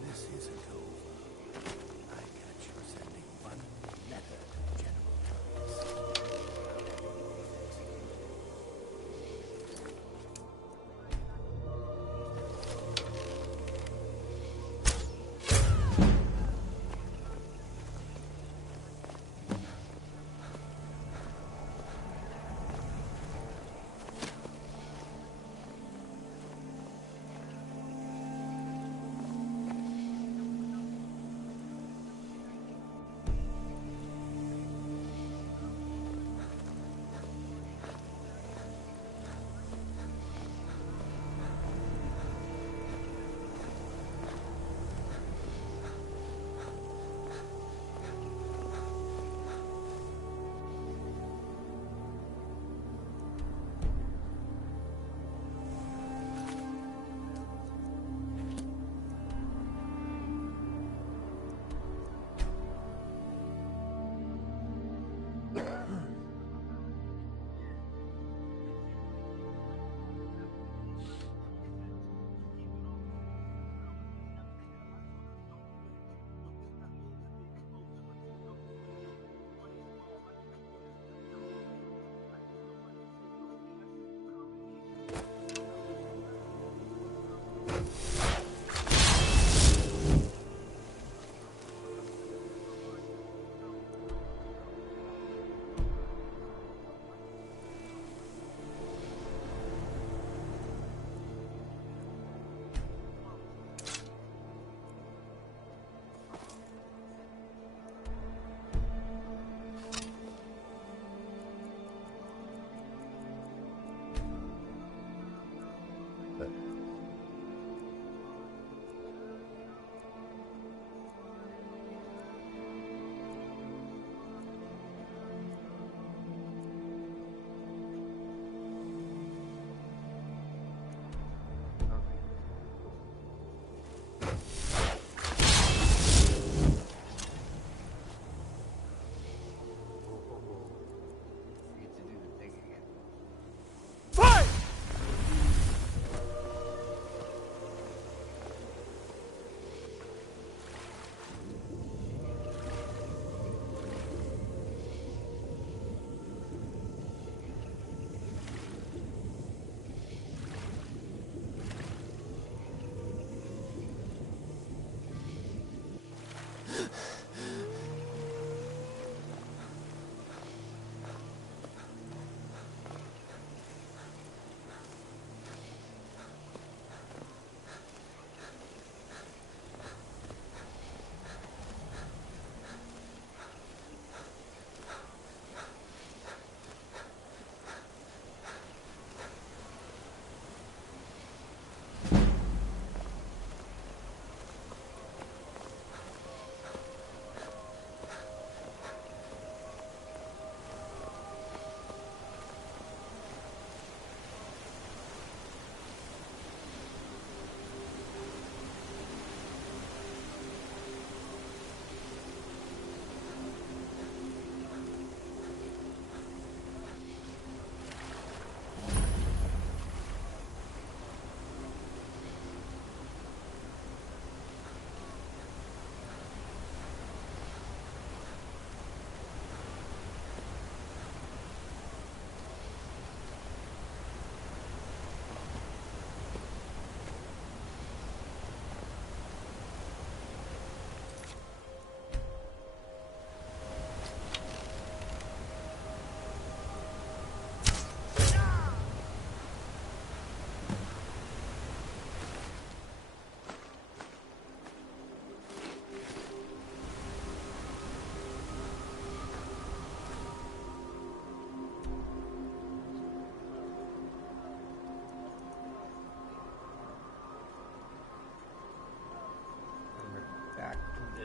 This isn't over. I catch you sending one letter to General Thomas.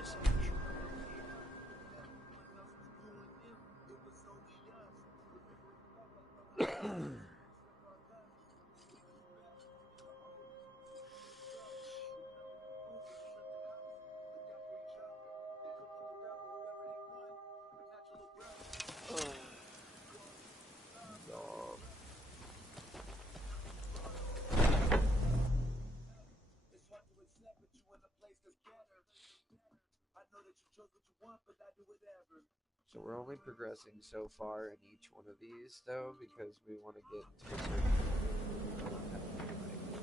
this. So we're only progressing so far in each one of these, though, because we want to get to a certain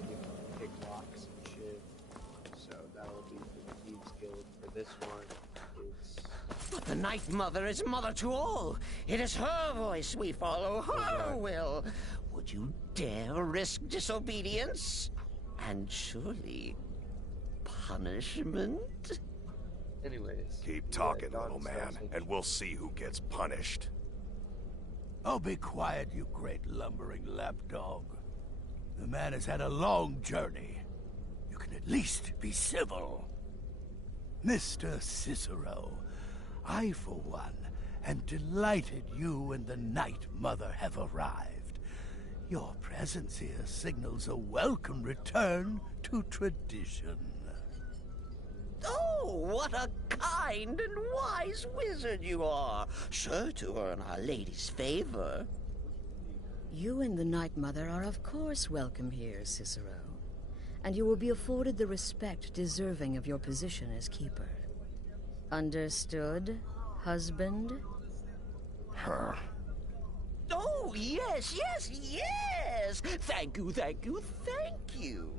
like, pick locks and shit. So that'll be the Thieves Guild for this one. But the Night Mother is mother to all. It is her voice we follow, her will. Would you dare risk disobedience? And surely punishment? Anyways. Keep talking, little man, and we'll see who gets punished. Oh, be quiet, you great lumbering lapdog. The man has had a long journey. You can at least be civil. Mr. Cicero, I, for one, am delighted you and the Night Mother have arrived. Your presence here signals a welcome return to tradition. Oh, what a kind and wise wizard you are, sure to earn Our Lady's favor. You and the Night Mother are of course welcome here, Cicero. And you will be afforded the respect deserving of your position as keeper. Understood, husband? Her. Oh, yes, yes, yes! Thank you, thank you, thank you.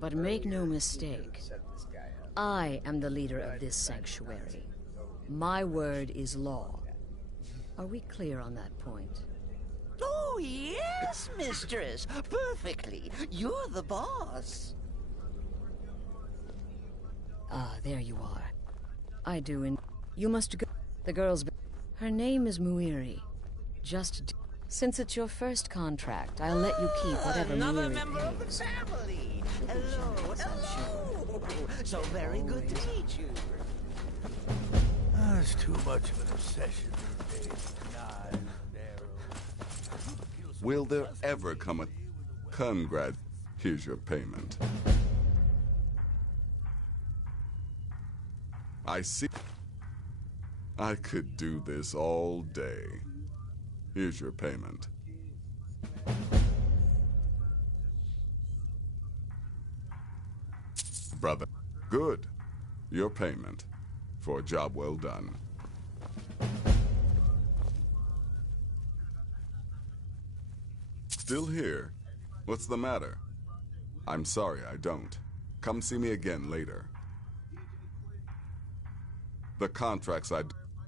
But make no mistake, I am the leader of this sanctuary. My word is law. Are we clear on that point? Oh, yes, mistress. Perfectly. You're the boss. Ah, there you are. I do, and you must go. The girl's... Her name is Muiri. Since it's your first contract, I'll let you keep whatever Another Muiri member of the pays. family. Hello, hello. So very good to meet you. There's too much of an obsession these days with knives and arrows. Will there ever come a... Congrat... Here's your payment. I see... I could do this all day. Here's your payment. Brother. Good. Your payment. For a job well done. Still here? What's the matter? I'm sorry, I don't. Come see me again later. The contracts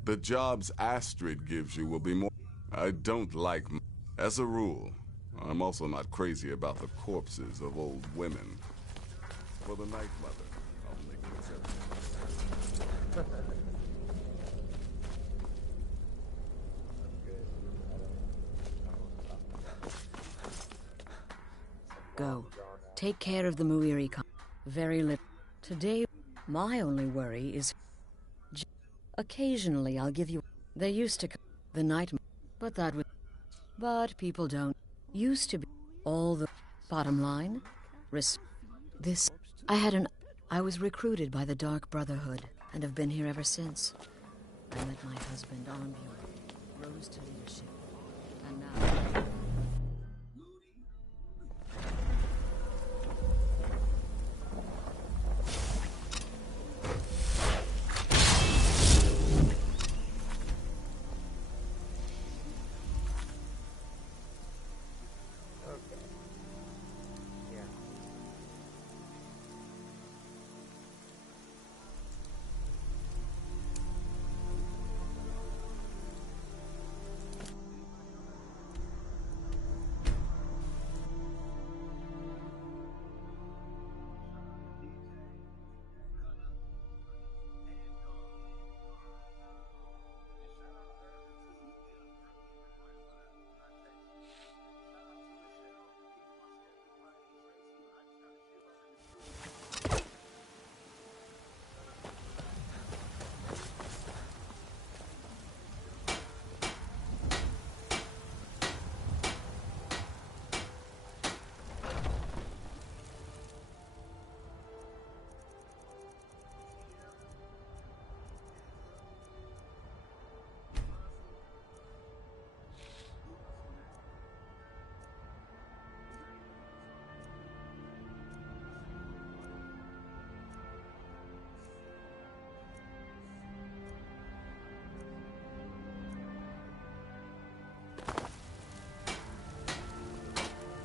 the jobs Astrid gives you will be more... I don't like... As a rule, I'm also not crazy about the corpses of old women. For the Night Mother, I'll make an exception. Go. Take care of the Muiri Very little. Today, my only worry is... Occasionally, I'll give you... They used to... The night... But that was... But people don't. Used to be... All the... Bottom line? This... I was recruited by the Dark Brotherhood, and have been here ever since. I met my husband, Armbjorn, rose to leadership, and now...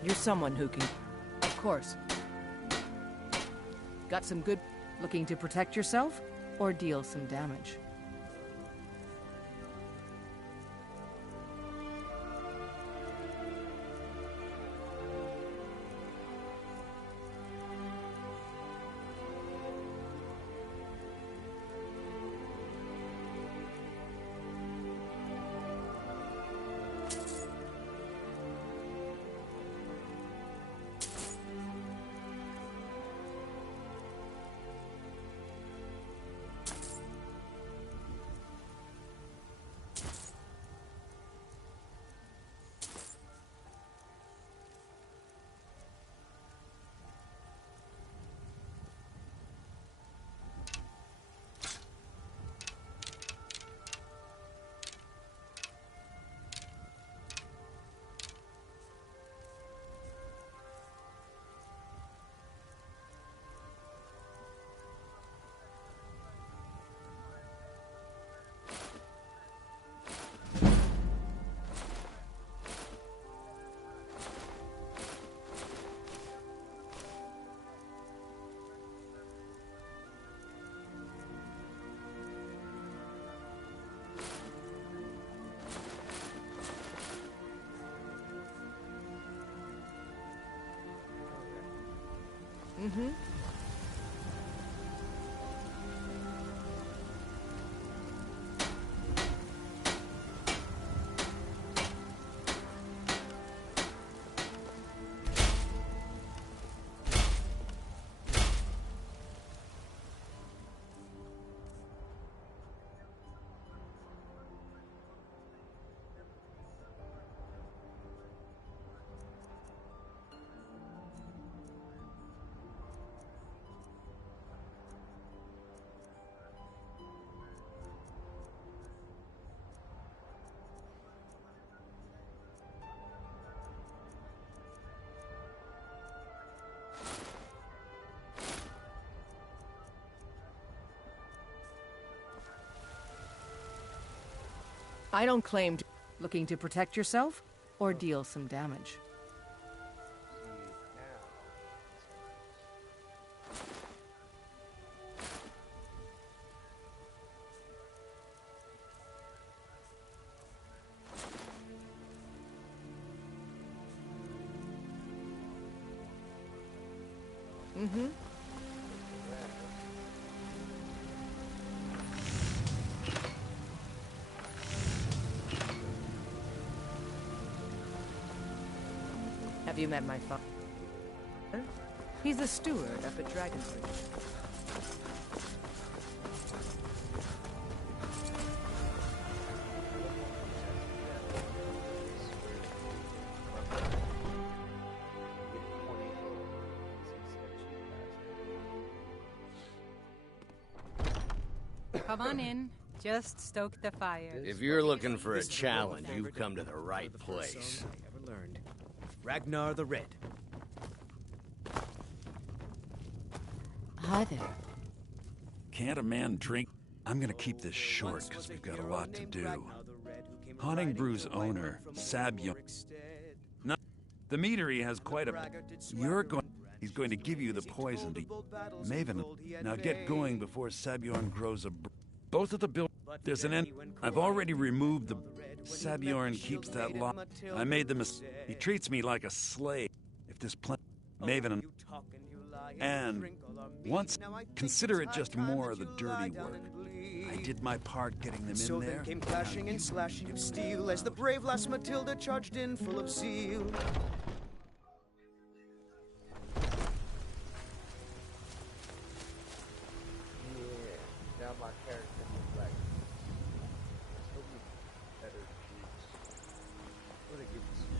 You're someone who can... Of course. Got some good... Looking to protect yourself, or deal some damage? Mm-hmm. I don't claim to... Looking to protect yourself, or deal some damage? Mm-hmm. Have you met my father? He's the steward up at Dragonsbridge. Come on in. Just stoke the fire. If you're looking for a challenge, you've come to the right place. Ever learned. Ragnar the Red. Hi there. Can't a man drink? I'm gonna keep this short because we've got a lot to do. Haunting Brew's owner, Sabyon. No, the meadery has quite a... He's going to give you the poison to... Maven, now get going before Sabjorn grows a... Both of the build... There's an end... I've already removed the... Sabjorn keeps that lock. I made the He treats me like a slave. If this plan... Maven and... Once... Consider it just more of the dirty work. I did my part getting them So in there. then came clashing and slashing of steel as the brave lass Matilda charged in full of zeal. Yeah, now my character is like better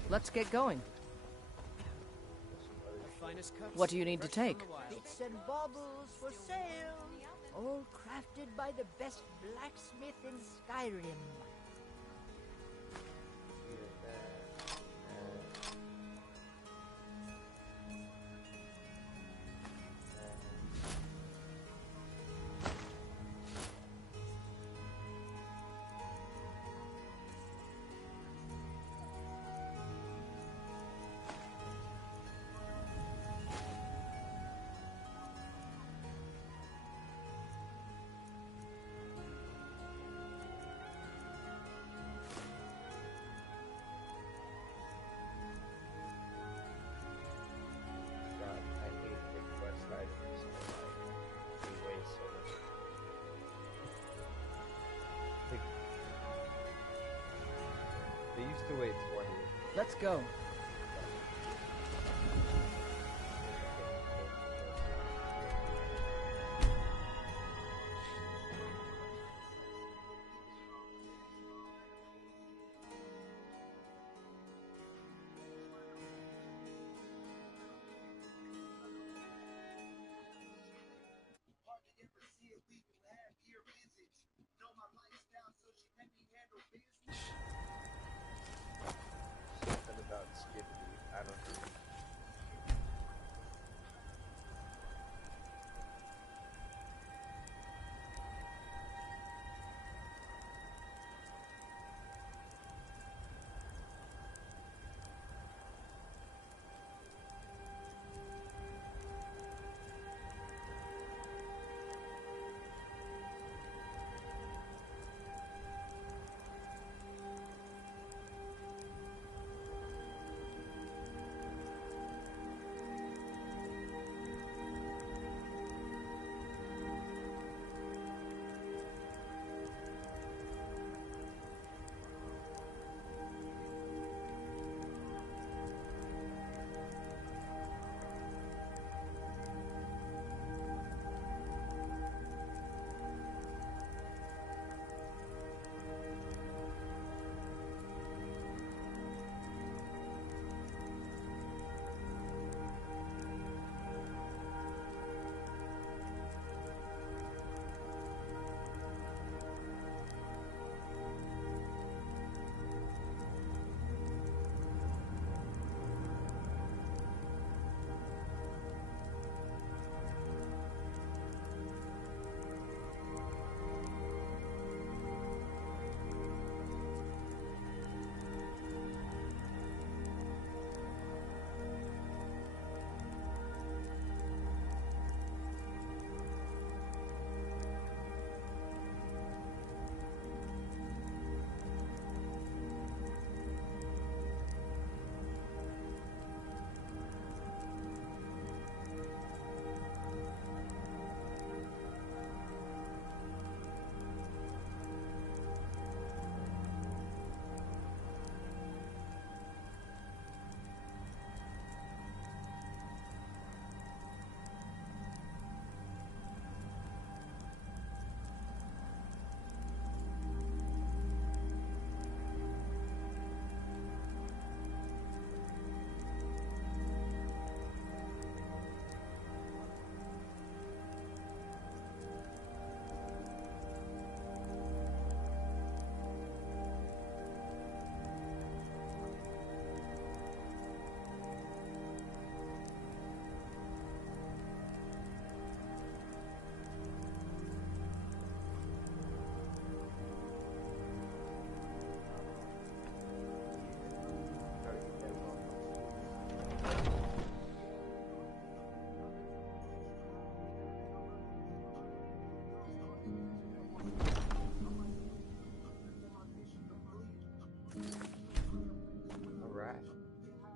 Let's get going. What do you need to take? Bits and baubles for sale, all crafted by the best blacksmith in Skyrim. Let's go. Something about Skippy. I don't know.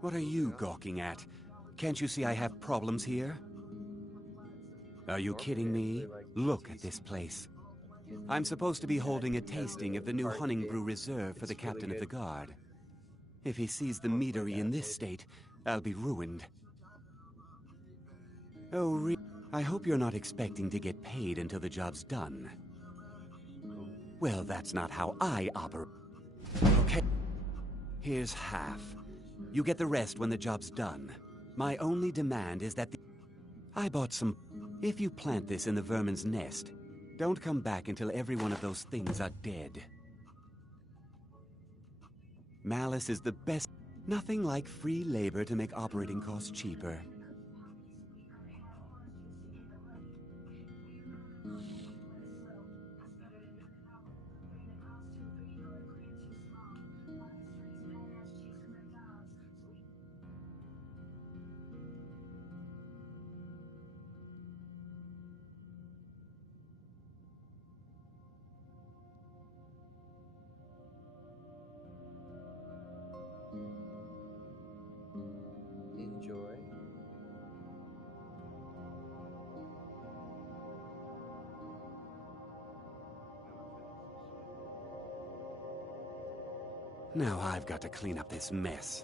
What are you gawking at? Can't you see I have problems here? Are you kidding me? Look at this place. I'm supposed to be holding a tasting of the new Hunting Brew Reserve for the captain of the guard. If he sees the meadery in this state, I'll be ruined. Oh, I hope you're not expecting to get paid until the job's done. Well, that's not how I operate. Okay. Here's half. You get the rest when the job's done. My only demand is that I bought some... If you plant this in the vermin's nest, don't come back until every one of those things are dead. Malice is the best... Nothing like free labor to make operating costs cheaper. Enjoy. Now I've got to clean up this mess.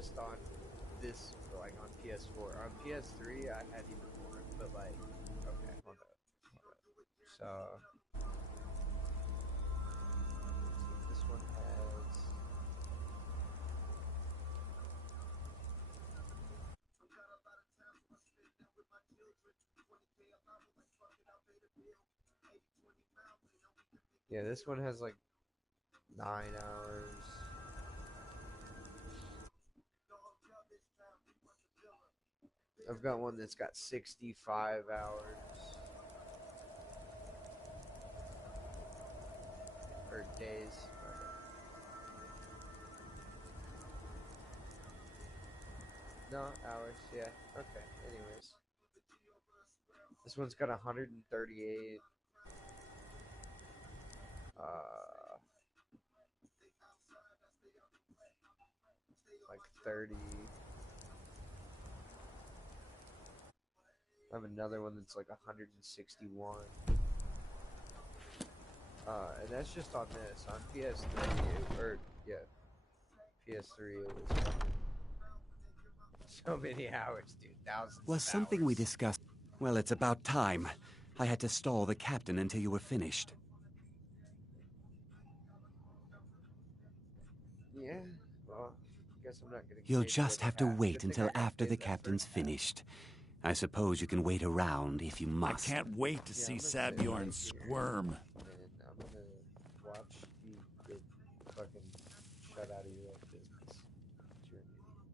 just on this, like on PS4. On PS3, I had even more, but like, okay, hold up. So, this one has. Yeah, this one has like 9 hours. I've got one that's got 65 hours. Or days. No, hours, yeah. Okay, anyways. This one's got 138. Like 30. I have another one that's like 161. And that's just on this. On PS3, PS3, it was so many hours, dude. Thousands Was of something hours. we discussed? Well, it's about time. I had to stall the captain until you were finished. Yeah, well, guess I'm not gonna. You'll just have to wait until after the captain's finished. I suppose you can wait around if you must. I can't wait to see Sabjorn squirm. And I'm gonna watch you get fucking shut out of your own business.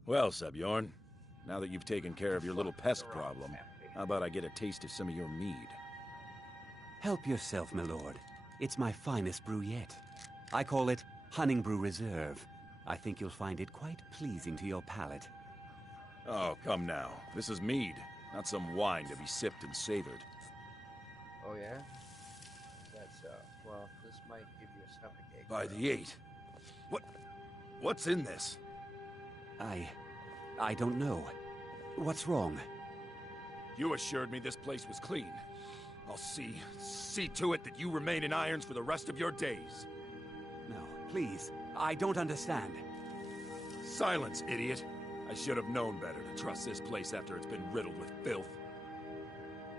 Well, Sabjorn, now that you've taken care of your little pest problem, how about I get a taste of some of your mead? Help yourself, my lord. It's my finest brew yet. I call it Honningbrew Reserve. I think you'll find it quite pleasing to your palate. Oh, come now. This is mead, not some wine to be sipped and savored. Oh, yeah? That's, well, this might give you a stomachache. By the 8. What's in this? I don't know. What's wrong? You assured me this place was clean. I'll see to it that you remain in irons for the rest of your days. No, please. I don't understand. Silence, idiot. I should have known better to trust this place after it's been riddled with filth.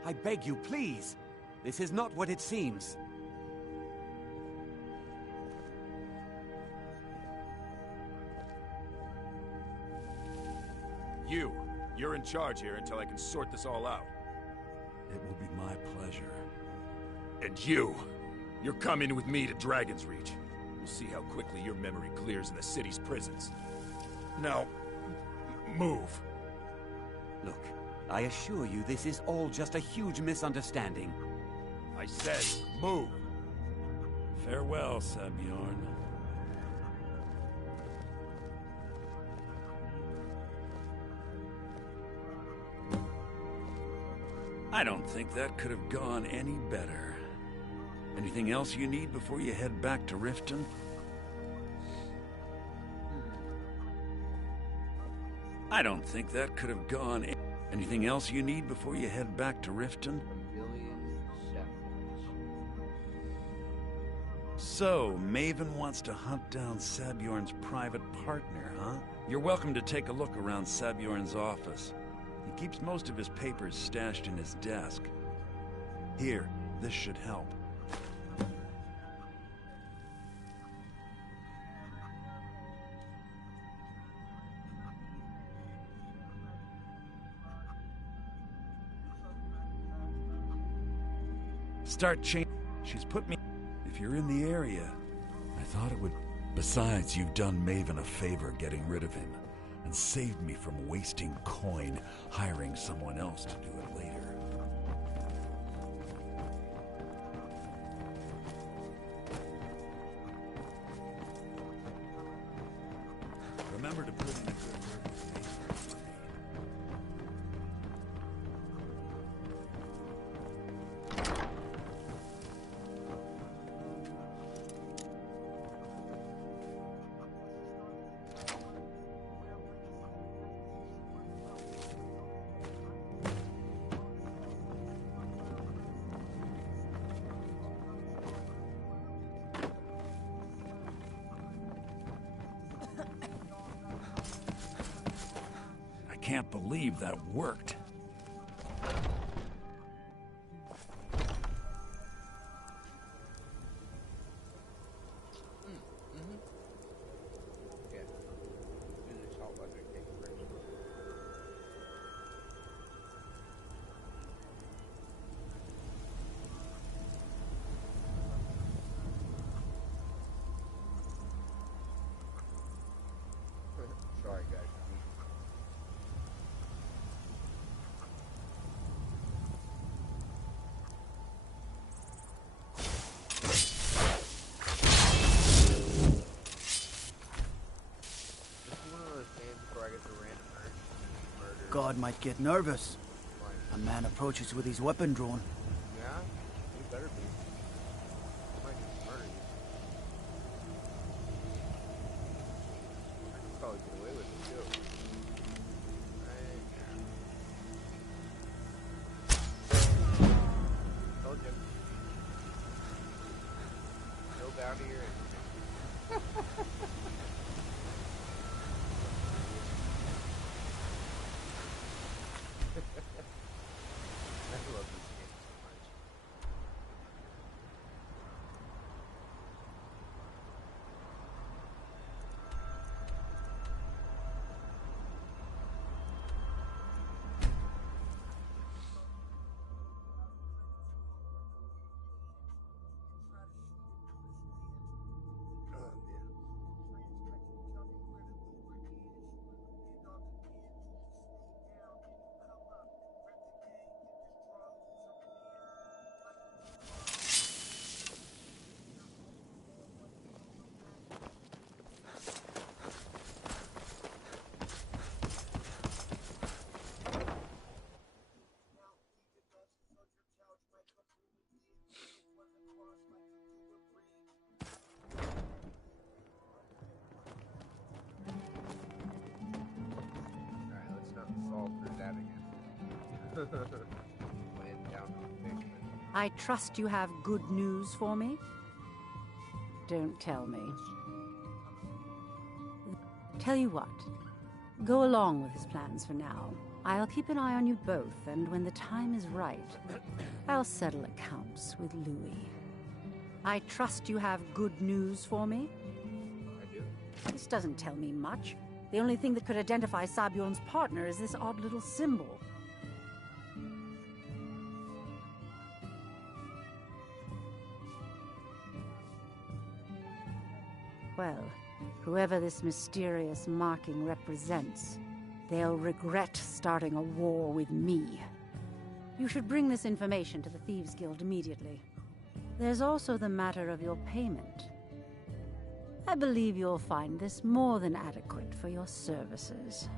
I beg you, please. This is not what it seems. You're in charge here until I can sort this all out. It will be my pleasure. And you're coming with me to Dragon's Reach. We'll see how quickly your memory clears in the city's prisons. Now, move. Look, I assure you this is all just a huge misunderstanding. I said, move. Farewell, Sabjorn. I don't think that could have gone any better. Anything else you need before you head back to Riften? I don't think that could have gone. Anything else you need before you head back to Riften? So, Maven wants to hunt down Sabjorn's private partner, huh? You're welcome to take a look around Sabjorn's office. He keeps most of his papers stashed in his desk. Here, this should help. Start changing. She's put me... If you're in the area, I thought it would... Besides, you've done Maven a favor getting rid of him, and saved me from wasting coin hiring someone else to do it later. Remember to put in a good word with me. can't believe that worked. Yeah. Do the salt butter cake first. Sorry, guys. This is one of those games where I get the random urge to murder. God might get nervous. A man approaches with his weapon drawn. Yeah? You better be. I might just murder you. I could probably get away with it too. Right now. Told you. No bounty or anything. I love this game so much. Alright, let's not fall through that again. Land down in the basement. I trust you have good news for me? Don't tell me. Tell you what, go along with his plans for now. I'll keep an eye on you both, and when the time is right, I'll settle accounts with Louis. I trust you have good news for me? I do. This doesn't tell me much. The only thing that could identify Sabion's partner is this odd little symbol. Well, whoever this mysterious marking represents, they'll regret starting a war with me. You should bring this information to the Thieves Guild immediately. There's also the matter of your payment. I believe you'll find this more than adequate for your services.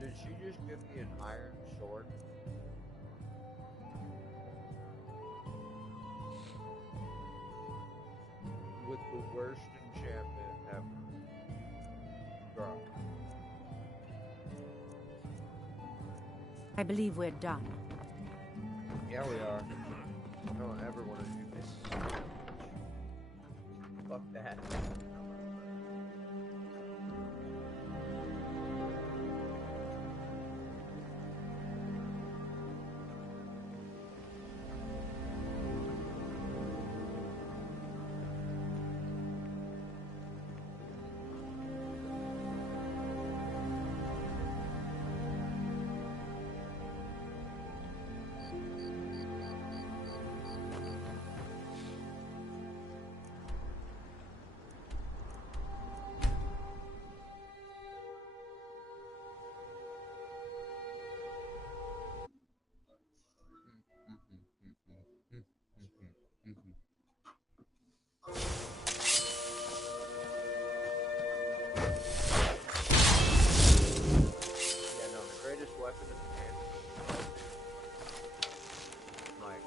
Did she just give me an iron sword? With the worst enchantment ever. Bro. I believe we're done. Yeah, we are. I don't ever want to do this. Fuck that. Weapon in the hand. Like,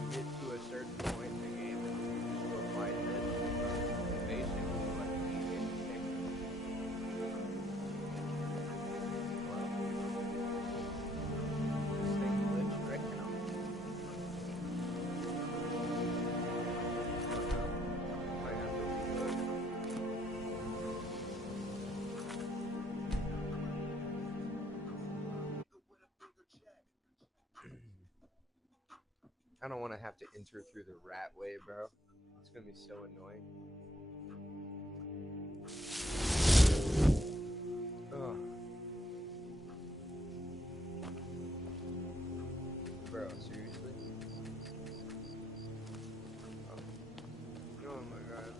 you get to a certain point in the game and you just go fight this. Basically, like, you get taken. This thing glitched right now. I don't want to have to enter through the rat way, bro. It's gonna be so annoying. Ugh. Bro, seriously? Oh my god.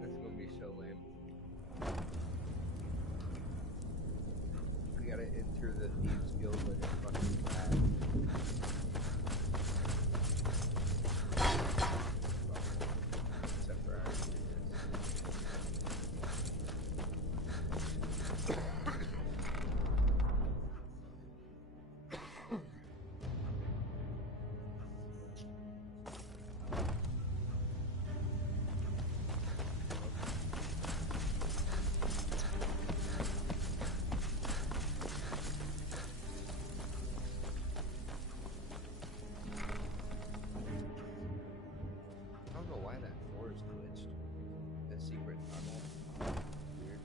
That's gonna be so lame. We gotta enter the Thieves Guild like a fucking rat. Except for actually I don't know why that door is glitched. The secret tunnel. Weird.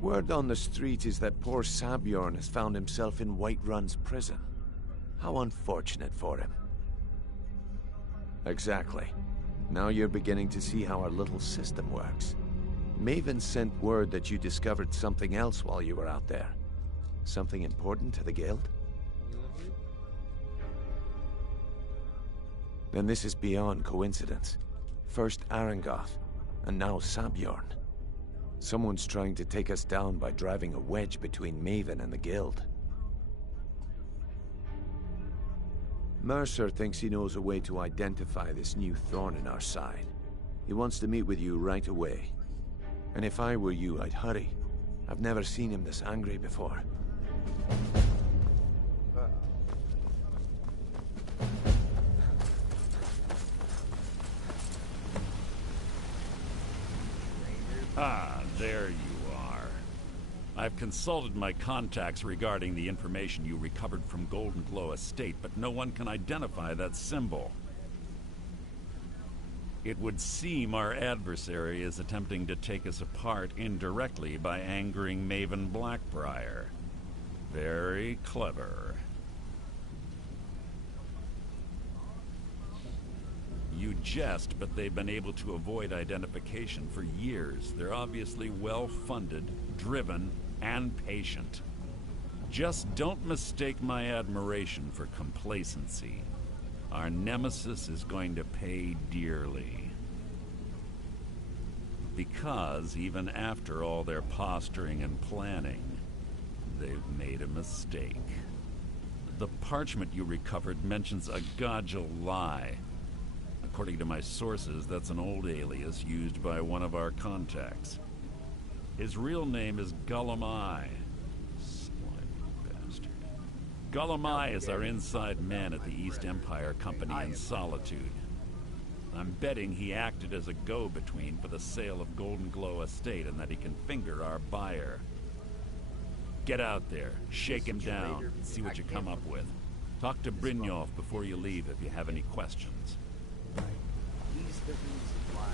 Word on the street is that poor Sabjorn has found himself in Whiterun's prison. How unfortunate for him. Exactly. Now you're beginning to see how our little system works. Maven sent word that you discovered something else while you were out there. Something important to the guild? Then this is beyond coincidence. First Arangoth, and now Sabjorn. Someone's trying to take us down by driving a wedge between Maven and the guild. Mercer thinks he knows a way to identify this new thorn in our side. He wants to meet with you right away. And if I were you, I'd hurry. I've never seen him this angry before. Ah, there you are. I've consulted my contacts regarding the information you recovered from Golden Glow Estate, but no one can identify that symbol. It would seem our adversary is attempting to take us apart indirectly by angering Maven Blackbriar. Very clever. You jest, but they've been able to avoid identification for years. They're obviously well-funded, driven, and patient. Just don't mistake my admiration for complacency. Our nemesis is going to pay dearly. Because even after all their posturing and planning, they've made a mistake. The parchment you recovered mentions a Godjal lie. According to my sources, that's an old alias used by one of our contacts. His real name is Gullum-Eye. Slimy bastard. Gullum-Eye is our inside man at the East Empire Company in Solitude. I'm betting he acted as a go-between for the sale of Golden Glow Estate and that he can finger our buyer. Get out there, shake him down, and see what you come up with. Talk to Brynjolf before you leave if you have any questions. He's the reason why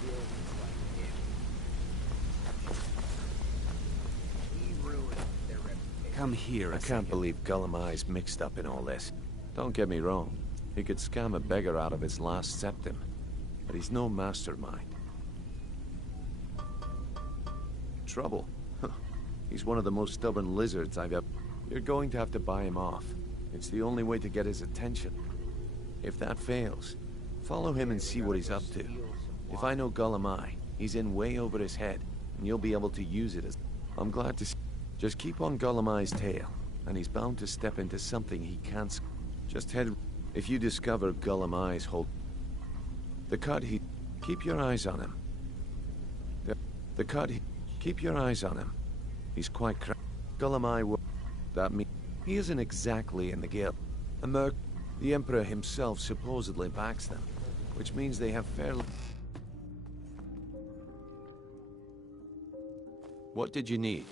the guild is like it. He ruined their reputation. Come here. I can't believe Gullum-Eye's mixed up in all this. Don't get me wrong. He could scam a beggar out of his last septim. But he's no mastermind. Trouble? He's one of the most stubborn lizards I've ever... You're going to have to buy him off. It's the only way to get his attention. If that fails, follow him and see what he's up to. If I know Gullum-Eye, he's in way over his head, and you'll be able to use it as... I'm glad to see... Just keep on Gullum-Eye's tail, and he's bound to step into something he can't... Just head... If you discover Gullum-Eye's whole... The cut he... Keep your eyes on him. The cut he... Keep your eyes on him. He's quite Gulamai. That means he isn't exactly in the guild. The Emperor himself supposedly backs them, which means they have fairly... What did you need?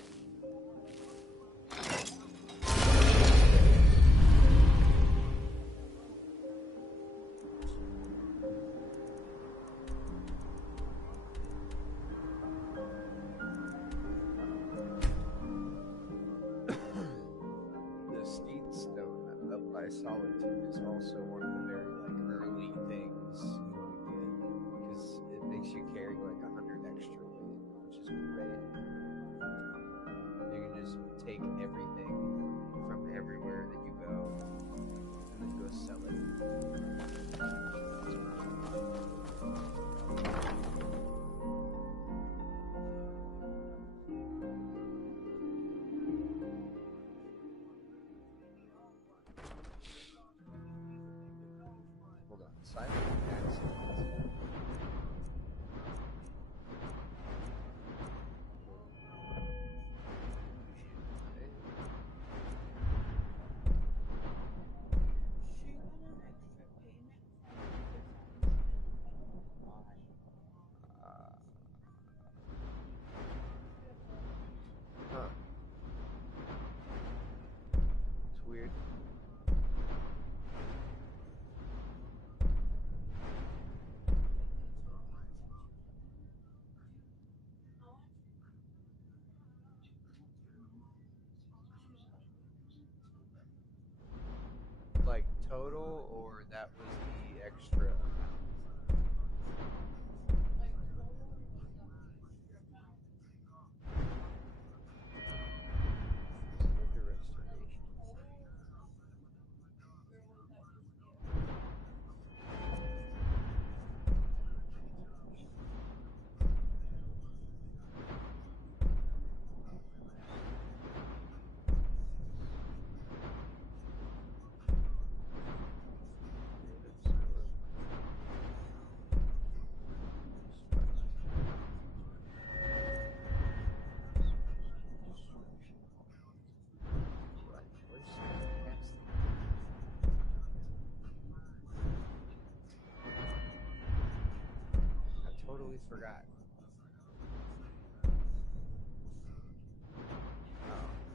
The Steed Stone up by Solitude is also one of the very early things you can get, because it makes you carry 100 extra weight, which is great. You can just take everything from everywhere that you go and then go sell it. Hold on, silent accident. Huh. It's weird. Total, or that was the extra amount? Under restoration. I totally forgot.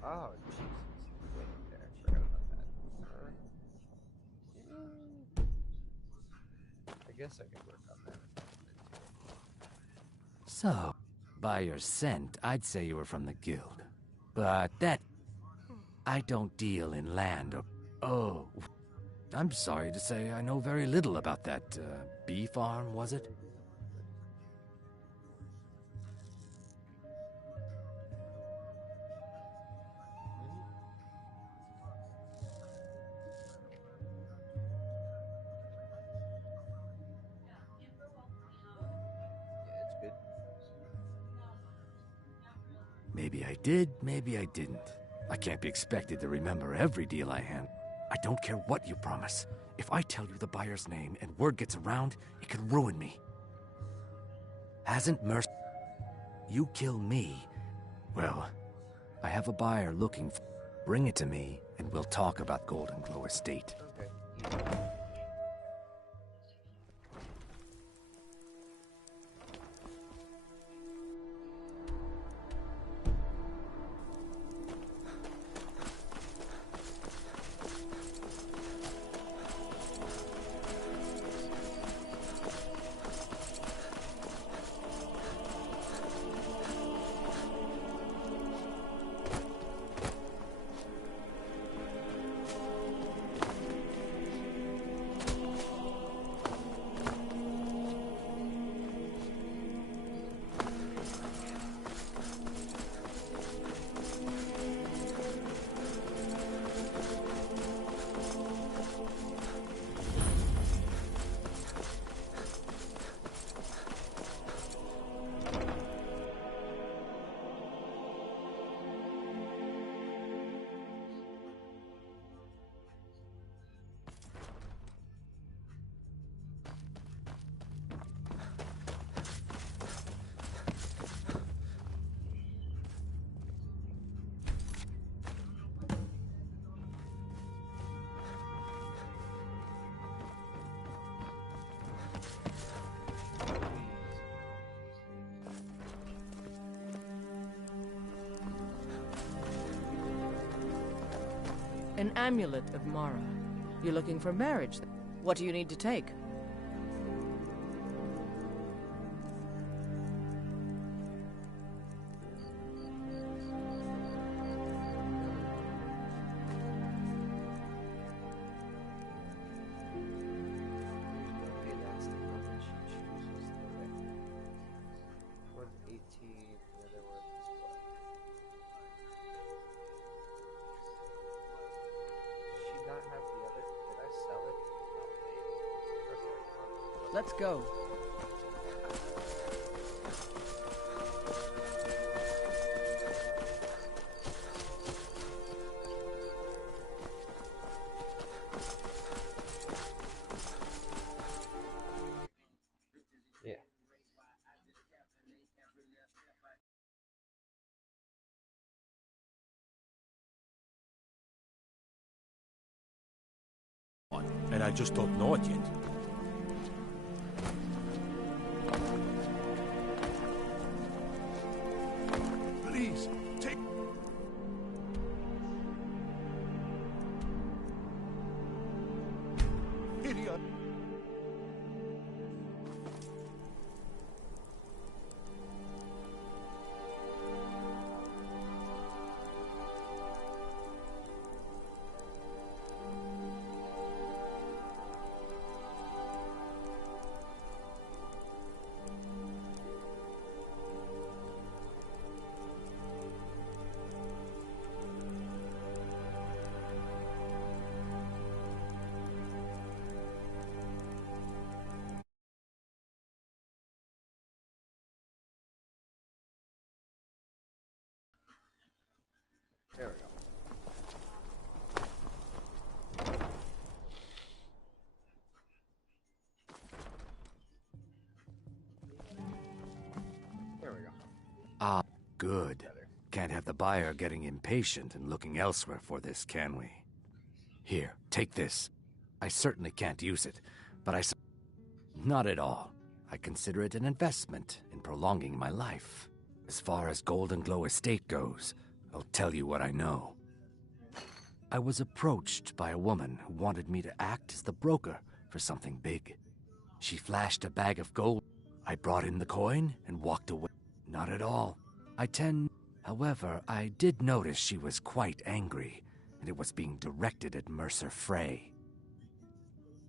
Oh, Jesus. Wait, okay, I forgot about that. I guess I could work on that. So, by your scent, I'd say you were from the guild. But that... I don't deal in land or... Oh, I'm sorry to say I know very little about that, bee farm, was it? Yeah, it's good. Maybe I did, maybe I didn't. I can't be expected to remember every deal I hand. I don't care what you promise. If I tell you the buyer's name and word gets around, it could ruin me. Hasn't mercy... You kill me, well, I have a buyer looking for... Bring it to me, and we'll talk about Golden Glow Estate. Okay. An amulet of Mara. You're looking for marriage. What do you need to take? Okay, that's the one that she chooses. Okay. Worth 18, the other worth is what? Does she not have the other? Did I sell it? Oh, man. Okay. Let's go. Yeah. And I just don't know it yet. Please, take... Idiot. There we go. There we go. Ah, good. Can't have the buyer getting impatient and looking elsewhere for this, can we? Here, take this. I certainly can't use it, but not at all. I consider it an investment in prolonging my life. As far as Golden Glow Estate goes, I'll tell you what I know. I was approached by a woman who wanted me to act as the broker for something big. She flashed a bag of gold. I brought in the coin and walked away. Not at all. However, I did notice she was quite angry, and it was being directed at Mercer Frey.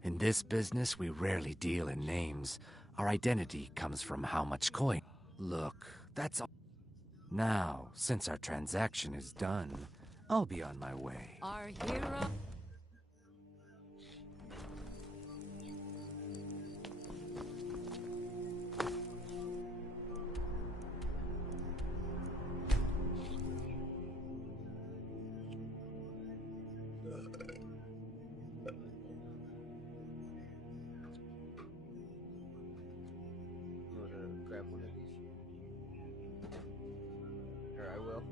In this business, we rarely deal in names. Our identity comes from how much coin. Look, that's all. Now, since our transaction is done, I'll be on my way. Our hero... You wanna grab one of these? Here, I will.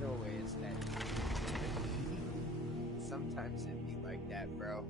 No way it's that easy. Sometimes it be like that, bro.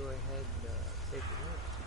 go ahead and take it in.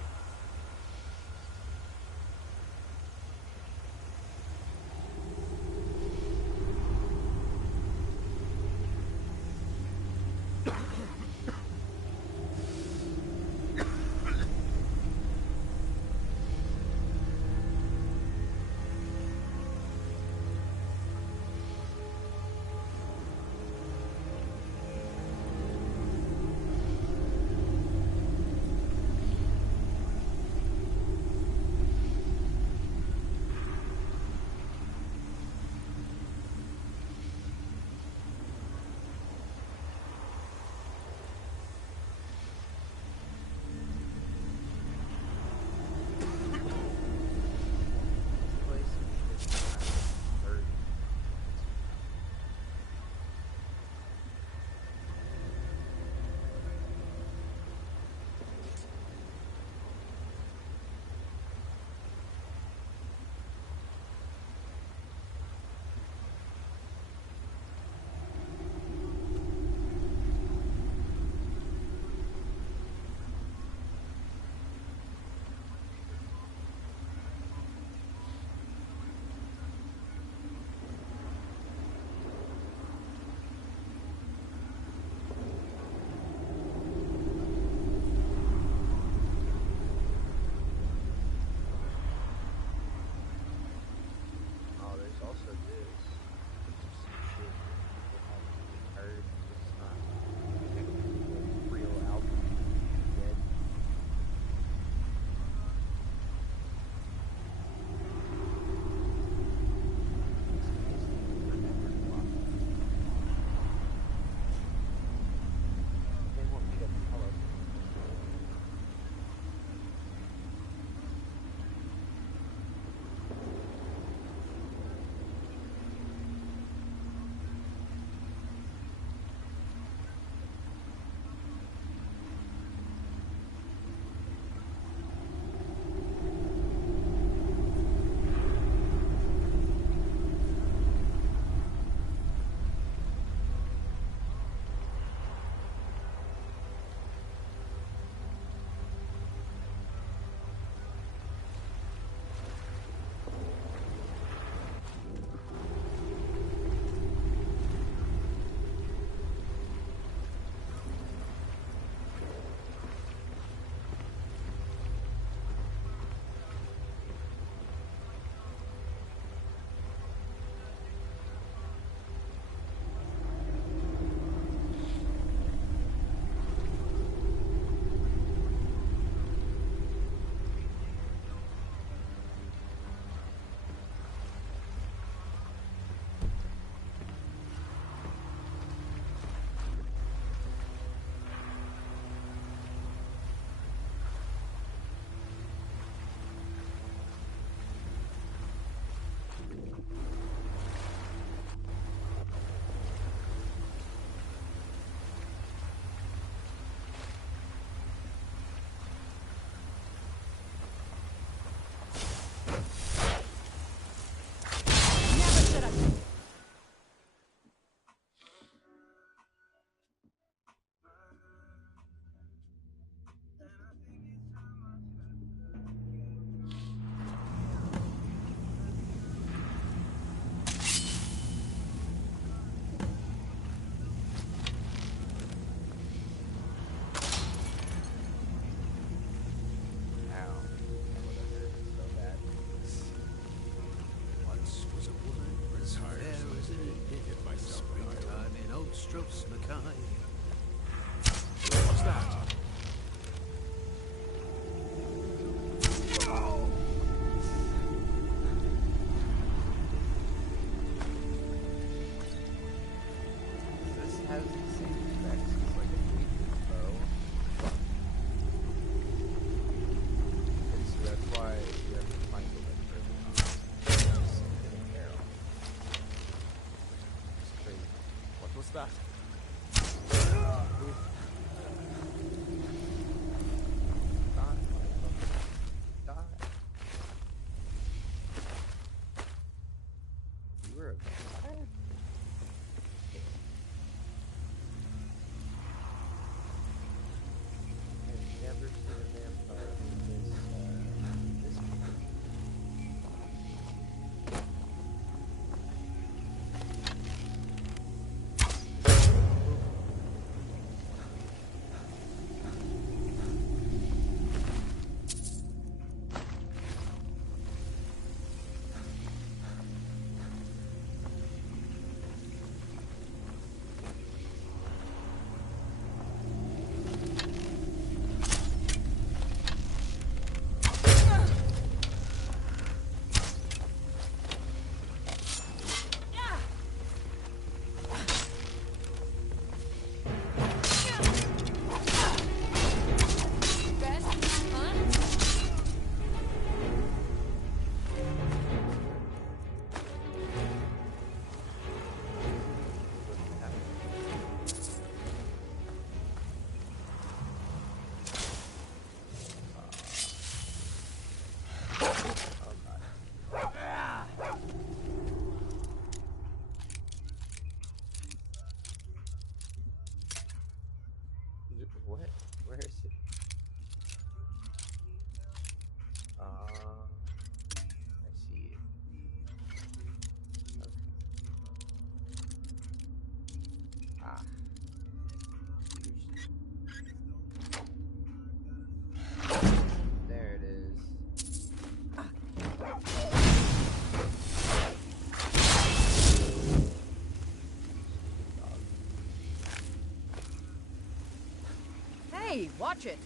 Hey, watch it.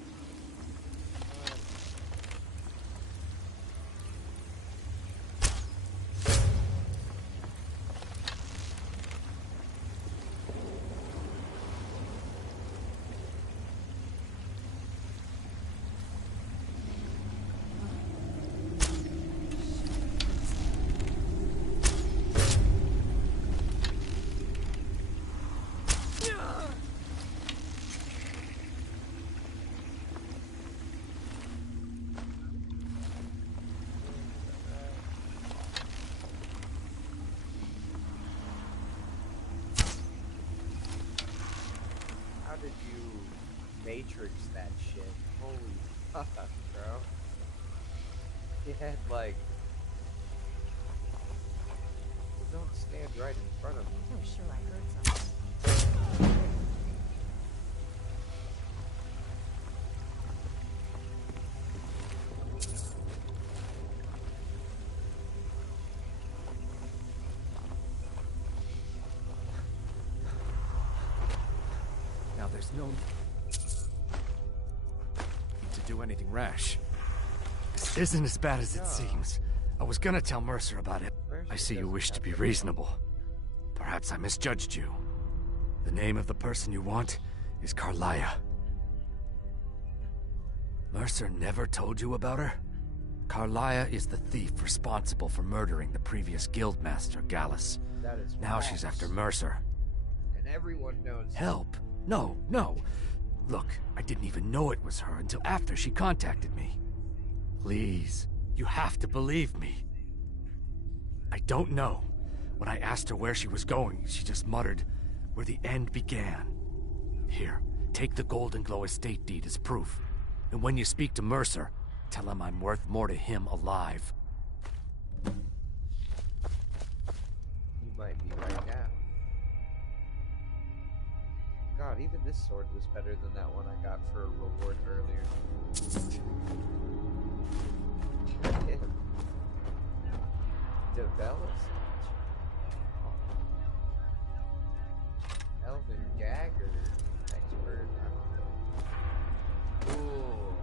How did you Matrix that shit? Holy fuck, bro. He had like... Well, don't stand right in front of me. Oh, sure, I heard something. Now there's no need to do anything rash. This isn't as bad as it seems. I was gonna tell Mercer about it. I see you wish to be reasonable. Perhaps I misjudged you. The name of the person you want is Carlia. Mercer never told you about her? Carlia is the thief responsible for murdering the previous guildmaster, Gallus. That is Now she's false. after Mercer. And everyone knows. Help? No, no. Look, I didn't even know it was her until after she contacted me. Please, you have to believe me. I don't know. When I asked her where she was going, she just muttered, where the end began. Here, take the Golden Glow estate deed as proof. And when you speak to Mercer, tell him I'm worth more to him alive. You might be right now. God, even this sword was better than that one I got for a reward earlier. Damn. Develops. Elven Dagger. Expert. Ooh.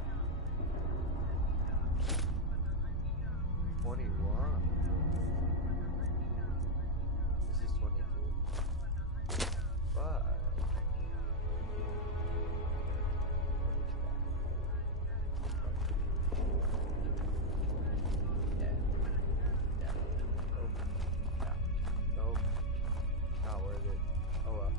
21. This is 22. Fuck. Yeah. Yeah. Nope. Yeah. Nope. Not worth it. Oh well.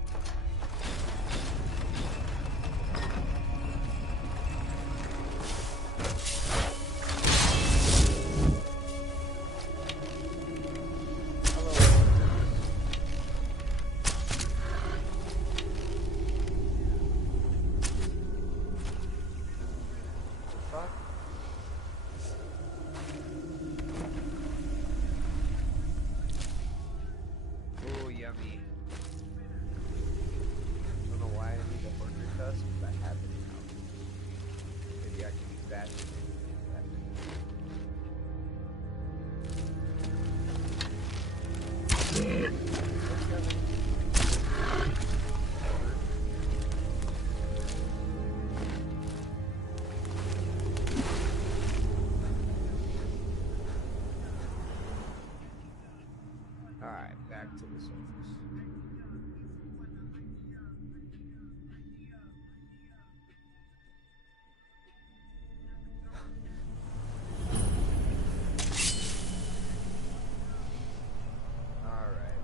Oh, yummy. Don't know why I need a burger tusk, but I have it now. Maybe I can use that. Alright, back to the surface. Alright.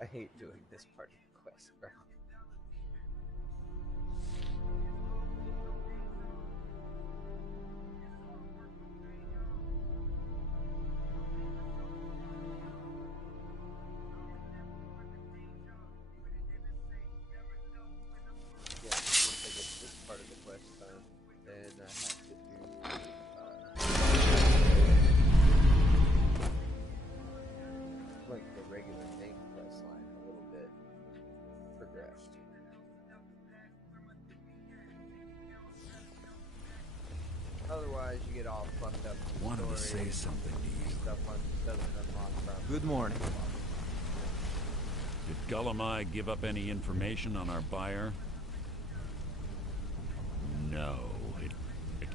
I hate doing this part of the quest, bro. Yeah, once I get to this part of the quest done, then I have to do like the regular main quest line a little bit progressed. Otherwise, you get all fucked up. One say something to you. Stuff doesn't unlock properly. Good morning. Did Gullamai give up any information on our buyer? No, it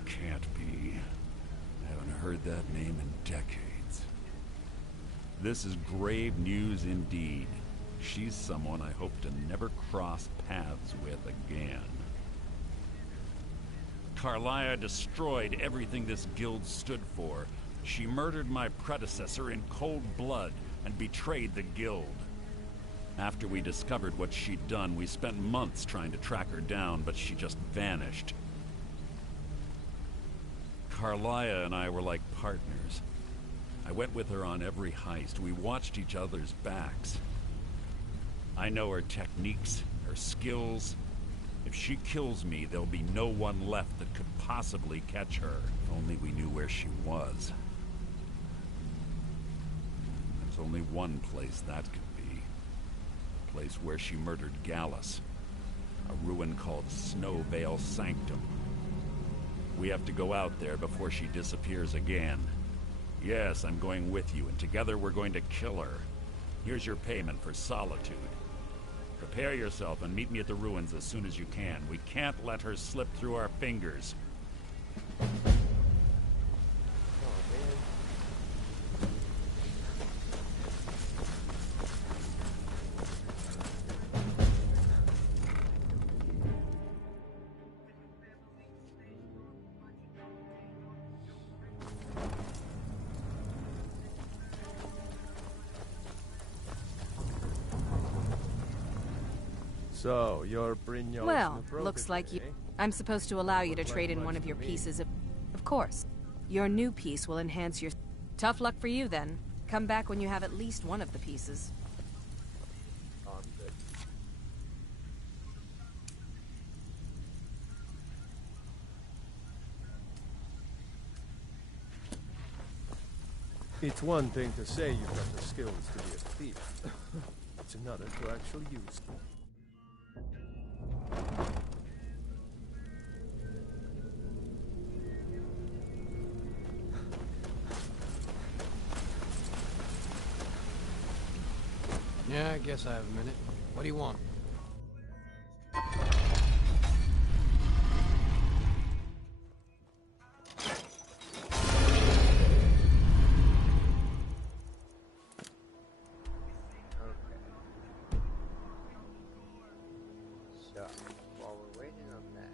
can't be. I haven't heard that name in decades. This is grave news indeed. She's someone I hope to never cross paths with again. Carlia destroyed everything this guild stood for. She murdered my predecessor in cold blood and betrayed the guild. After we discovered what she'd done, we spent months trying to track her down, but she just vanished. Carlia and I were like partners. I went with her on every heist. We watched each other's backs. I know her techniques, her skills. If she kills me, there'll be no one left that could possibly catch her. If only we knew where she was. There's only one place that could be. A place where she murdered Gallus. A ruin called Snowvale Sanctum. We have to go out there before she disappears again. Yes, I'm going with you, and together we're going to kill her. Here's your payment for solitude. Prepare yourself and meet me at the ruins as soon as you can. We can't let her slip through our fingers. So, you're Brynjolf's Well, new looks like you... protege, eh? I'm supposed to allow you to trade in one of your to me. pieces of... Of course. Your new piece will enhance your... Tough luck for you, then. Come back when you have at least one of the pieces. Oh, I'm good. It's one thing to say you've got the skills to be a thief. It's another to actually use them. Yeah, I guess I have a minute. What do you want? So, while we're waiting on that,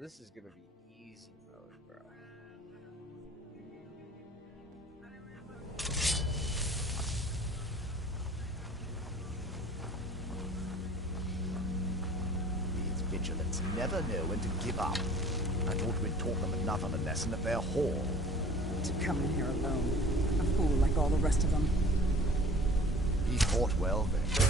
this is gonna be easy mode, bro. These vigilants never know when to give up. I thought we'd taught them enough of a lesson at their hall. To come in here alone. A fool like all the rest of them. He fought well then.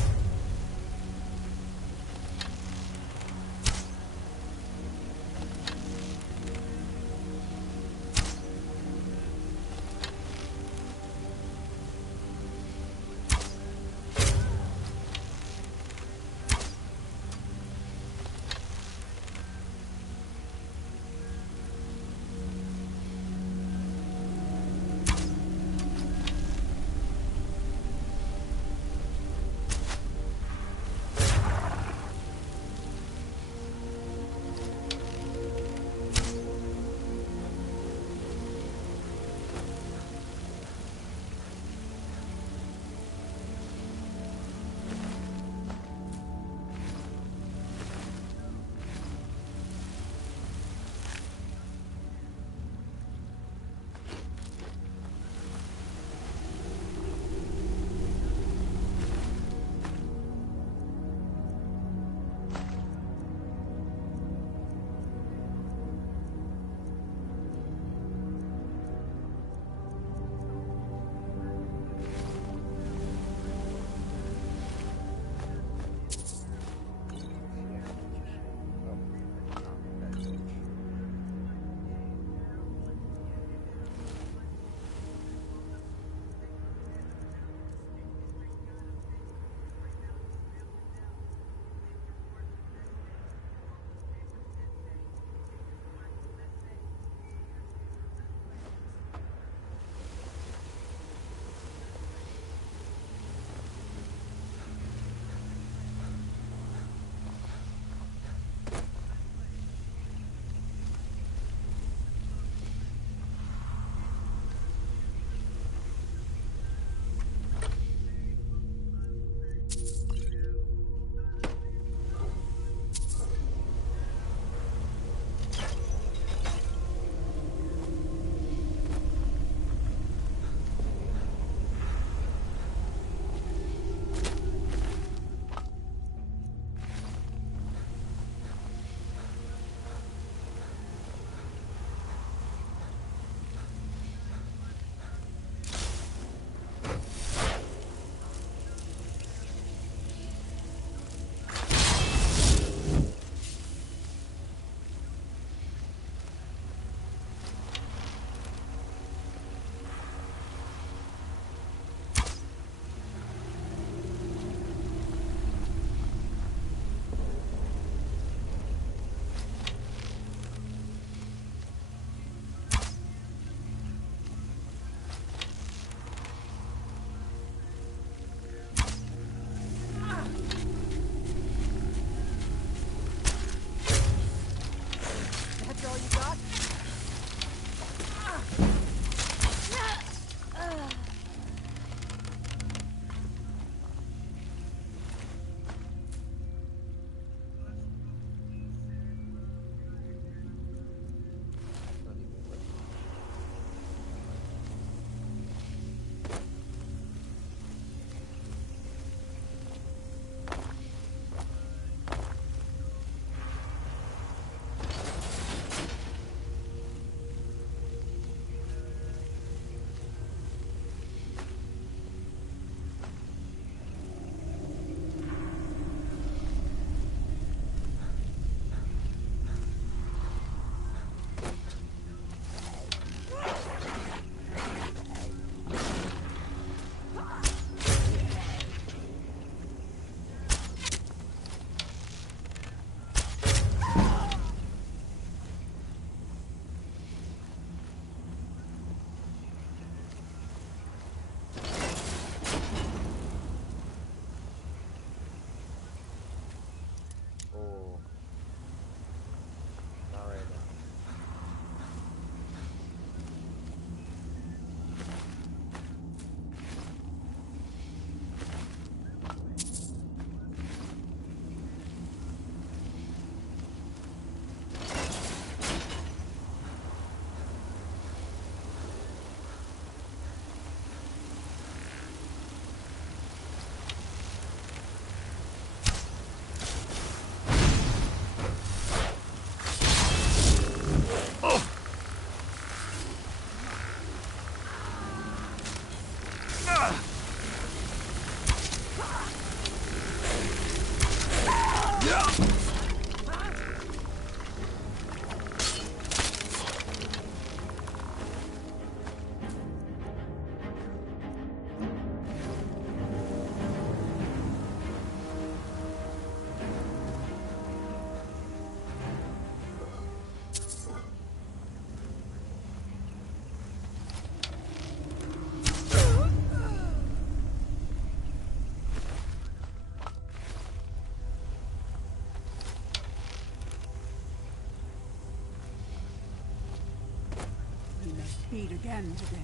He may speed again today.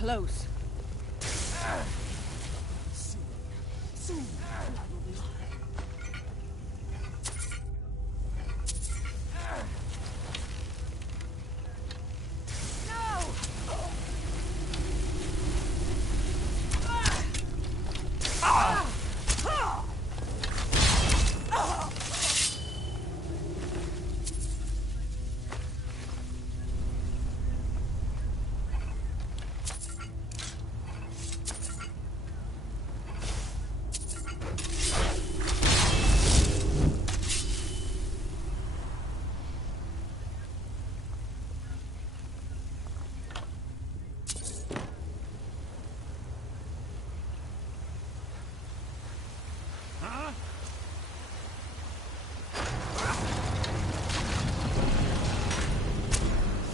Close. Soon.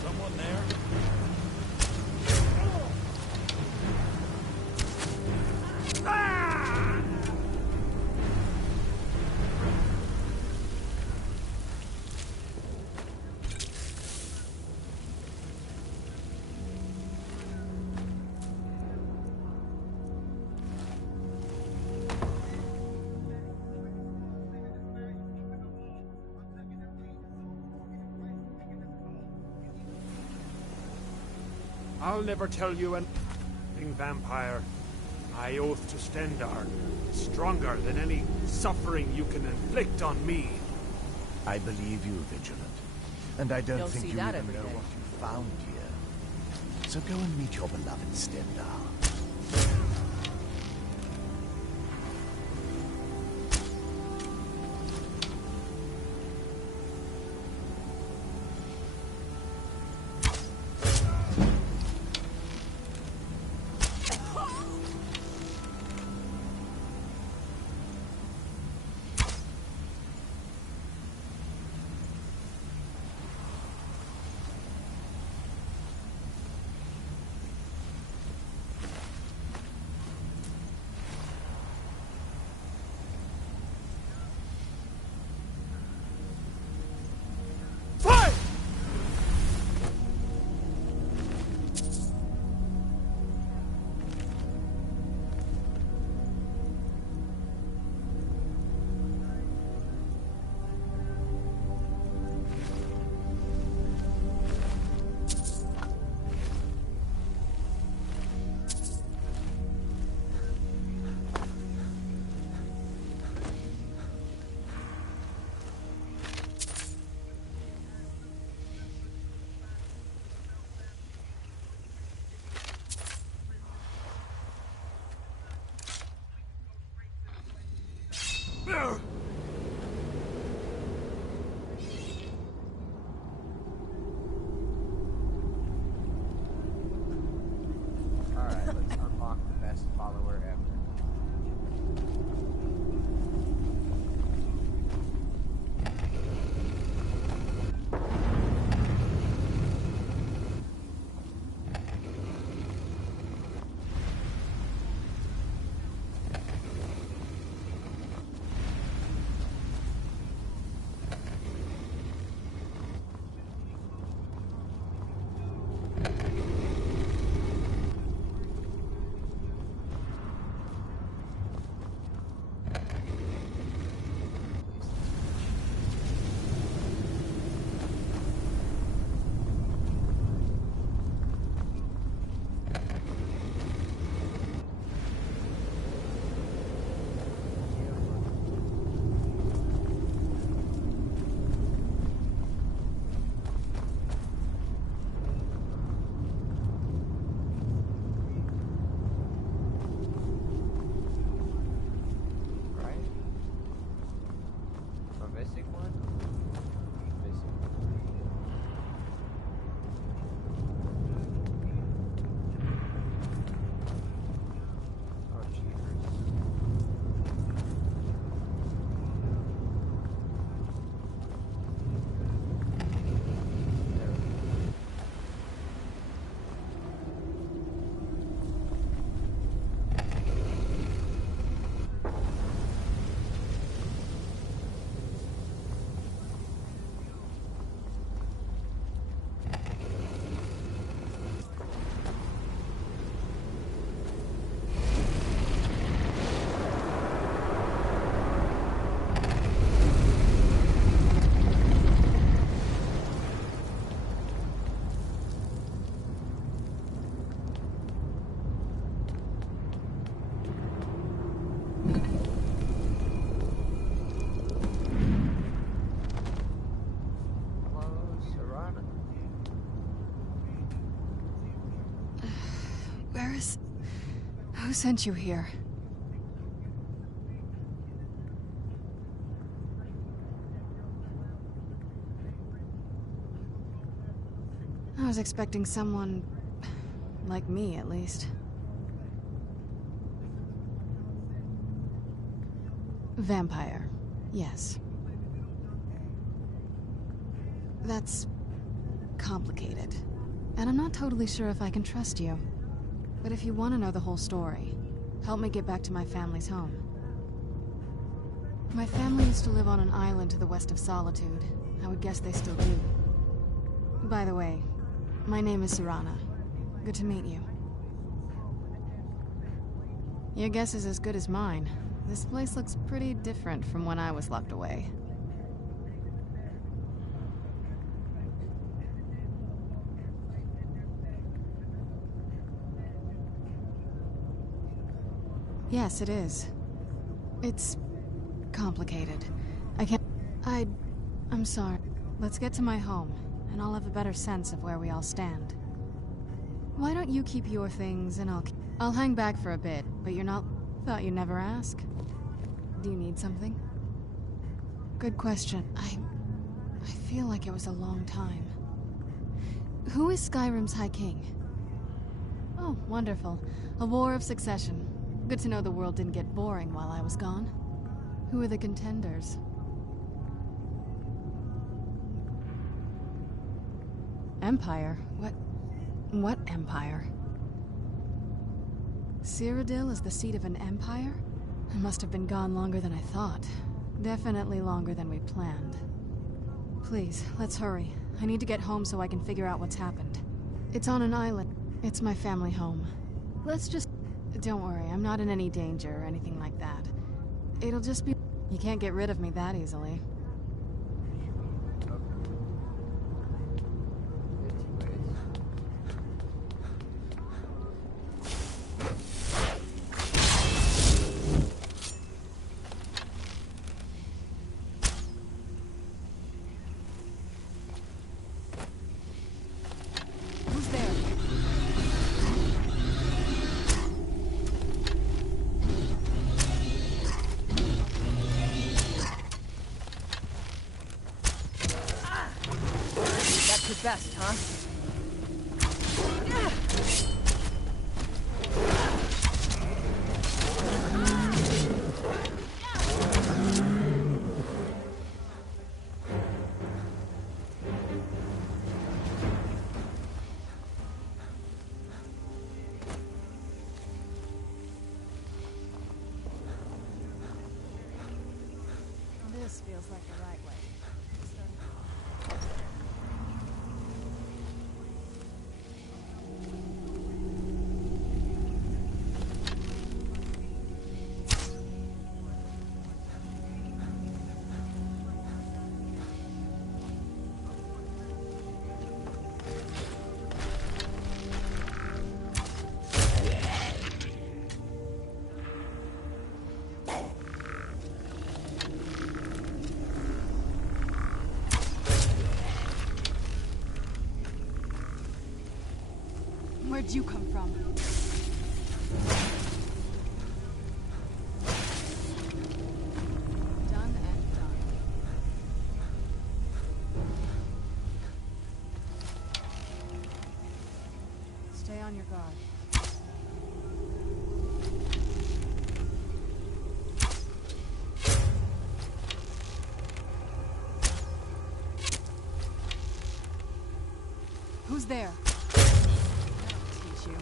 Someone there? I'll never tell you anything, vampire. I oath to Stendar, stronger than any suffering you can inflict on me. I believe you, Vigilant. And I don't think see you that even every know day. what you found here. So go and meet your beloved Stendar. Who sent you here? I was expecting someone... like me, at least. Vampire. Yes. That's... complicated. And I'm not totally sure if I can trust you. But if you want to know the whole story, help me get back to my family's home. My family used to live on an island to the west of Solitude. I would guess they still do. By the way, my name is Serana. Good to meet you. Your guess is as good as mine. This place looks pretty different from when I was locked away. Yes, it is. It's... complicated. I'm sorry. Let's get to my home, and I'll have a better sense of where we all stand. Why don't you keep your things, and I'll hang back for a bit, but you're not... Thought you'd never ask. Do you need something? Good question. I feel like it was a long time. Who is Skyrim's High King? Oh, wonderful. A war of succession. Good to know the world didn't get boring while I was gone. Who are the contenders? Empire? What empire? Cyrodiil is the seat of an empire? I must have been gone longer than I thought. Definitely longer than we planned. Please, let's hurry. I need to get home so I can figure out what's happened. It's on an island. It's my family home. Let's just... Don't worry, I'm not in any danger or anything like that. It'll just be... You can't get rid of me that easily. Best, huh? This feels like the right way. Where'd you come from? Done and done. Stay on your guard. Who's there? You.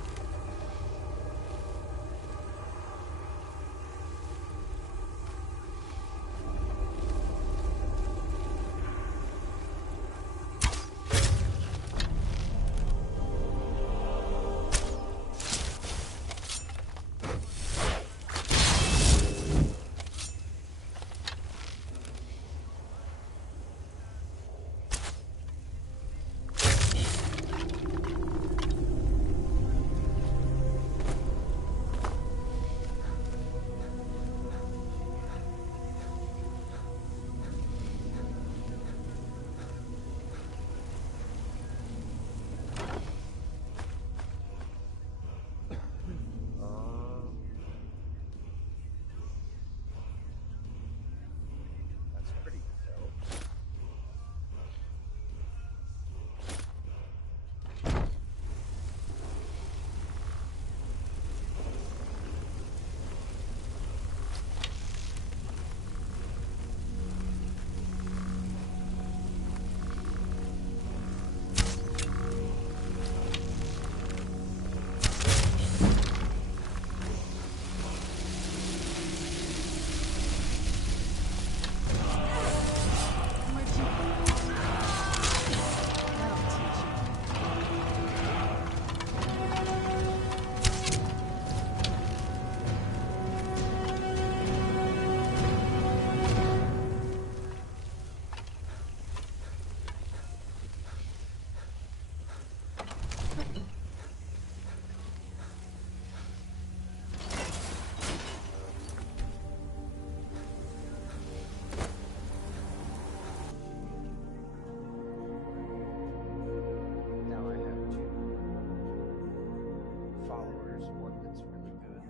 there's one that's really good.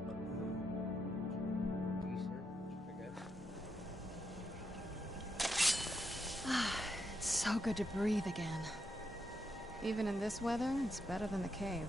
The other one's decent, I guess. It's so good to breathe again. Even in this weather, it's better than the cave.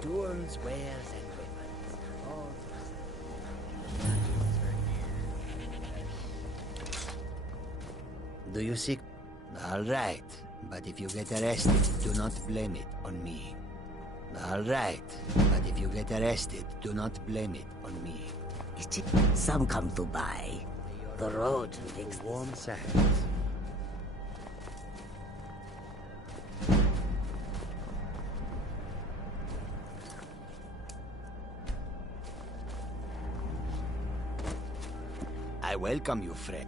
Tools, wares, and weapons. All do you seek? All right, but if you get arrested, do not blame it on me. All right, but if you get arrested, do not blame it on me. Some come to buy. The road takes warm sands. I welcome you, friend.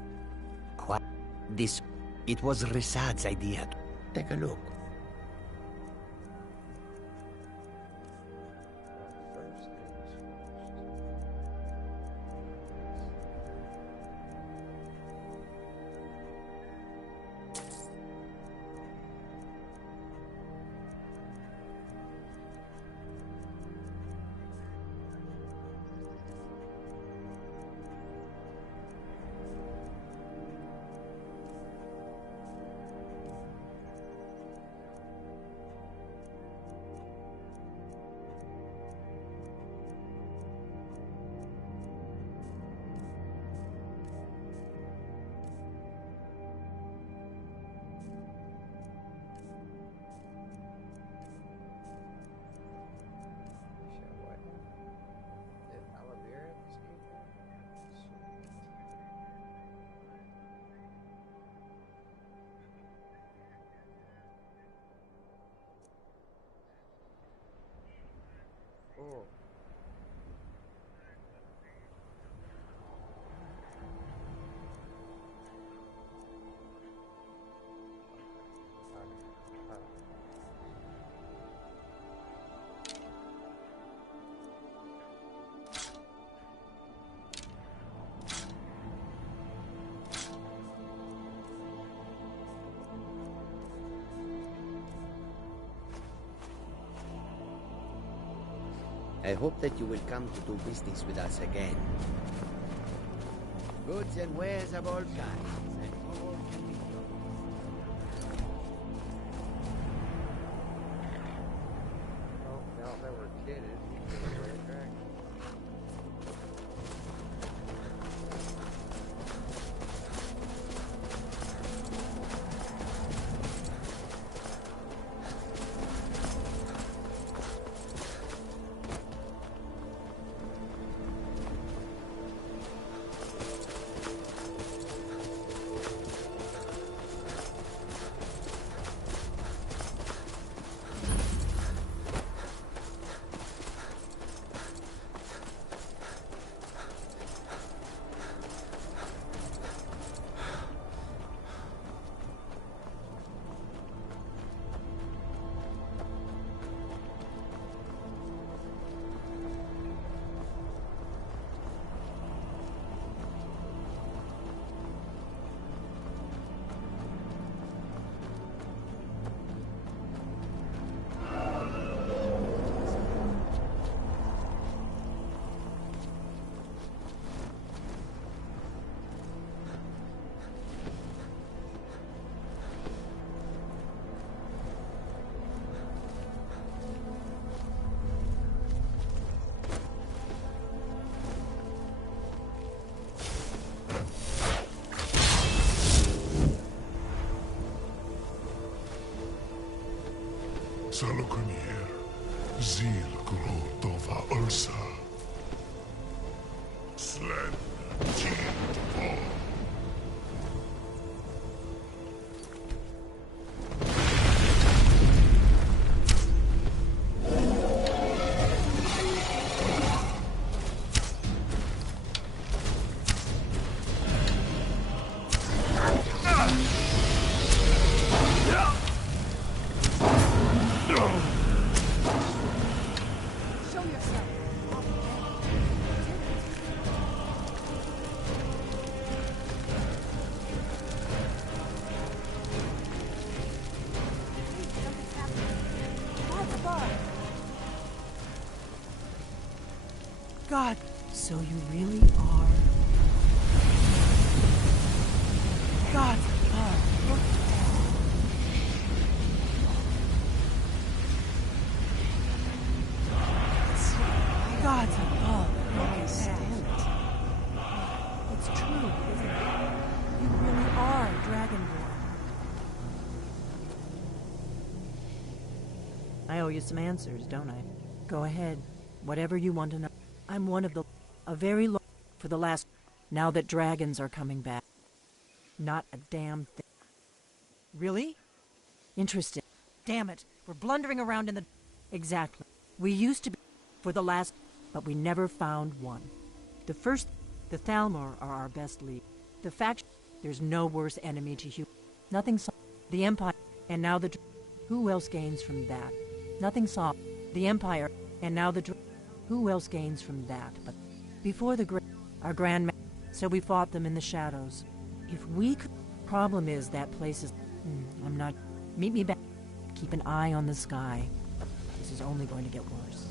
It was Risad's idea. Take a look. Oh. I hope that you will come to do business with us again. Goods and wares of all kinds, and all can be Oh, now that we're kidded, we can go to dragon. Salokunir, Zil Grotova Ursa. Slen Tid God, so you really are. God, look. God's above. I stand. It's true, isn't it? You really are Dragonborn. I owe you some answers, don't I? Go ahead. Whatever you want to know. I'm one of a very long for the last. Now that dragons are coming back. Not a damn thing. Really? Interesting. Damn it. We're blundering around in the... Exactly. We used to be for the last, but we never found one. The Thalmor are our best lead. The faction, there's no worse enemy to human. Nothing saw the Empire, and now the... Who else gains from that? Nothing saw the Empire, and now the... Who else gains from that? But before our Grand so we fought them in the shadows. If we could... Problem is that place is... I'm not... Meet me back. Keep an eye on the sky. This is only going to get worse.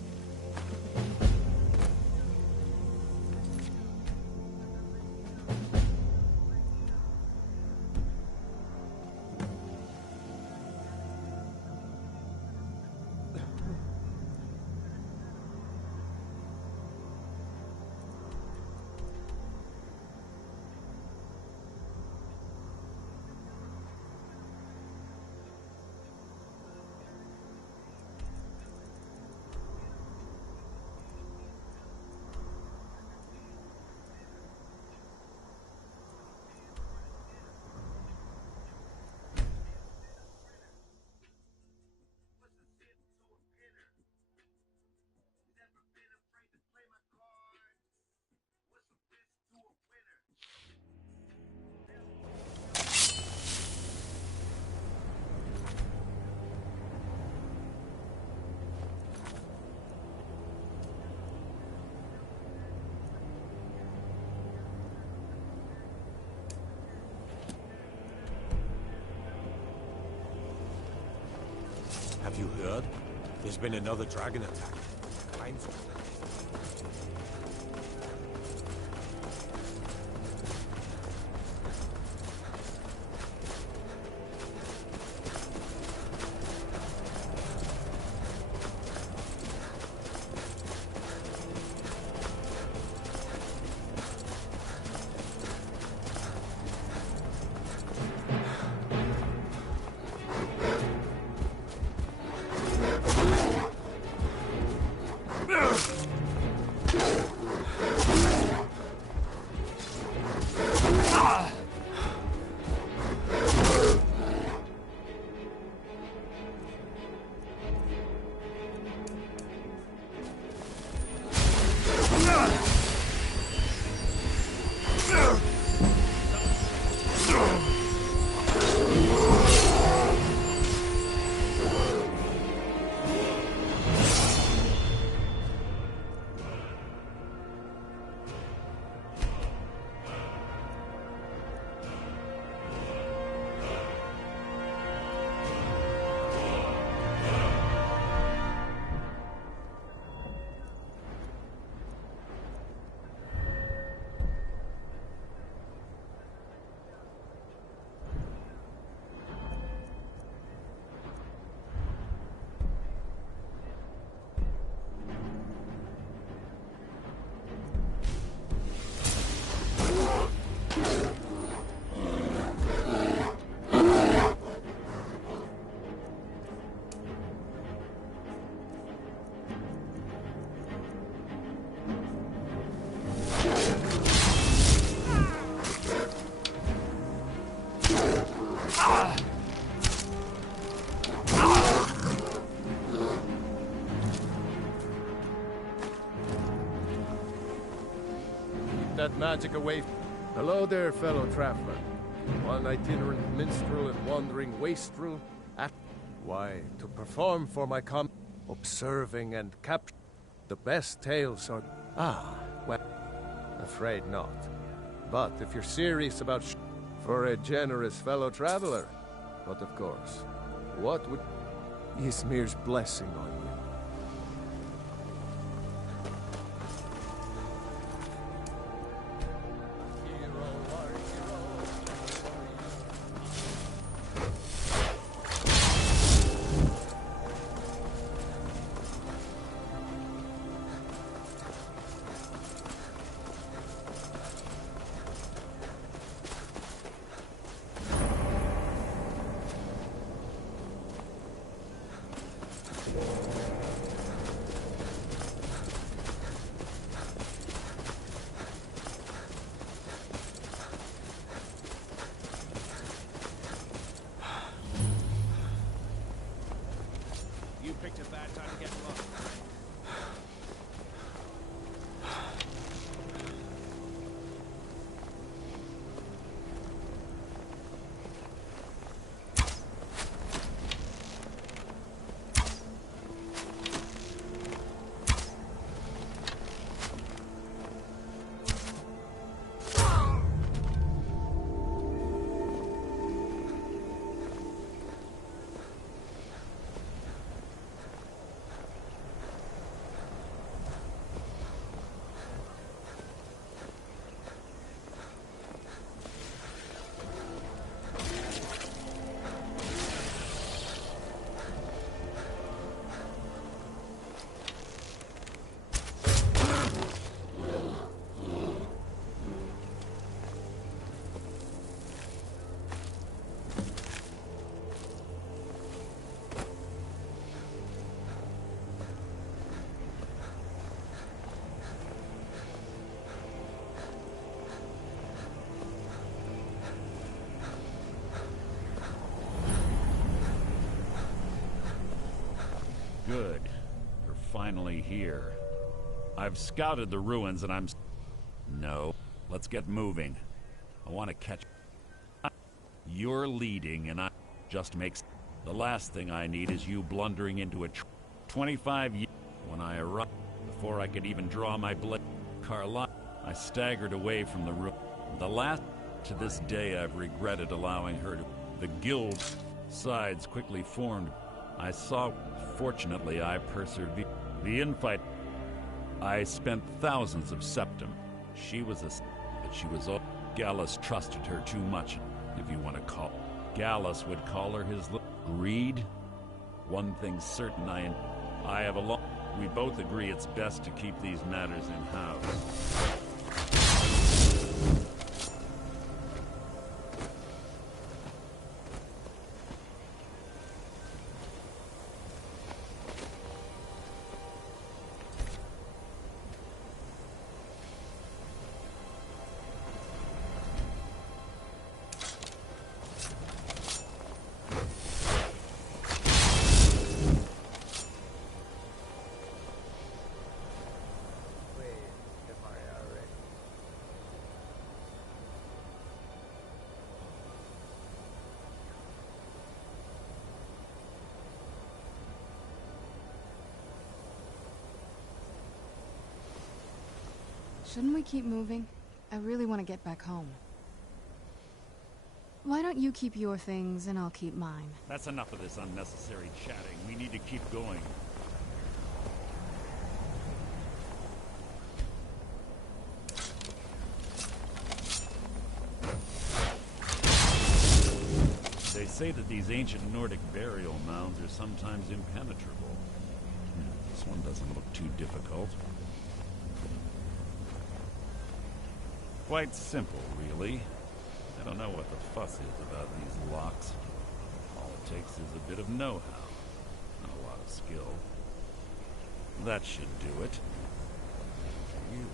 Have you heard? There's been another dragon attack. Ugh! Keep that magic away. Hello there, fellow traveler. One itinerant minstrel and wandering wastrel at... Why, to perform for my observing and capture the best tales are... Ah, well, afraid not. But if you're serious about for a generous fellow traveler, but of course, what would... Ysmir's blessing on you. You picked a bad time to get lost. Good. You're finally here. I've scouted the ruins and I'm... No. Let's get moving. I want to catch... You're leading and I just makes... The last thing I need is you blundering into a 25 years... When I arrived, before I could even draw my blade... Carla... I staggered away from the room. The last... To this day I've regretted allowing her to... The guild sides quickly formed. I saw... Fortunately, I persevered. The infight... I spent thousands of septum. She was a... But she was all... Gallus trusted her too much, if you want to call... Gallus would call her his... Greed? One thing's certain, I have a long... We both agree it's best to keep these matters in-house. Shouldn't we keep moving? I really want to get back home. Why don't you keep your things and I'll keep mine? That's enough of this unnecessary chatting. We need to keep going. They say that these ancient Nordic burial mounds are sometimes impenetrable. This one doesn't look too difficult. Quite simple, really. I don't know what the fuss is about these locks. All it takes is a bit of know-how, and a lot of skill. That should do it. You.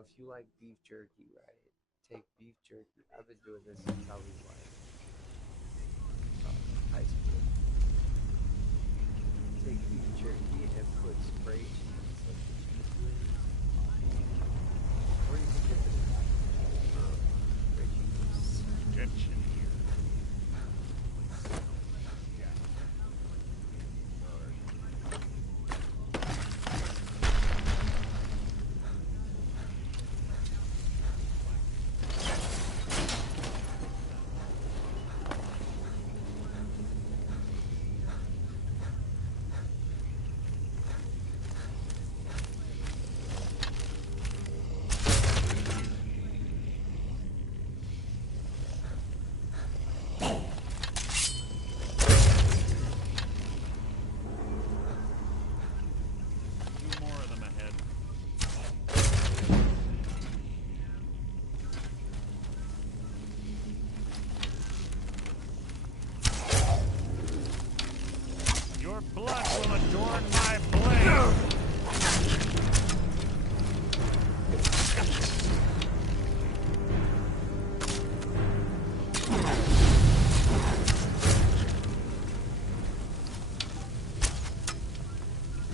if you like beef jerky, right? Take beef jerky. I've been doing this since I was like high school. Take beef jerky and put spray cheese like the cheese whiz. Or you can dip it in spray cheese. Attention here. Blood will adorn my blade!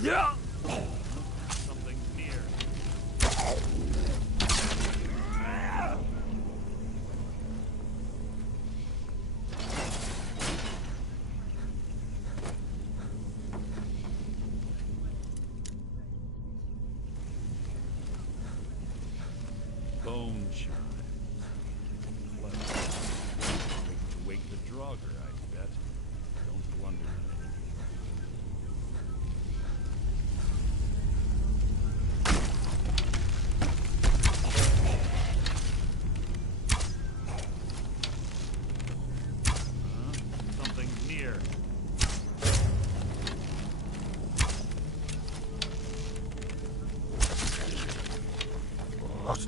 Yeah! Something near. Bone chimes. Clever. Wake the Draugr, I bet. Don't blunder. Something near. What?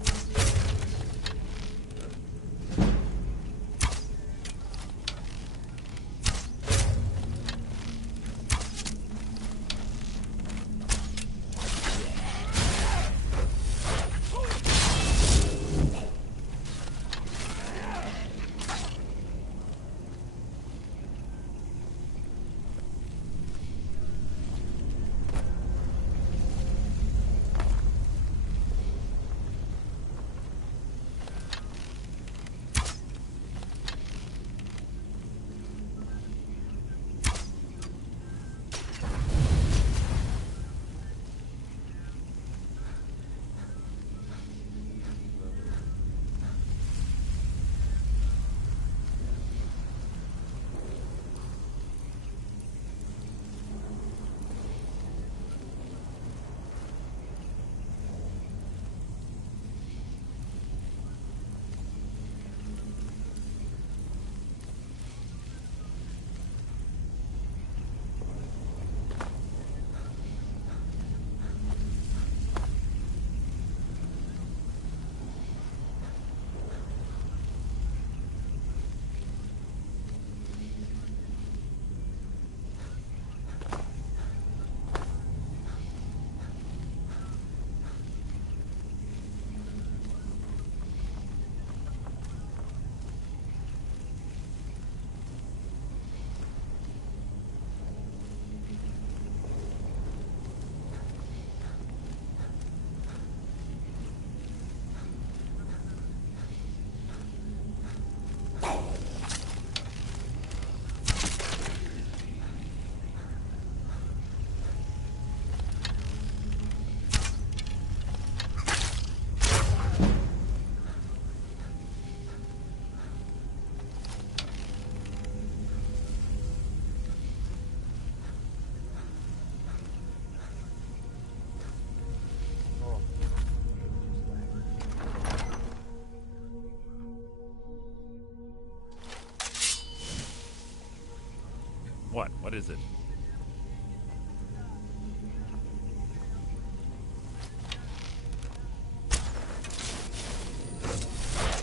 What? What is it?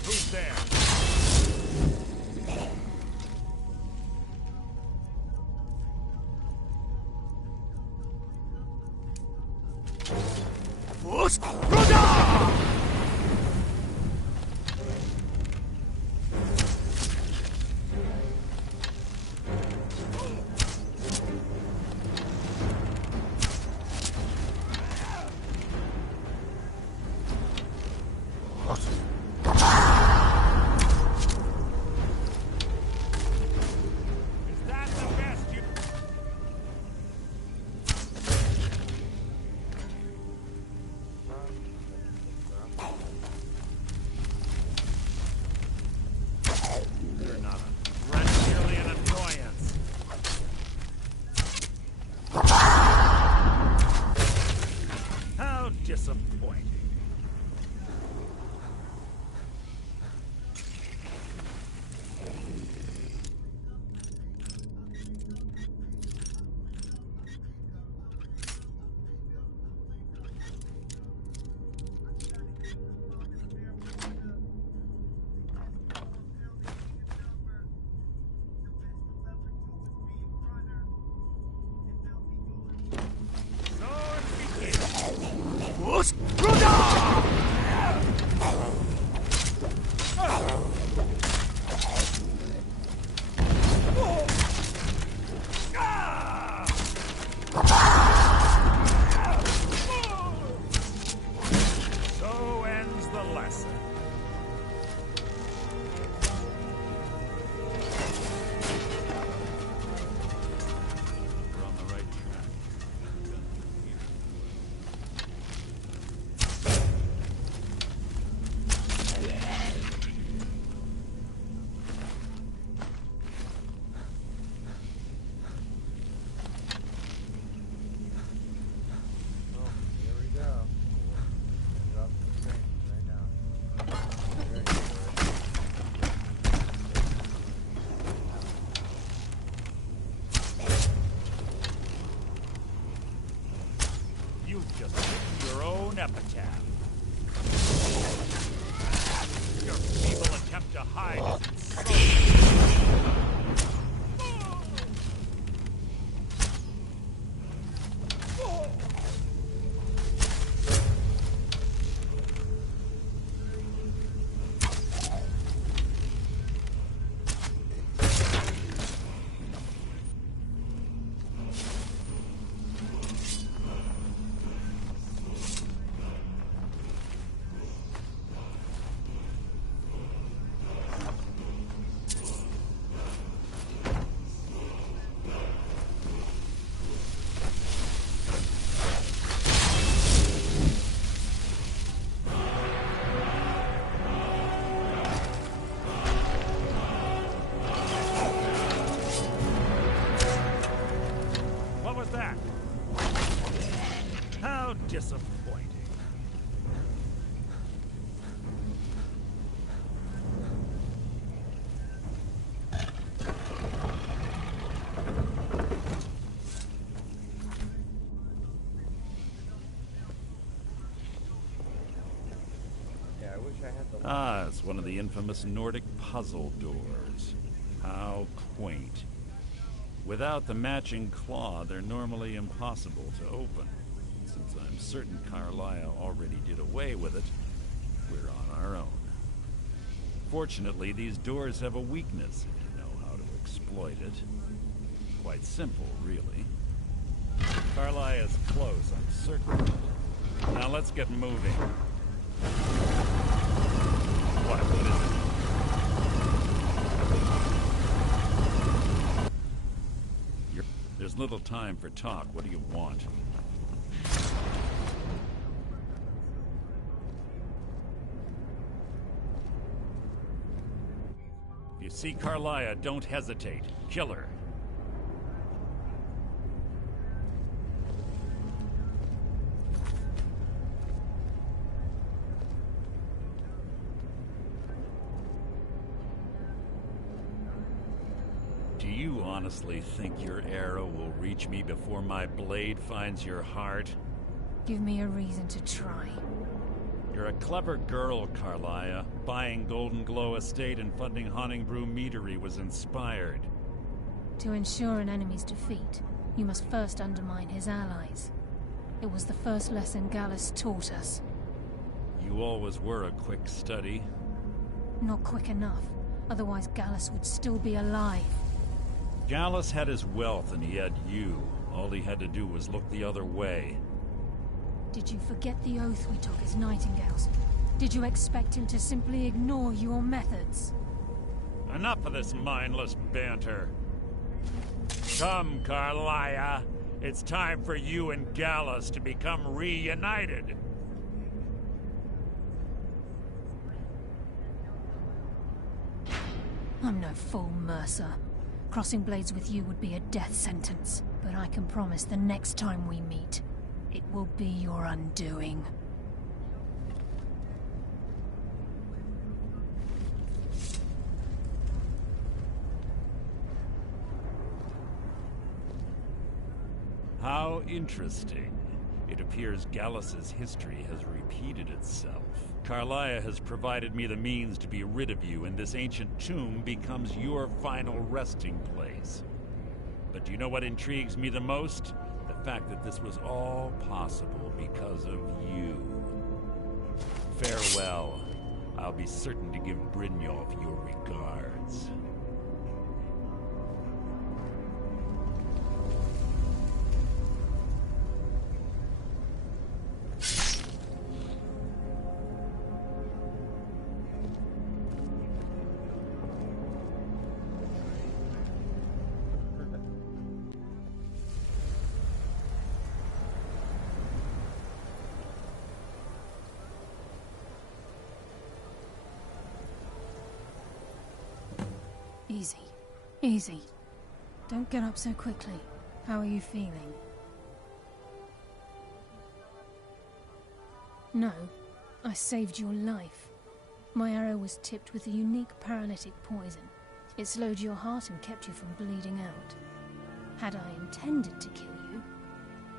Who's there? Rhoda! mind is insulting. What was that? How disappointing. Yeah, I wish I had the. Ah, it's one of the infamous Nordic puzzle doors. How quaint. Without the matching claw, they're normally impossible to open. Since I'm certain Carlisle already did away with it, we're on our own. Fortunately, these doors have a weakness if you know how to exploit it. Quite simple, really. Carlisle is close, I'm certain. Now let's get moving. What is it? There's little time for talk. What do you want? If you see Carlisle, don't hesitate. Kill her. Do you honestly think your arrow will reach me before my blade finds your heart? Give me a reason to try. You're a clever girl, Carlisle. Buying Golden Glow Estate and funding Honningbrew Meadery was inspired. To ensure an enemy's defeat, you must first undermine his allies. It was the first lesson Gallus taught us. You always were a quick study. Not quick enough, otherwise Gallus would still be alive. Gallus had his wealth and he had you. All he had to do was look the other way. Did you forget the oath we took as Nightingales? Did you expect him to simply ignore your methods? Enough of this mindless banter. Come, Carlisle. It's time for you and Gallus to become reunited. I'm no fool, Mercer. Crossing blades with you would be a death sentence, but I can promise the next time we meet, it will be your undoing. How interesting. It appears Gallus's history has repeated itself. Carlisle has provided me the means to be rid of you, and this ancient tomb becomes your final resting place. But do you know what intrigues me the most? The fact that this was all possible because of you. Farewell. I'll be certain to give Brynjolf your regards. Easy. Easy. Don't get up so quickly. How are you feeling? No, I saved your life. My arrow was tipped with a unique paralytic poison. It slowed your heart and kept you from bleeding out. Had I intended to kill you,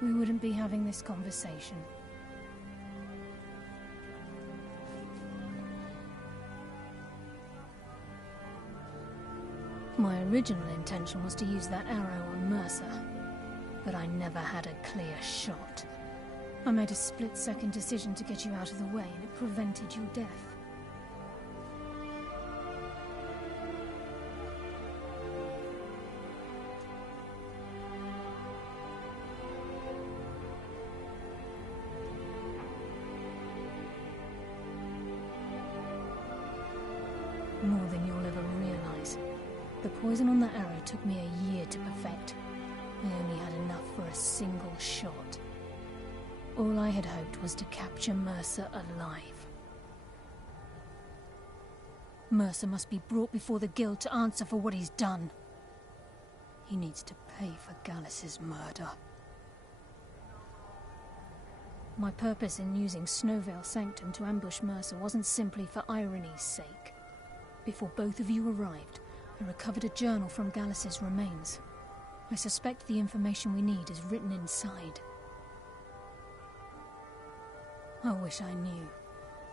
we wouldn't be having this conversation. My original intention was to use that arrow on Mercer, but I never had a clear shot. I made a split-second decision to get you out of the way, and it prevented your death. More than you'll ever realize. The poison on that arrow took me a year to perfect. I only had enough for a single shot. All I had hoped was to capture Mercer alive. Mercer must be brought before the Guild to answer for what he's done. He needs to pay for Gallus's murder. My purpose in using Snowvale Sanctum to ambush Mercer wasn't simply for irony's sake. Before both of you arrived, I recovered a journal from Gallus's remains. I suspect the information we need is written inside. I wish I knew.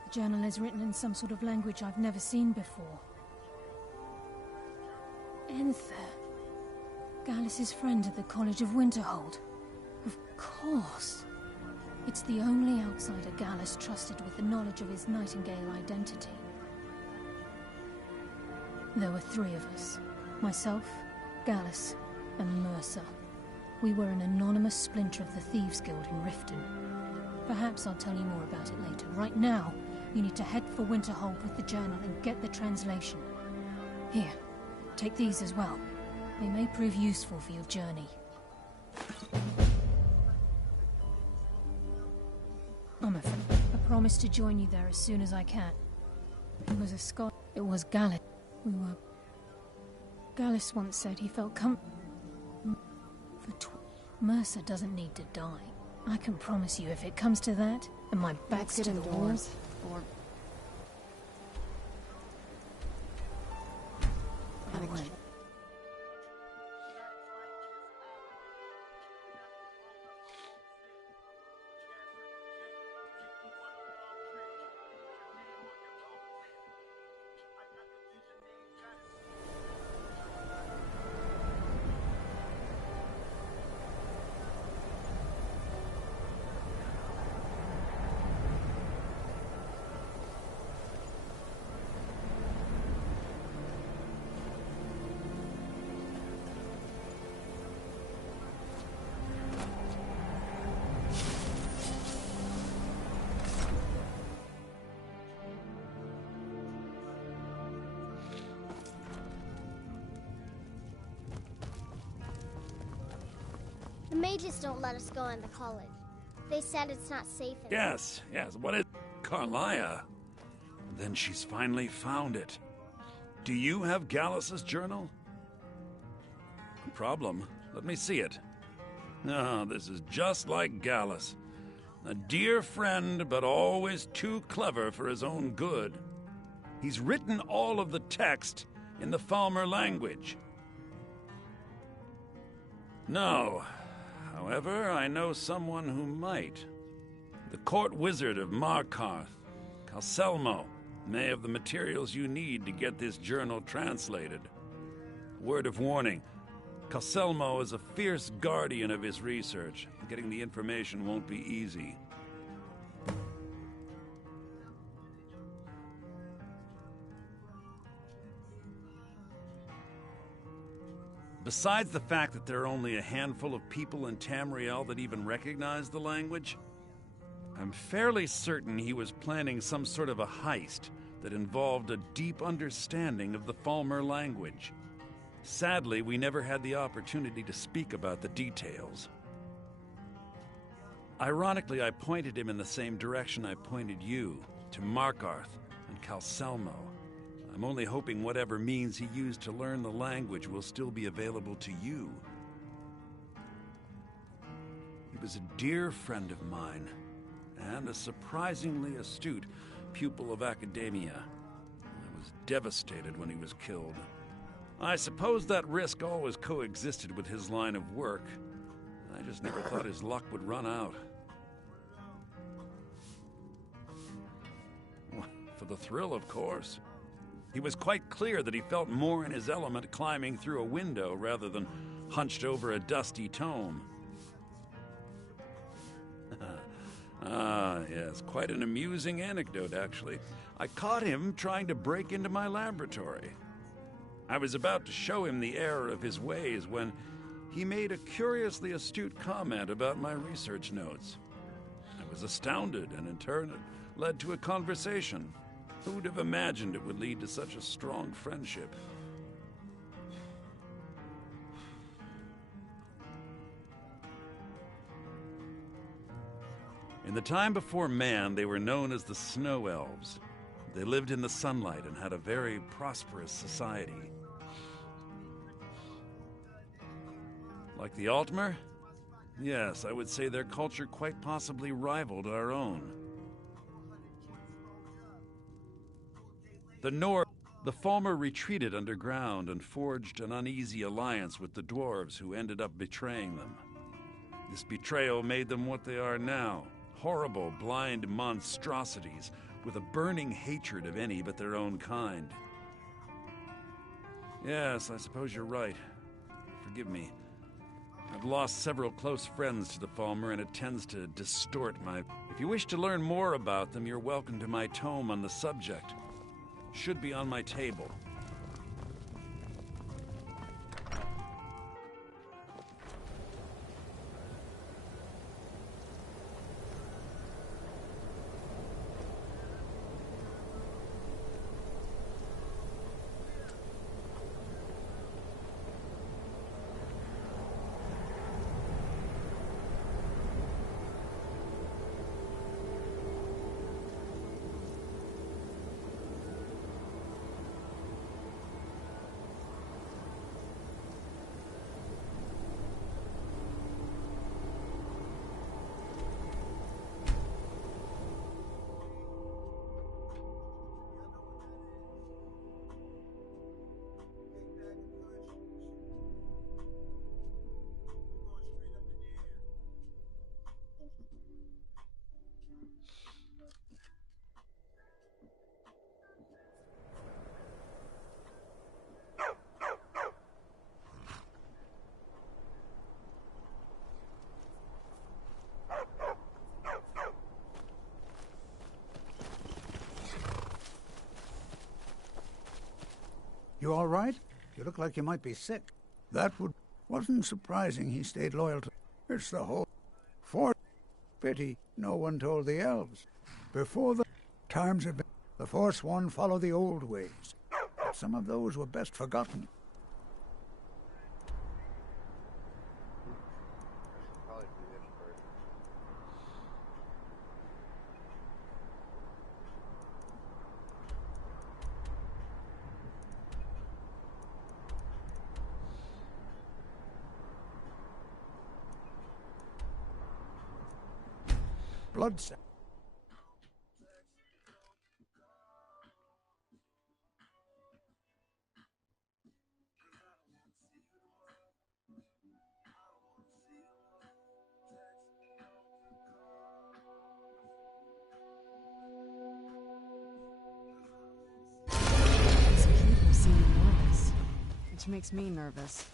The journal is written in some sort of language I've never seen before. Enther. Gallus's friend at the College of Winterhold. Of course. It's the only outsider Gallus trusted with the knowledge of his Nightingale identity. There were three of us. Myself, Gallus, and Mercer. We were an anonymous splinter of the Thieves Guild in Riften. Perhaps I'll tell you more about it later. Right now, you need to head for Winterhold with the journal and get the translation. Here, take these as well. They may prove useful for your journey. I'm afraid. I promise to join you there as soon as I can. It was a Scot. It was Gallus. Gallus once said he felt Mercer doesn't need to die. I can promise you, if it comes to that, and my back's to the wall, or... I won't. The mages don't let us go in the college. They said it's not safe. Yes. What is Carlia? Then she's finally found it. Do you have Gallus's journal? No problem. Let me see it. No, this is just like Gallus. A dear friend, but always too clever for his own good. He's written all of the text in the Falmer language. No. However, I know someone who might. The court wizard of Markarth, Calselmo, may have the materials you need to get this journal translated. Word of warning, Calselmo is a fierce guardian of his research. Getting the information won't be easy. Besides the fact that there are only a handful of people in Tamriel that even recognize the language, I'm fairly certain he was planning some sort of a heist that involved a deep understanding of the Falmer language. Sadly, we never had the opportunity to speak about the details. Ironically, I pointed him in the same direction I pointed you, to Markarth and Calselmo. I'm only hoping whatever means he used to learn the language will still be available to you. He was a dear friend of mine, and a surprisingly astute pupil of academia. I was devastated when he was killed. I suppose that risk always coexisted with his line of work. I just never thought his luck would run out. For the thrill, of course. He was quite clear that he felt more in his element climbing through a window rather than hunched over a dusty tome. Ah, yes, quite an amusing anecdote, actually. I caught him trying to break into my laboratory. I was about to show him the error of his ways when he made a curiously astute comment about my research notes. I was astounded, and in turn it led to a conversation. Who'd have imagined it would lead to such a strong friendship? In the time before man, they were known as the Snow Elves. They lived in the sunlight and had a very prosperous society. Like the Altmer? Yes, I would say their culture quite possibly rivaled our own. The Falmer retreated underground and forged an uneasy alliance with the dwarves who ended up betraying them. This betrayal made them what they are now. Horrible, blind monstrosities with a burning hatred of any but their own kind. Yes, I suppose you're right. Forgive me. I've lost several close friends to the Falmer, and it tends to distort my... If you wish to learn more about them, you're welcome to my tome on the subject. Should be on my table. You all right? You look like you might be sick. Wasn't surprising he stayed loyal to... It's the whole... Pity no one told the elves. Before the times have been... The Forsworn follow the old ways. But some of those were best forgotten. Probably do this first. Blood sac. These people seem nervous, which makes me nervous.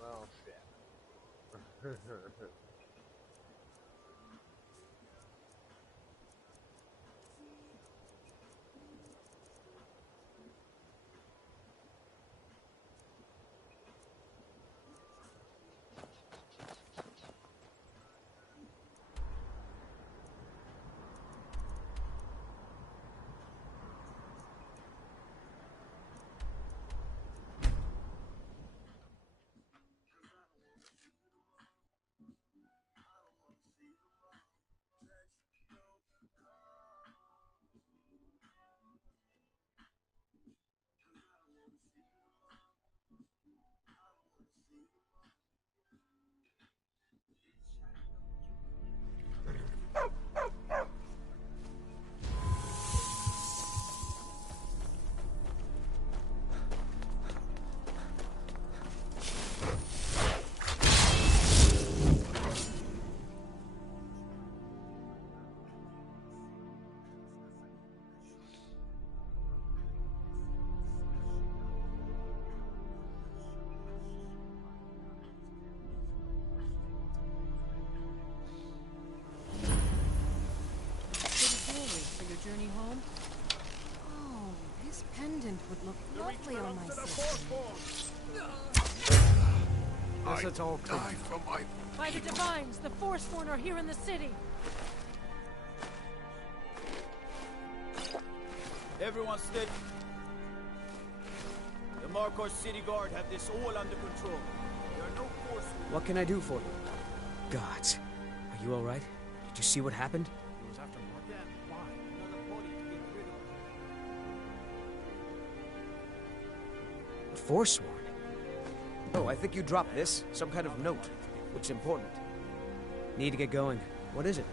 Well, shit. journey home? Oh, this pendant would look lovely on my sister. Guess it's all clear. By the Divines, the Forsworn are here in the city. Everyone stay. The Markor City Guard have this all under control. There are no force. What can I do for you? Gods, are you all right? Did you see what happened? It was after Mark. Then why? Another body to get rid of. The Forsworn? Oh, I think you dropped this. Some kind of note. Looks important. Need to get going. What is it?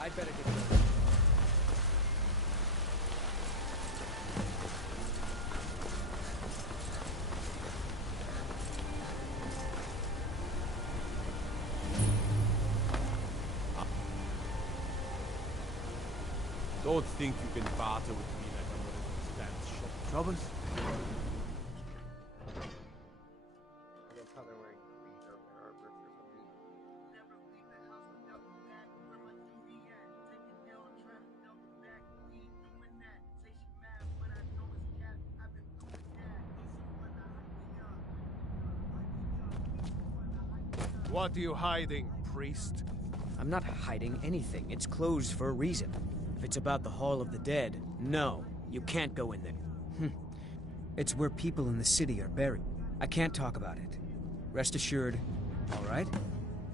I'd better get going. Don't think you can barter with me like I'm one of those damn shop Trouble? I guess how they're wearing green armor for some reason. What are you hiding, priest? I'm not hiding anything. It's closed for a reason. If it's about the Hall of the Dead, no, you can't go in there. It's where people in the city are buried. I can't talk about it. Rest assured, all right?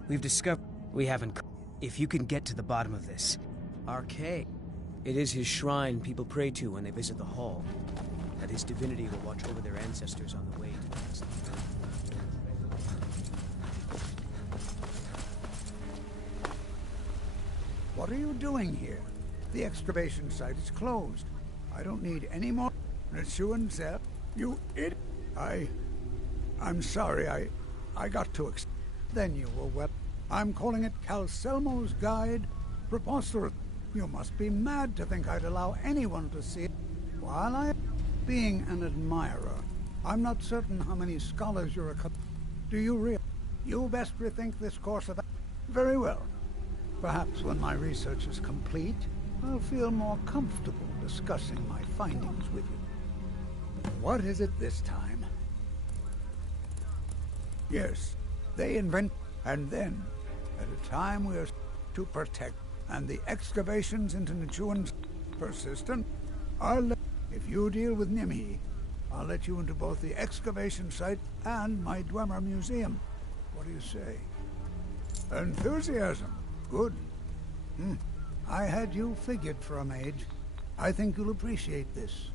We've discovered we haven't. If you can get to the bottom of this, Arcade. It is his shrine people pray to when they visit the hall. That his divinity will watch over their ancestors on the way to the next. What are you doing here? The excavation site is closed. I don't need any more. Neshuan said, you idiot. I'm sorry, I got too excited. Then you were well. I'm calling it Calselmo's Guide. Preposterous. You must be mad to think I'd allow anyone to see it. While being an admirer, I'm not certain how many scholars you're Do you really? You best rethink this course of. Very well. Perhaps when my research is complete, I'll feel more comfortable discussing my findings with you. What is it this time? Yes, they invent, and then, at a time we are to protect, and the excavations into Nichuan's persistent, if you deal with Nimhi, I'll let you into both the excavation site and my Dwemer Museum. What do you say? Enthusiasm. Good. I had you figured for a mage. I think you'll appreciate this.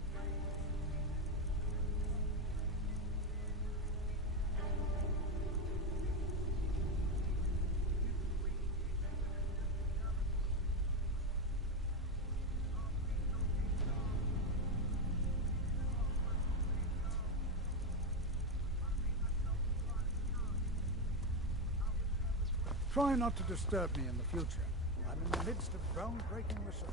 Try not to disturb me in the future. I'm in the midst of groundbreaking research.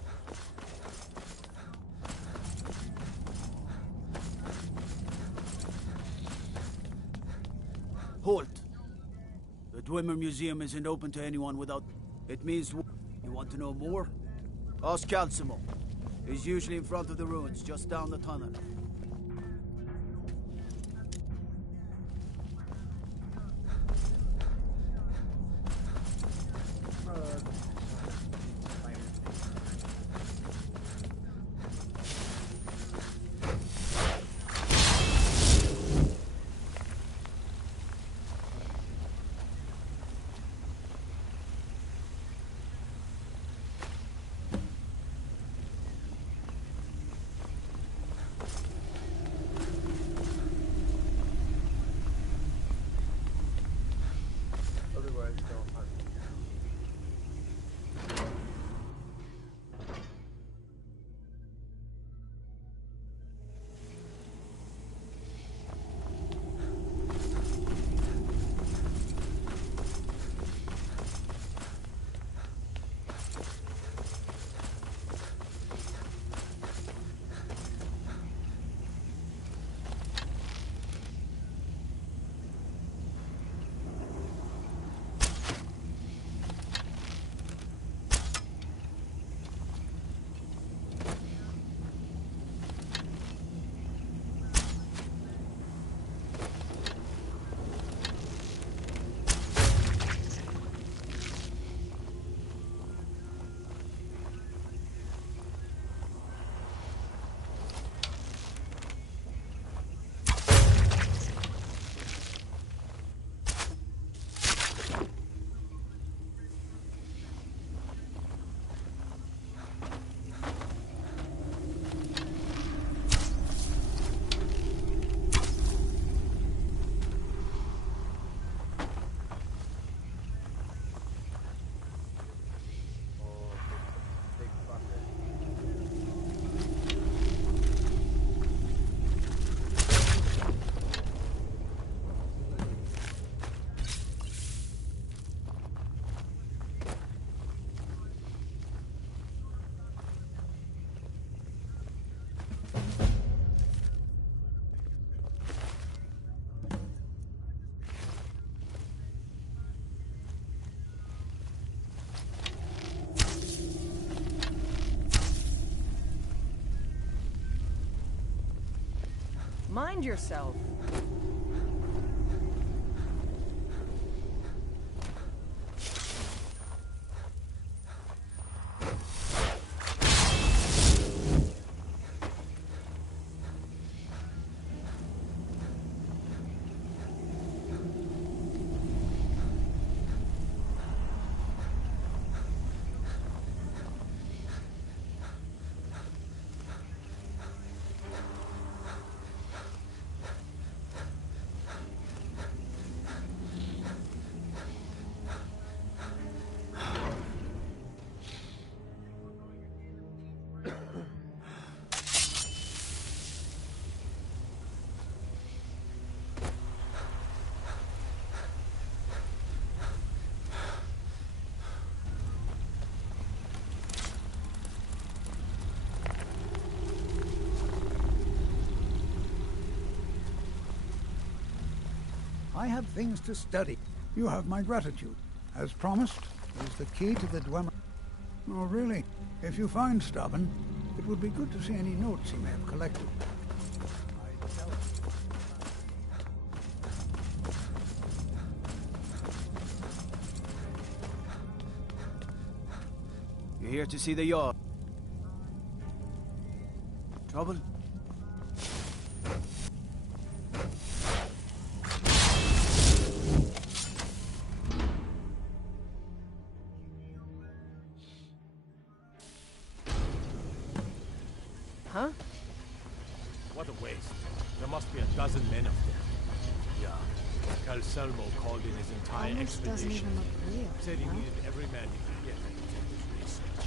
Halt! The Dwemer Museum isn't open to anyone without... It means... You want to know more? Ask Calcimo. He's usually in front of the ruins, just down the tunnel. Mind yourself. I have things to study. You have my gratitude. As promised, is the key to the Dwemer. Oh, really? If you find Stubborn, it would be good to see any notes he may have collected. You're here to see the yard. Trouble? Huh? What a waste. There must be a dozen men up there. Yeah. Calselmo called in his entire Almost doesn't expedition. even look real. Said he huh? needed every man he could get to do his research.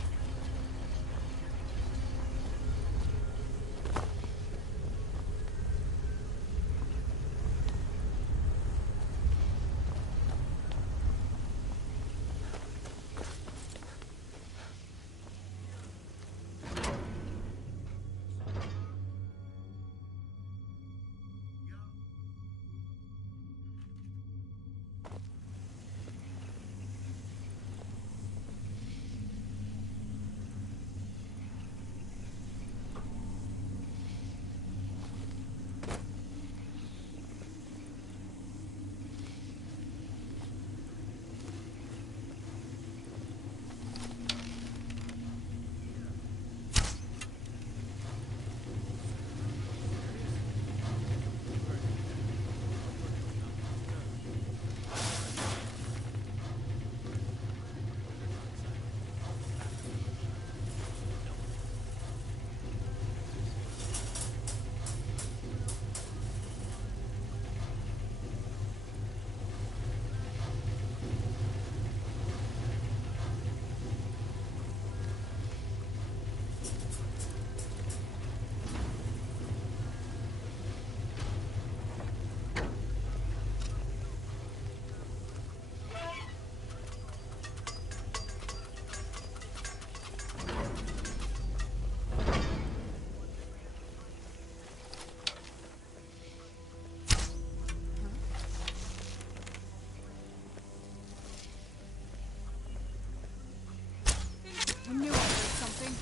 I knew I heard something.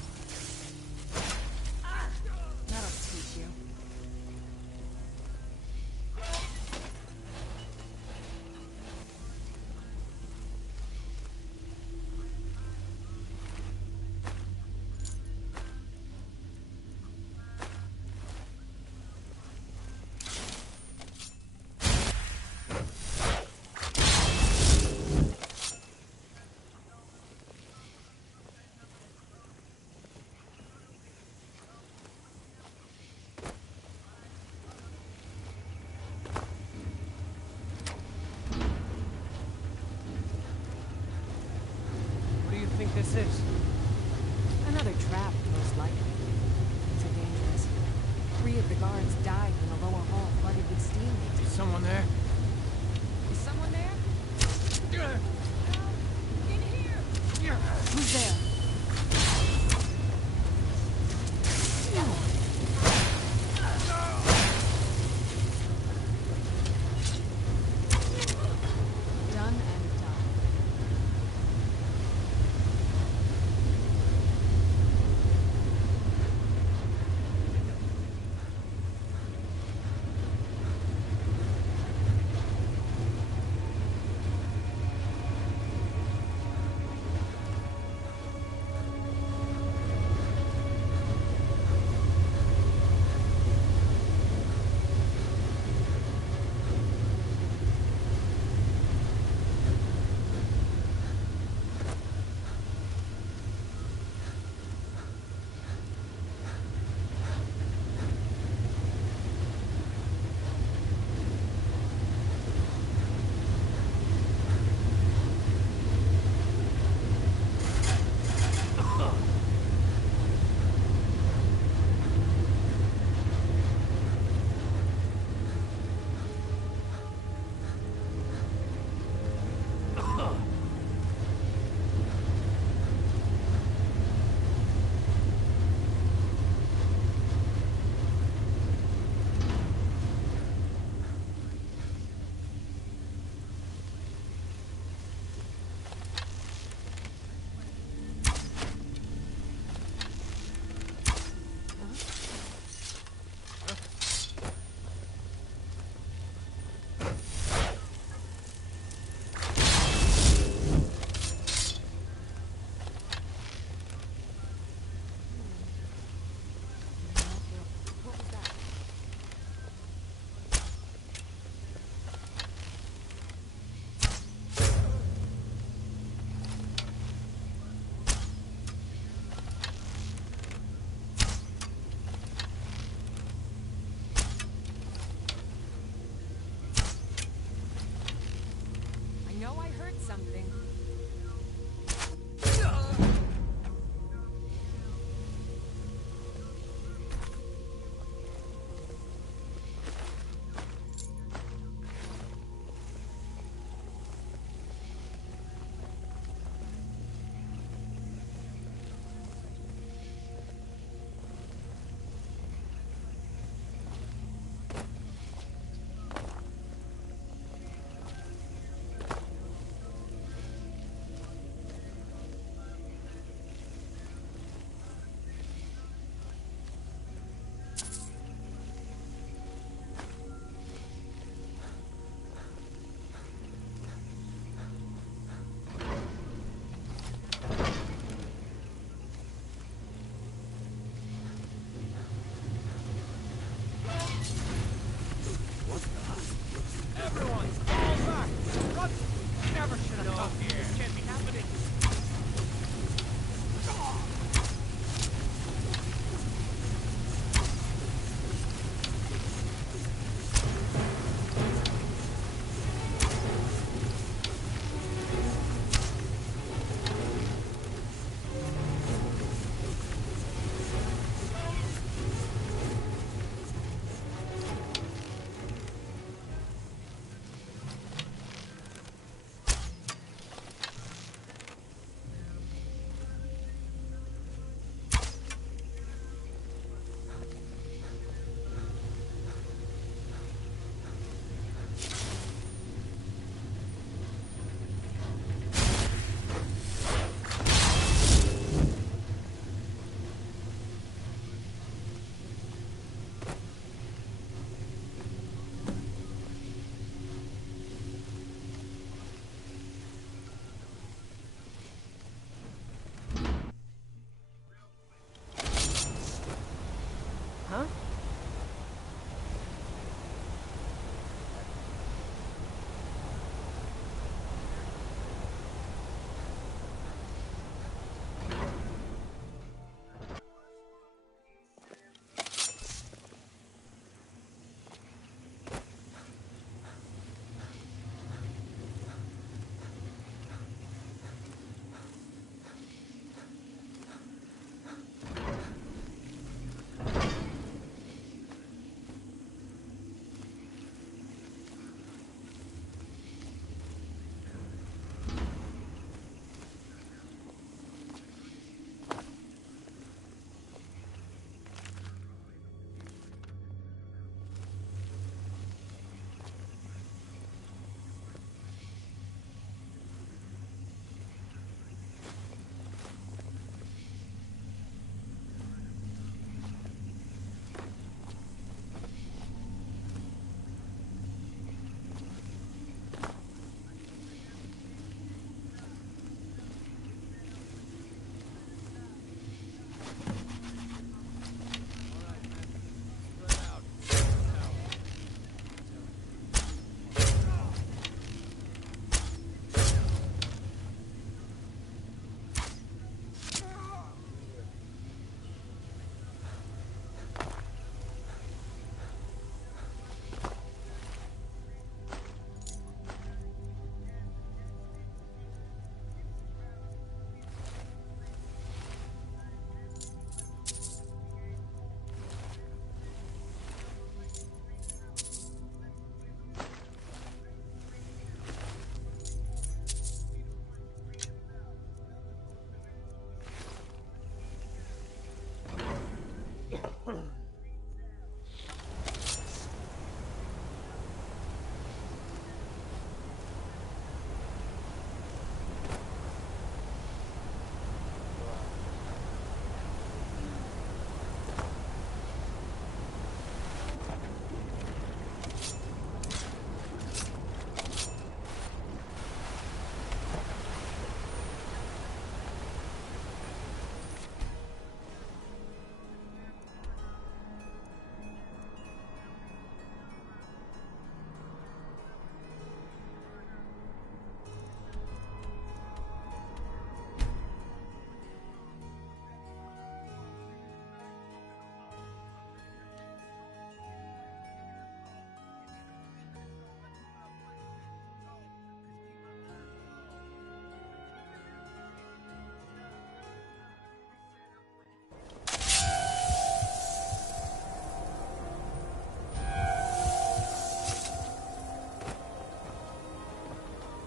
That'll teach you. What do you think this is? Another trap, most likely. So dangerous. 3 of the guards died when the lower hall flooded with steam. Is someone there? Is someone there? In here! Who's there? Done and done. something.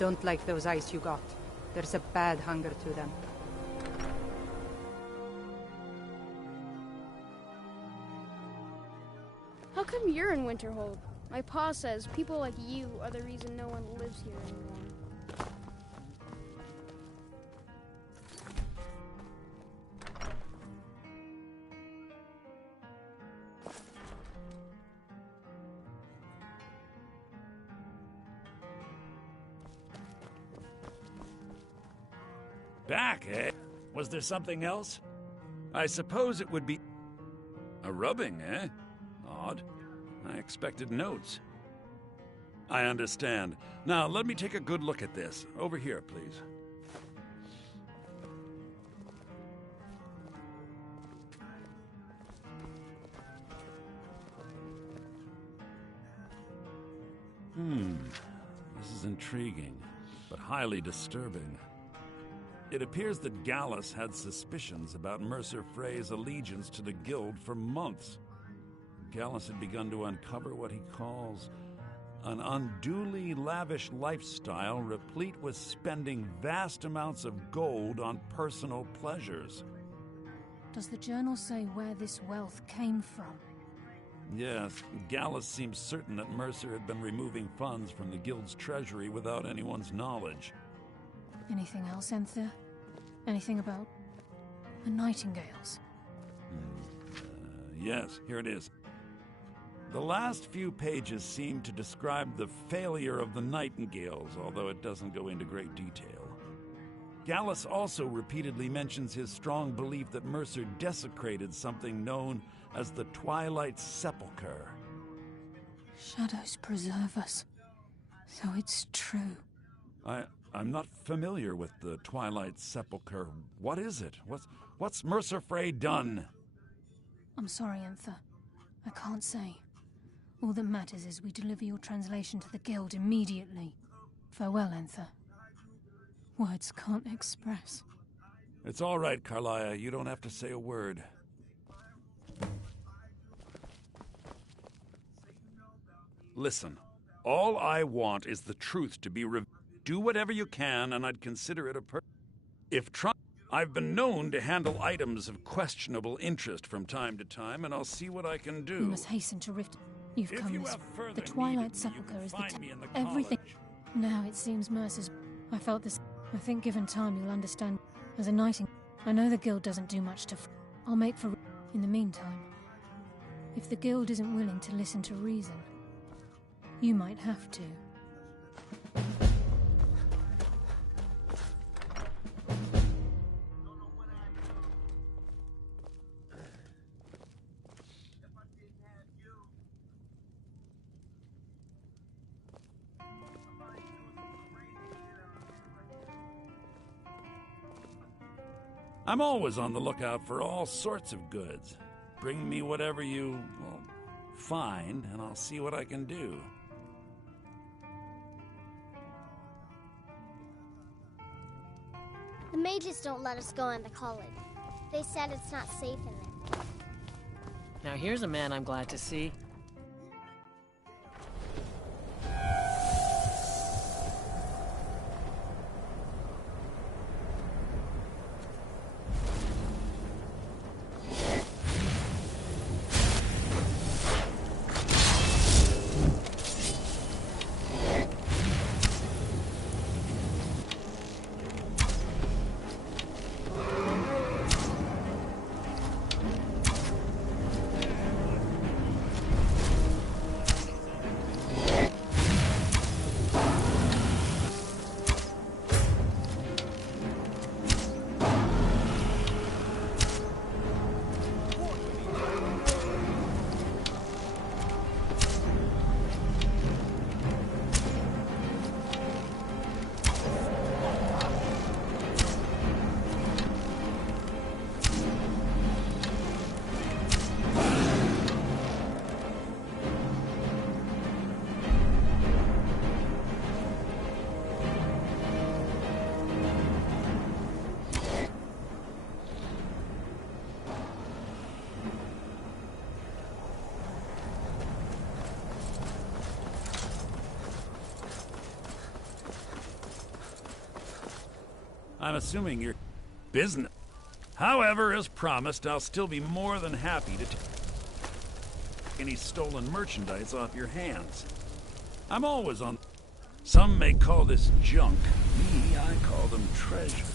don't like those eyes you got. There's a bad hunger to them. How come you're in Winterhold? My pa says people like you are the reason no one lives here anymore. Back, eh? Was there something else? I suppose it would be... a rubbing, eh? Odd. I expected notes. I understand. Now, let me take a good look at this. Over here, please. This is intriguing, but highly disturbing. It appears that Gallus had suspicions about Mercer Frey's allegiance to the Guild for months. Gallus had begun to uncover what he calls an unduly lavish lifestyle replete with spending vast amounts of gold on personal pleasures. Does the journal say where this wealth came from? Yes, Gallus seems certain that Mercer had been removing funds from the Guild's treasury without anyone's knowledge. Anything else, Enthir? Anything about the Nightingales? Yes, here it is. The last few pages seem to describe the failure of the Nightingales, although it doesn't go into great detail. Gallus also repeatedly mentions his strong belief that Mercer desecrated something known as the Twilight Sepulchre. Shadows preserve us. So it's true. I'm not familiar with the Twilight Sepulchre. What is it? What's Mercer Frey done? I'm sorry, Enthir. I can't say. All that matters is we deliver your translation to the Guild immediately. Farewell, Enthir. Words can't express. It's all right, Carlia. You don't have to say a word. Listen, all I want is the truth to be revealed. Do whatever you can, and I'd consider it a If I've been known to handle items of questionable interest from time to time, and I'll see what I can do. We must hasten to Rift. You've If come you this have further The Twilight need of me, Sepulchre you is can find me in the everything. college. Now it seems Mercer's. I felt this. I think given time you'll understand. As a Nightingale, I know the Guild doesn't do much to. I'll make for. In the meantime, if the Guild isn't willing to listen to reason, you might have to. I'm always on the lookout for all sorts of goods. Bring me whatever you, find, and I'll see what I can do. The mages don't let us go in the college. They said it's not safe in there. Now here's a man I'm glad to see. I'm assuming your business. However, as promised, I'll still be more than happy to take any stolen merchandise off your hands. I'm always on. Some may call this junk. Me, I call them treasure.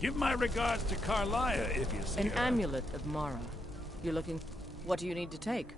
Give my regards to Carlia if you see An her. amulet of Mara. You're looking... What do you need to take?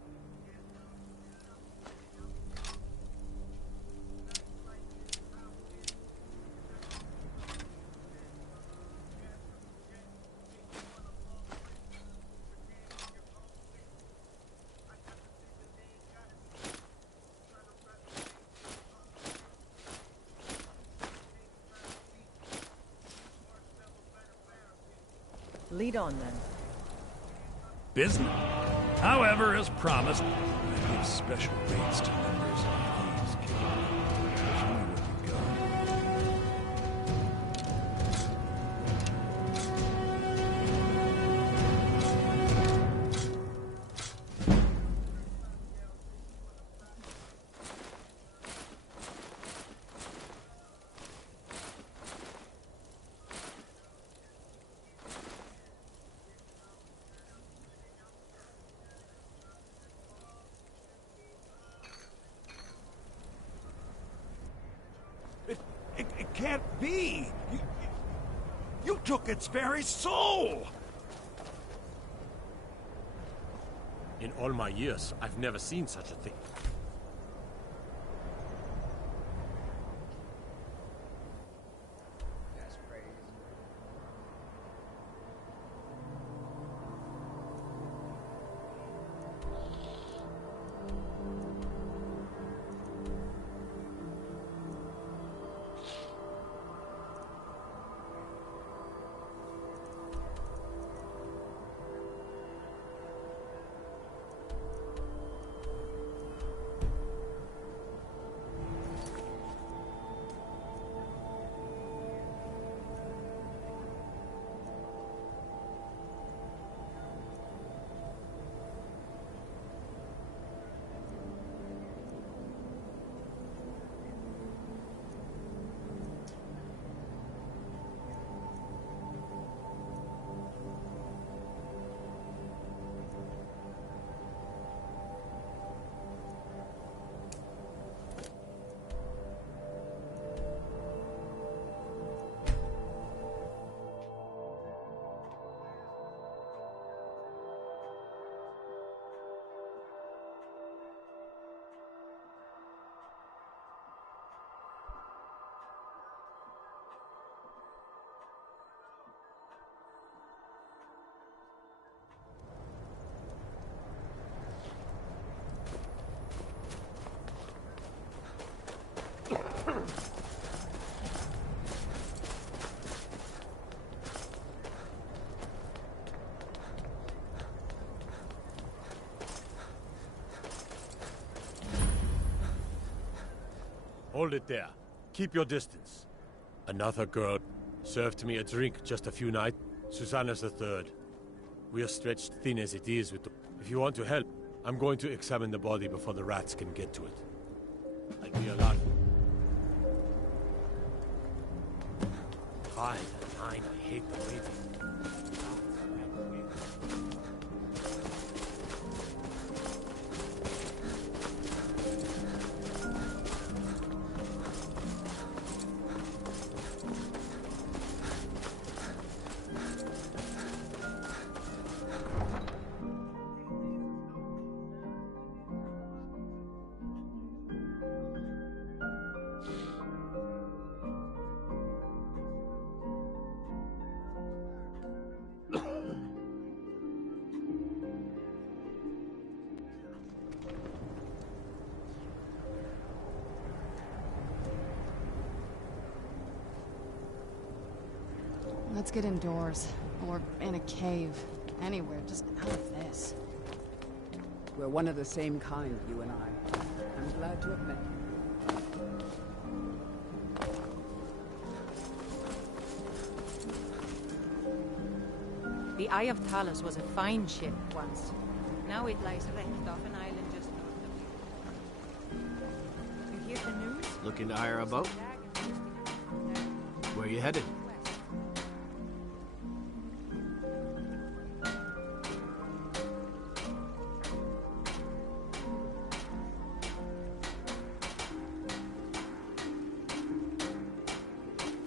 Lead on, then. Business. However, as promised, I give special rates to members of Thieves Guild. Show me what you've got. It can't be! You took its very soul! In all my years, I've never seen such a thing. That's crazy. Hold it there. Keep your distance. Another girl served me a drink just a few nights. Susanna's the third. We are stretched thin as it is with the... If you want to help, I'm going to examine the body before the rats can get to it. I'll be a lot... Fine, I hate the waiting. Let's get indoors. Or in a cave. Anywhere, just out of this. We're one of the same kind, you and I. I'm glad to have met you. The Eye of Talos was a fine ship once. Now it lies wrecked off an island just north of here. You hear the news? Looking to hire a boat? Where are you headed?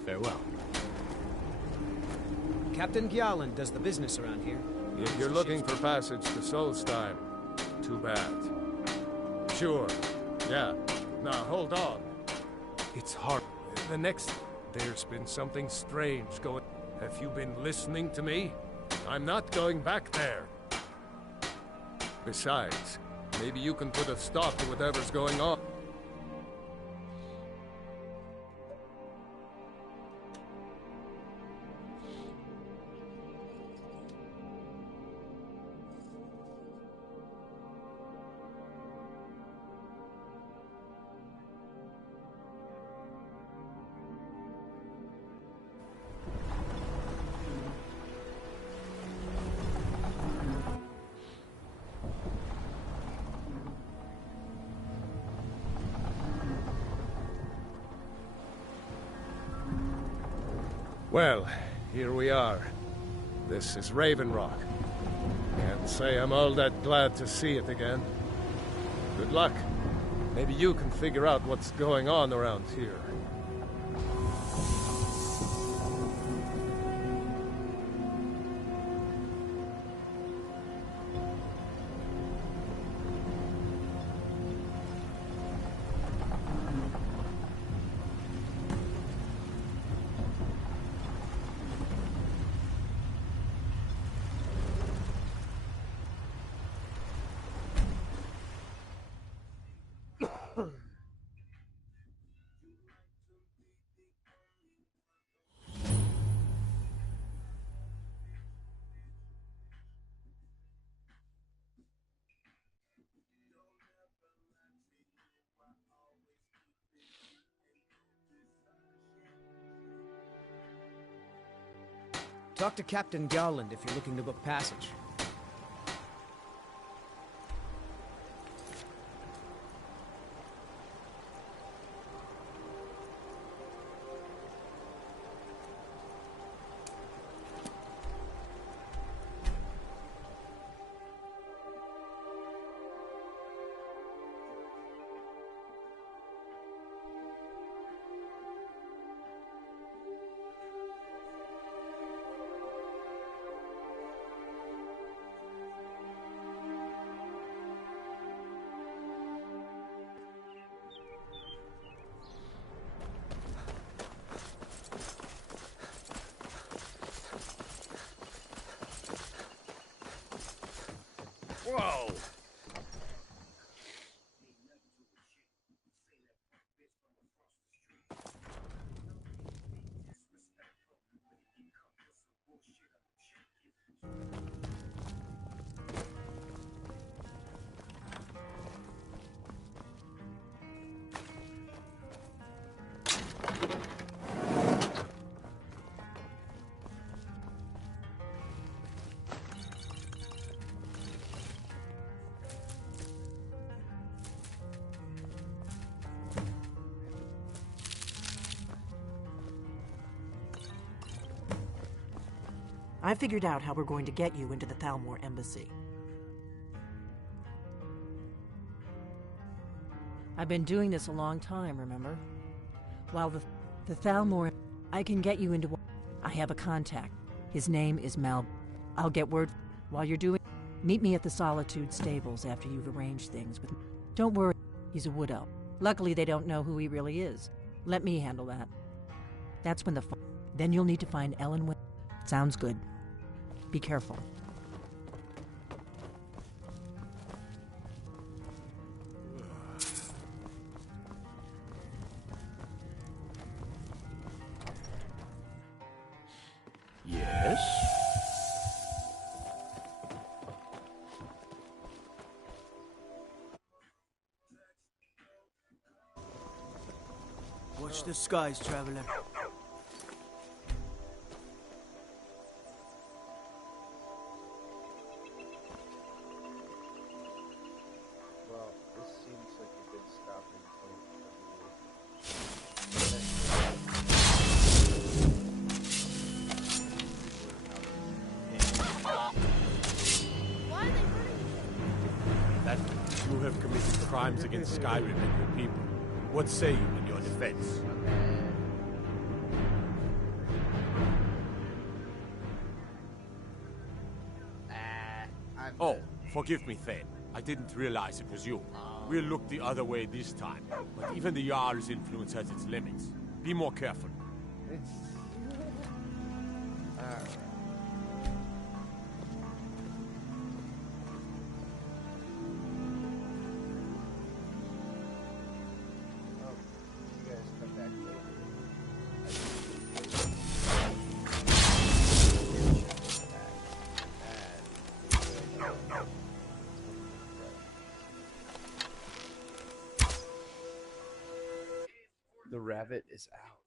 Farewell. Captain Gjalland does the business around here. If you're looking for passage to Solstheim, too bad. Sure. Yeah. Now, hold on. It's hard. The next... There's been something strange going... Have you been listening to me? I'm not going back there. Besides, maybe you can put a stop to whatever's going on. Well, here we are. This is Raven Rock. Can't say I'm all that glad to see it again. Good luck. Maybe you can figure out what's going on around here. Talk to Captain Gjalland if you're looking to book passage. Whoa! I figured out how we're going to get you into the Thalmor embassy. I've been doing this a long time, remember? While the Thalmor... I can get you into... I have a contact. His name is Mal... I'll get word... While you're doing... Meet me at the Solitude stables after you've arranged things with... Don't worry, he's a wood elf. Luckily, they don't know who he really is. Let me handle that. That's when Then you'll need to find Ellen... Sounds good. Be careful. Yes? Watch the skies, traveler. Well, this seems like a good stopping point. Why are they hurting me? That you have committed crimes against Skyrim and your people. What say you in your defense? Oh, forgive me, Thane. I didn't realize it was you. We'll look the other way this time. But even the Jarl's influence has its limits. Be more careful. The rabbit is out.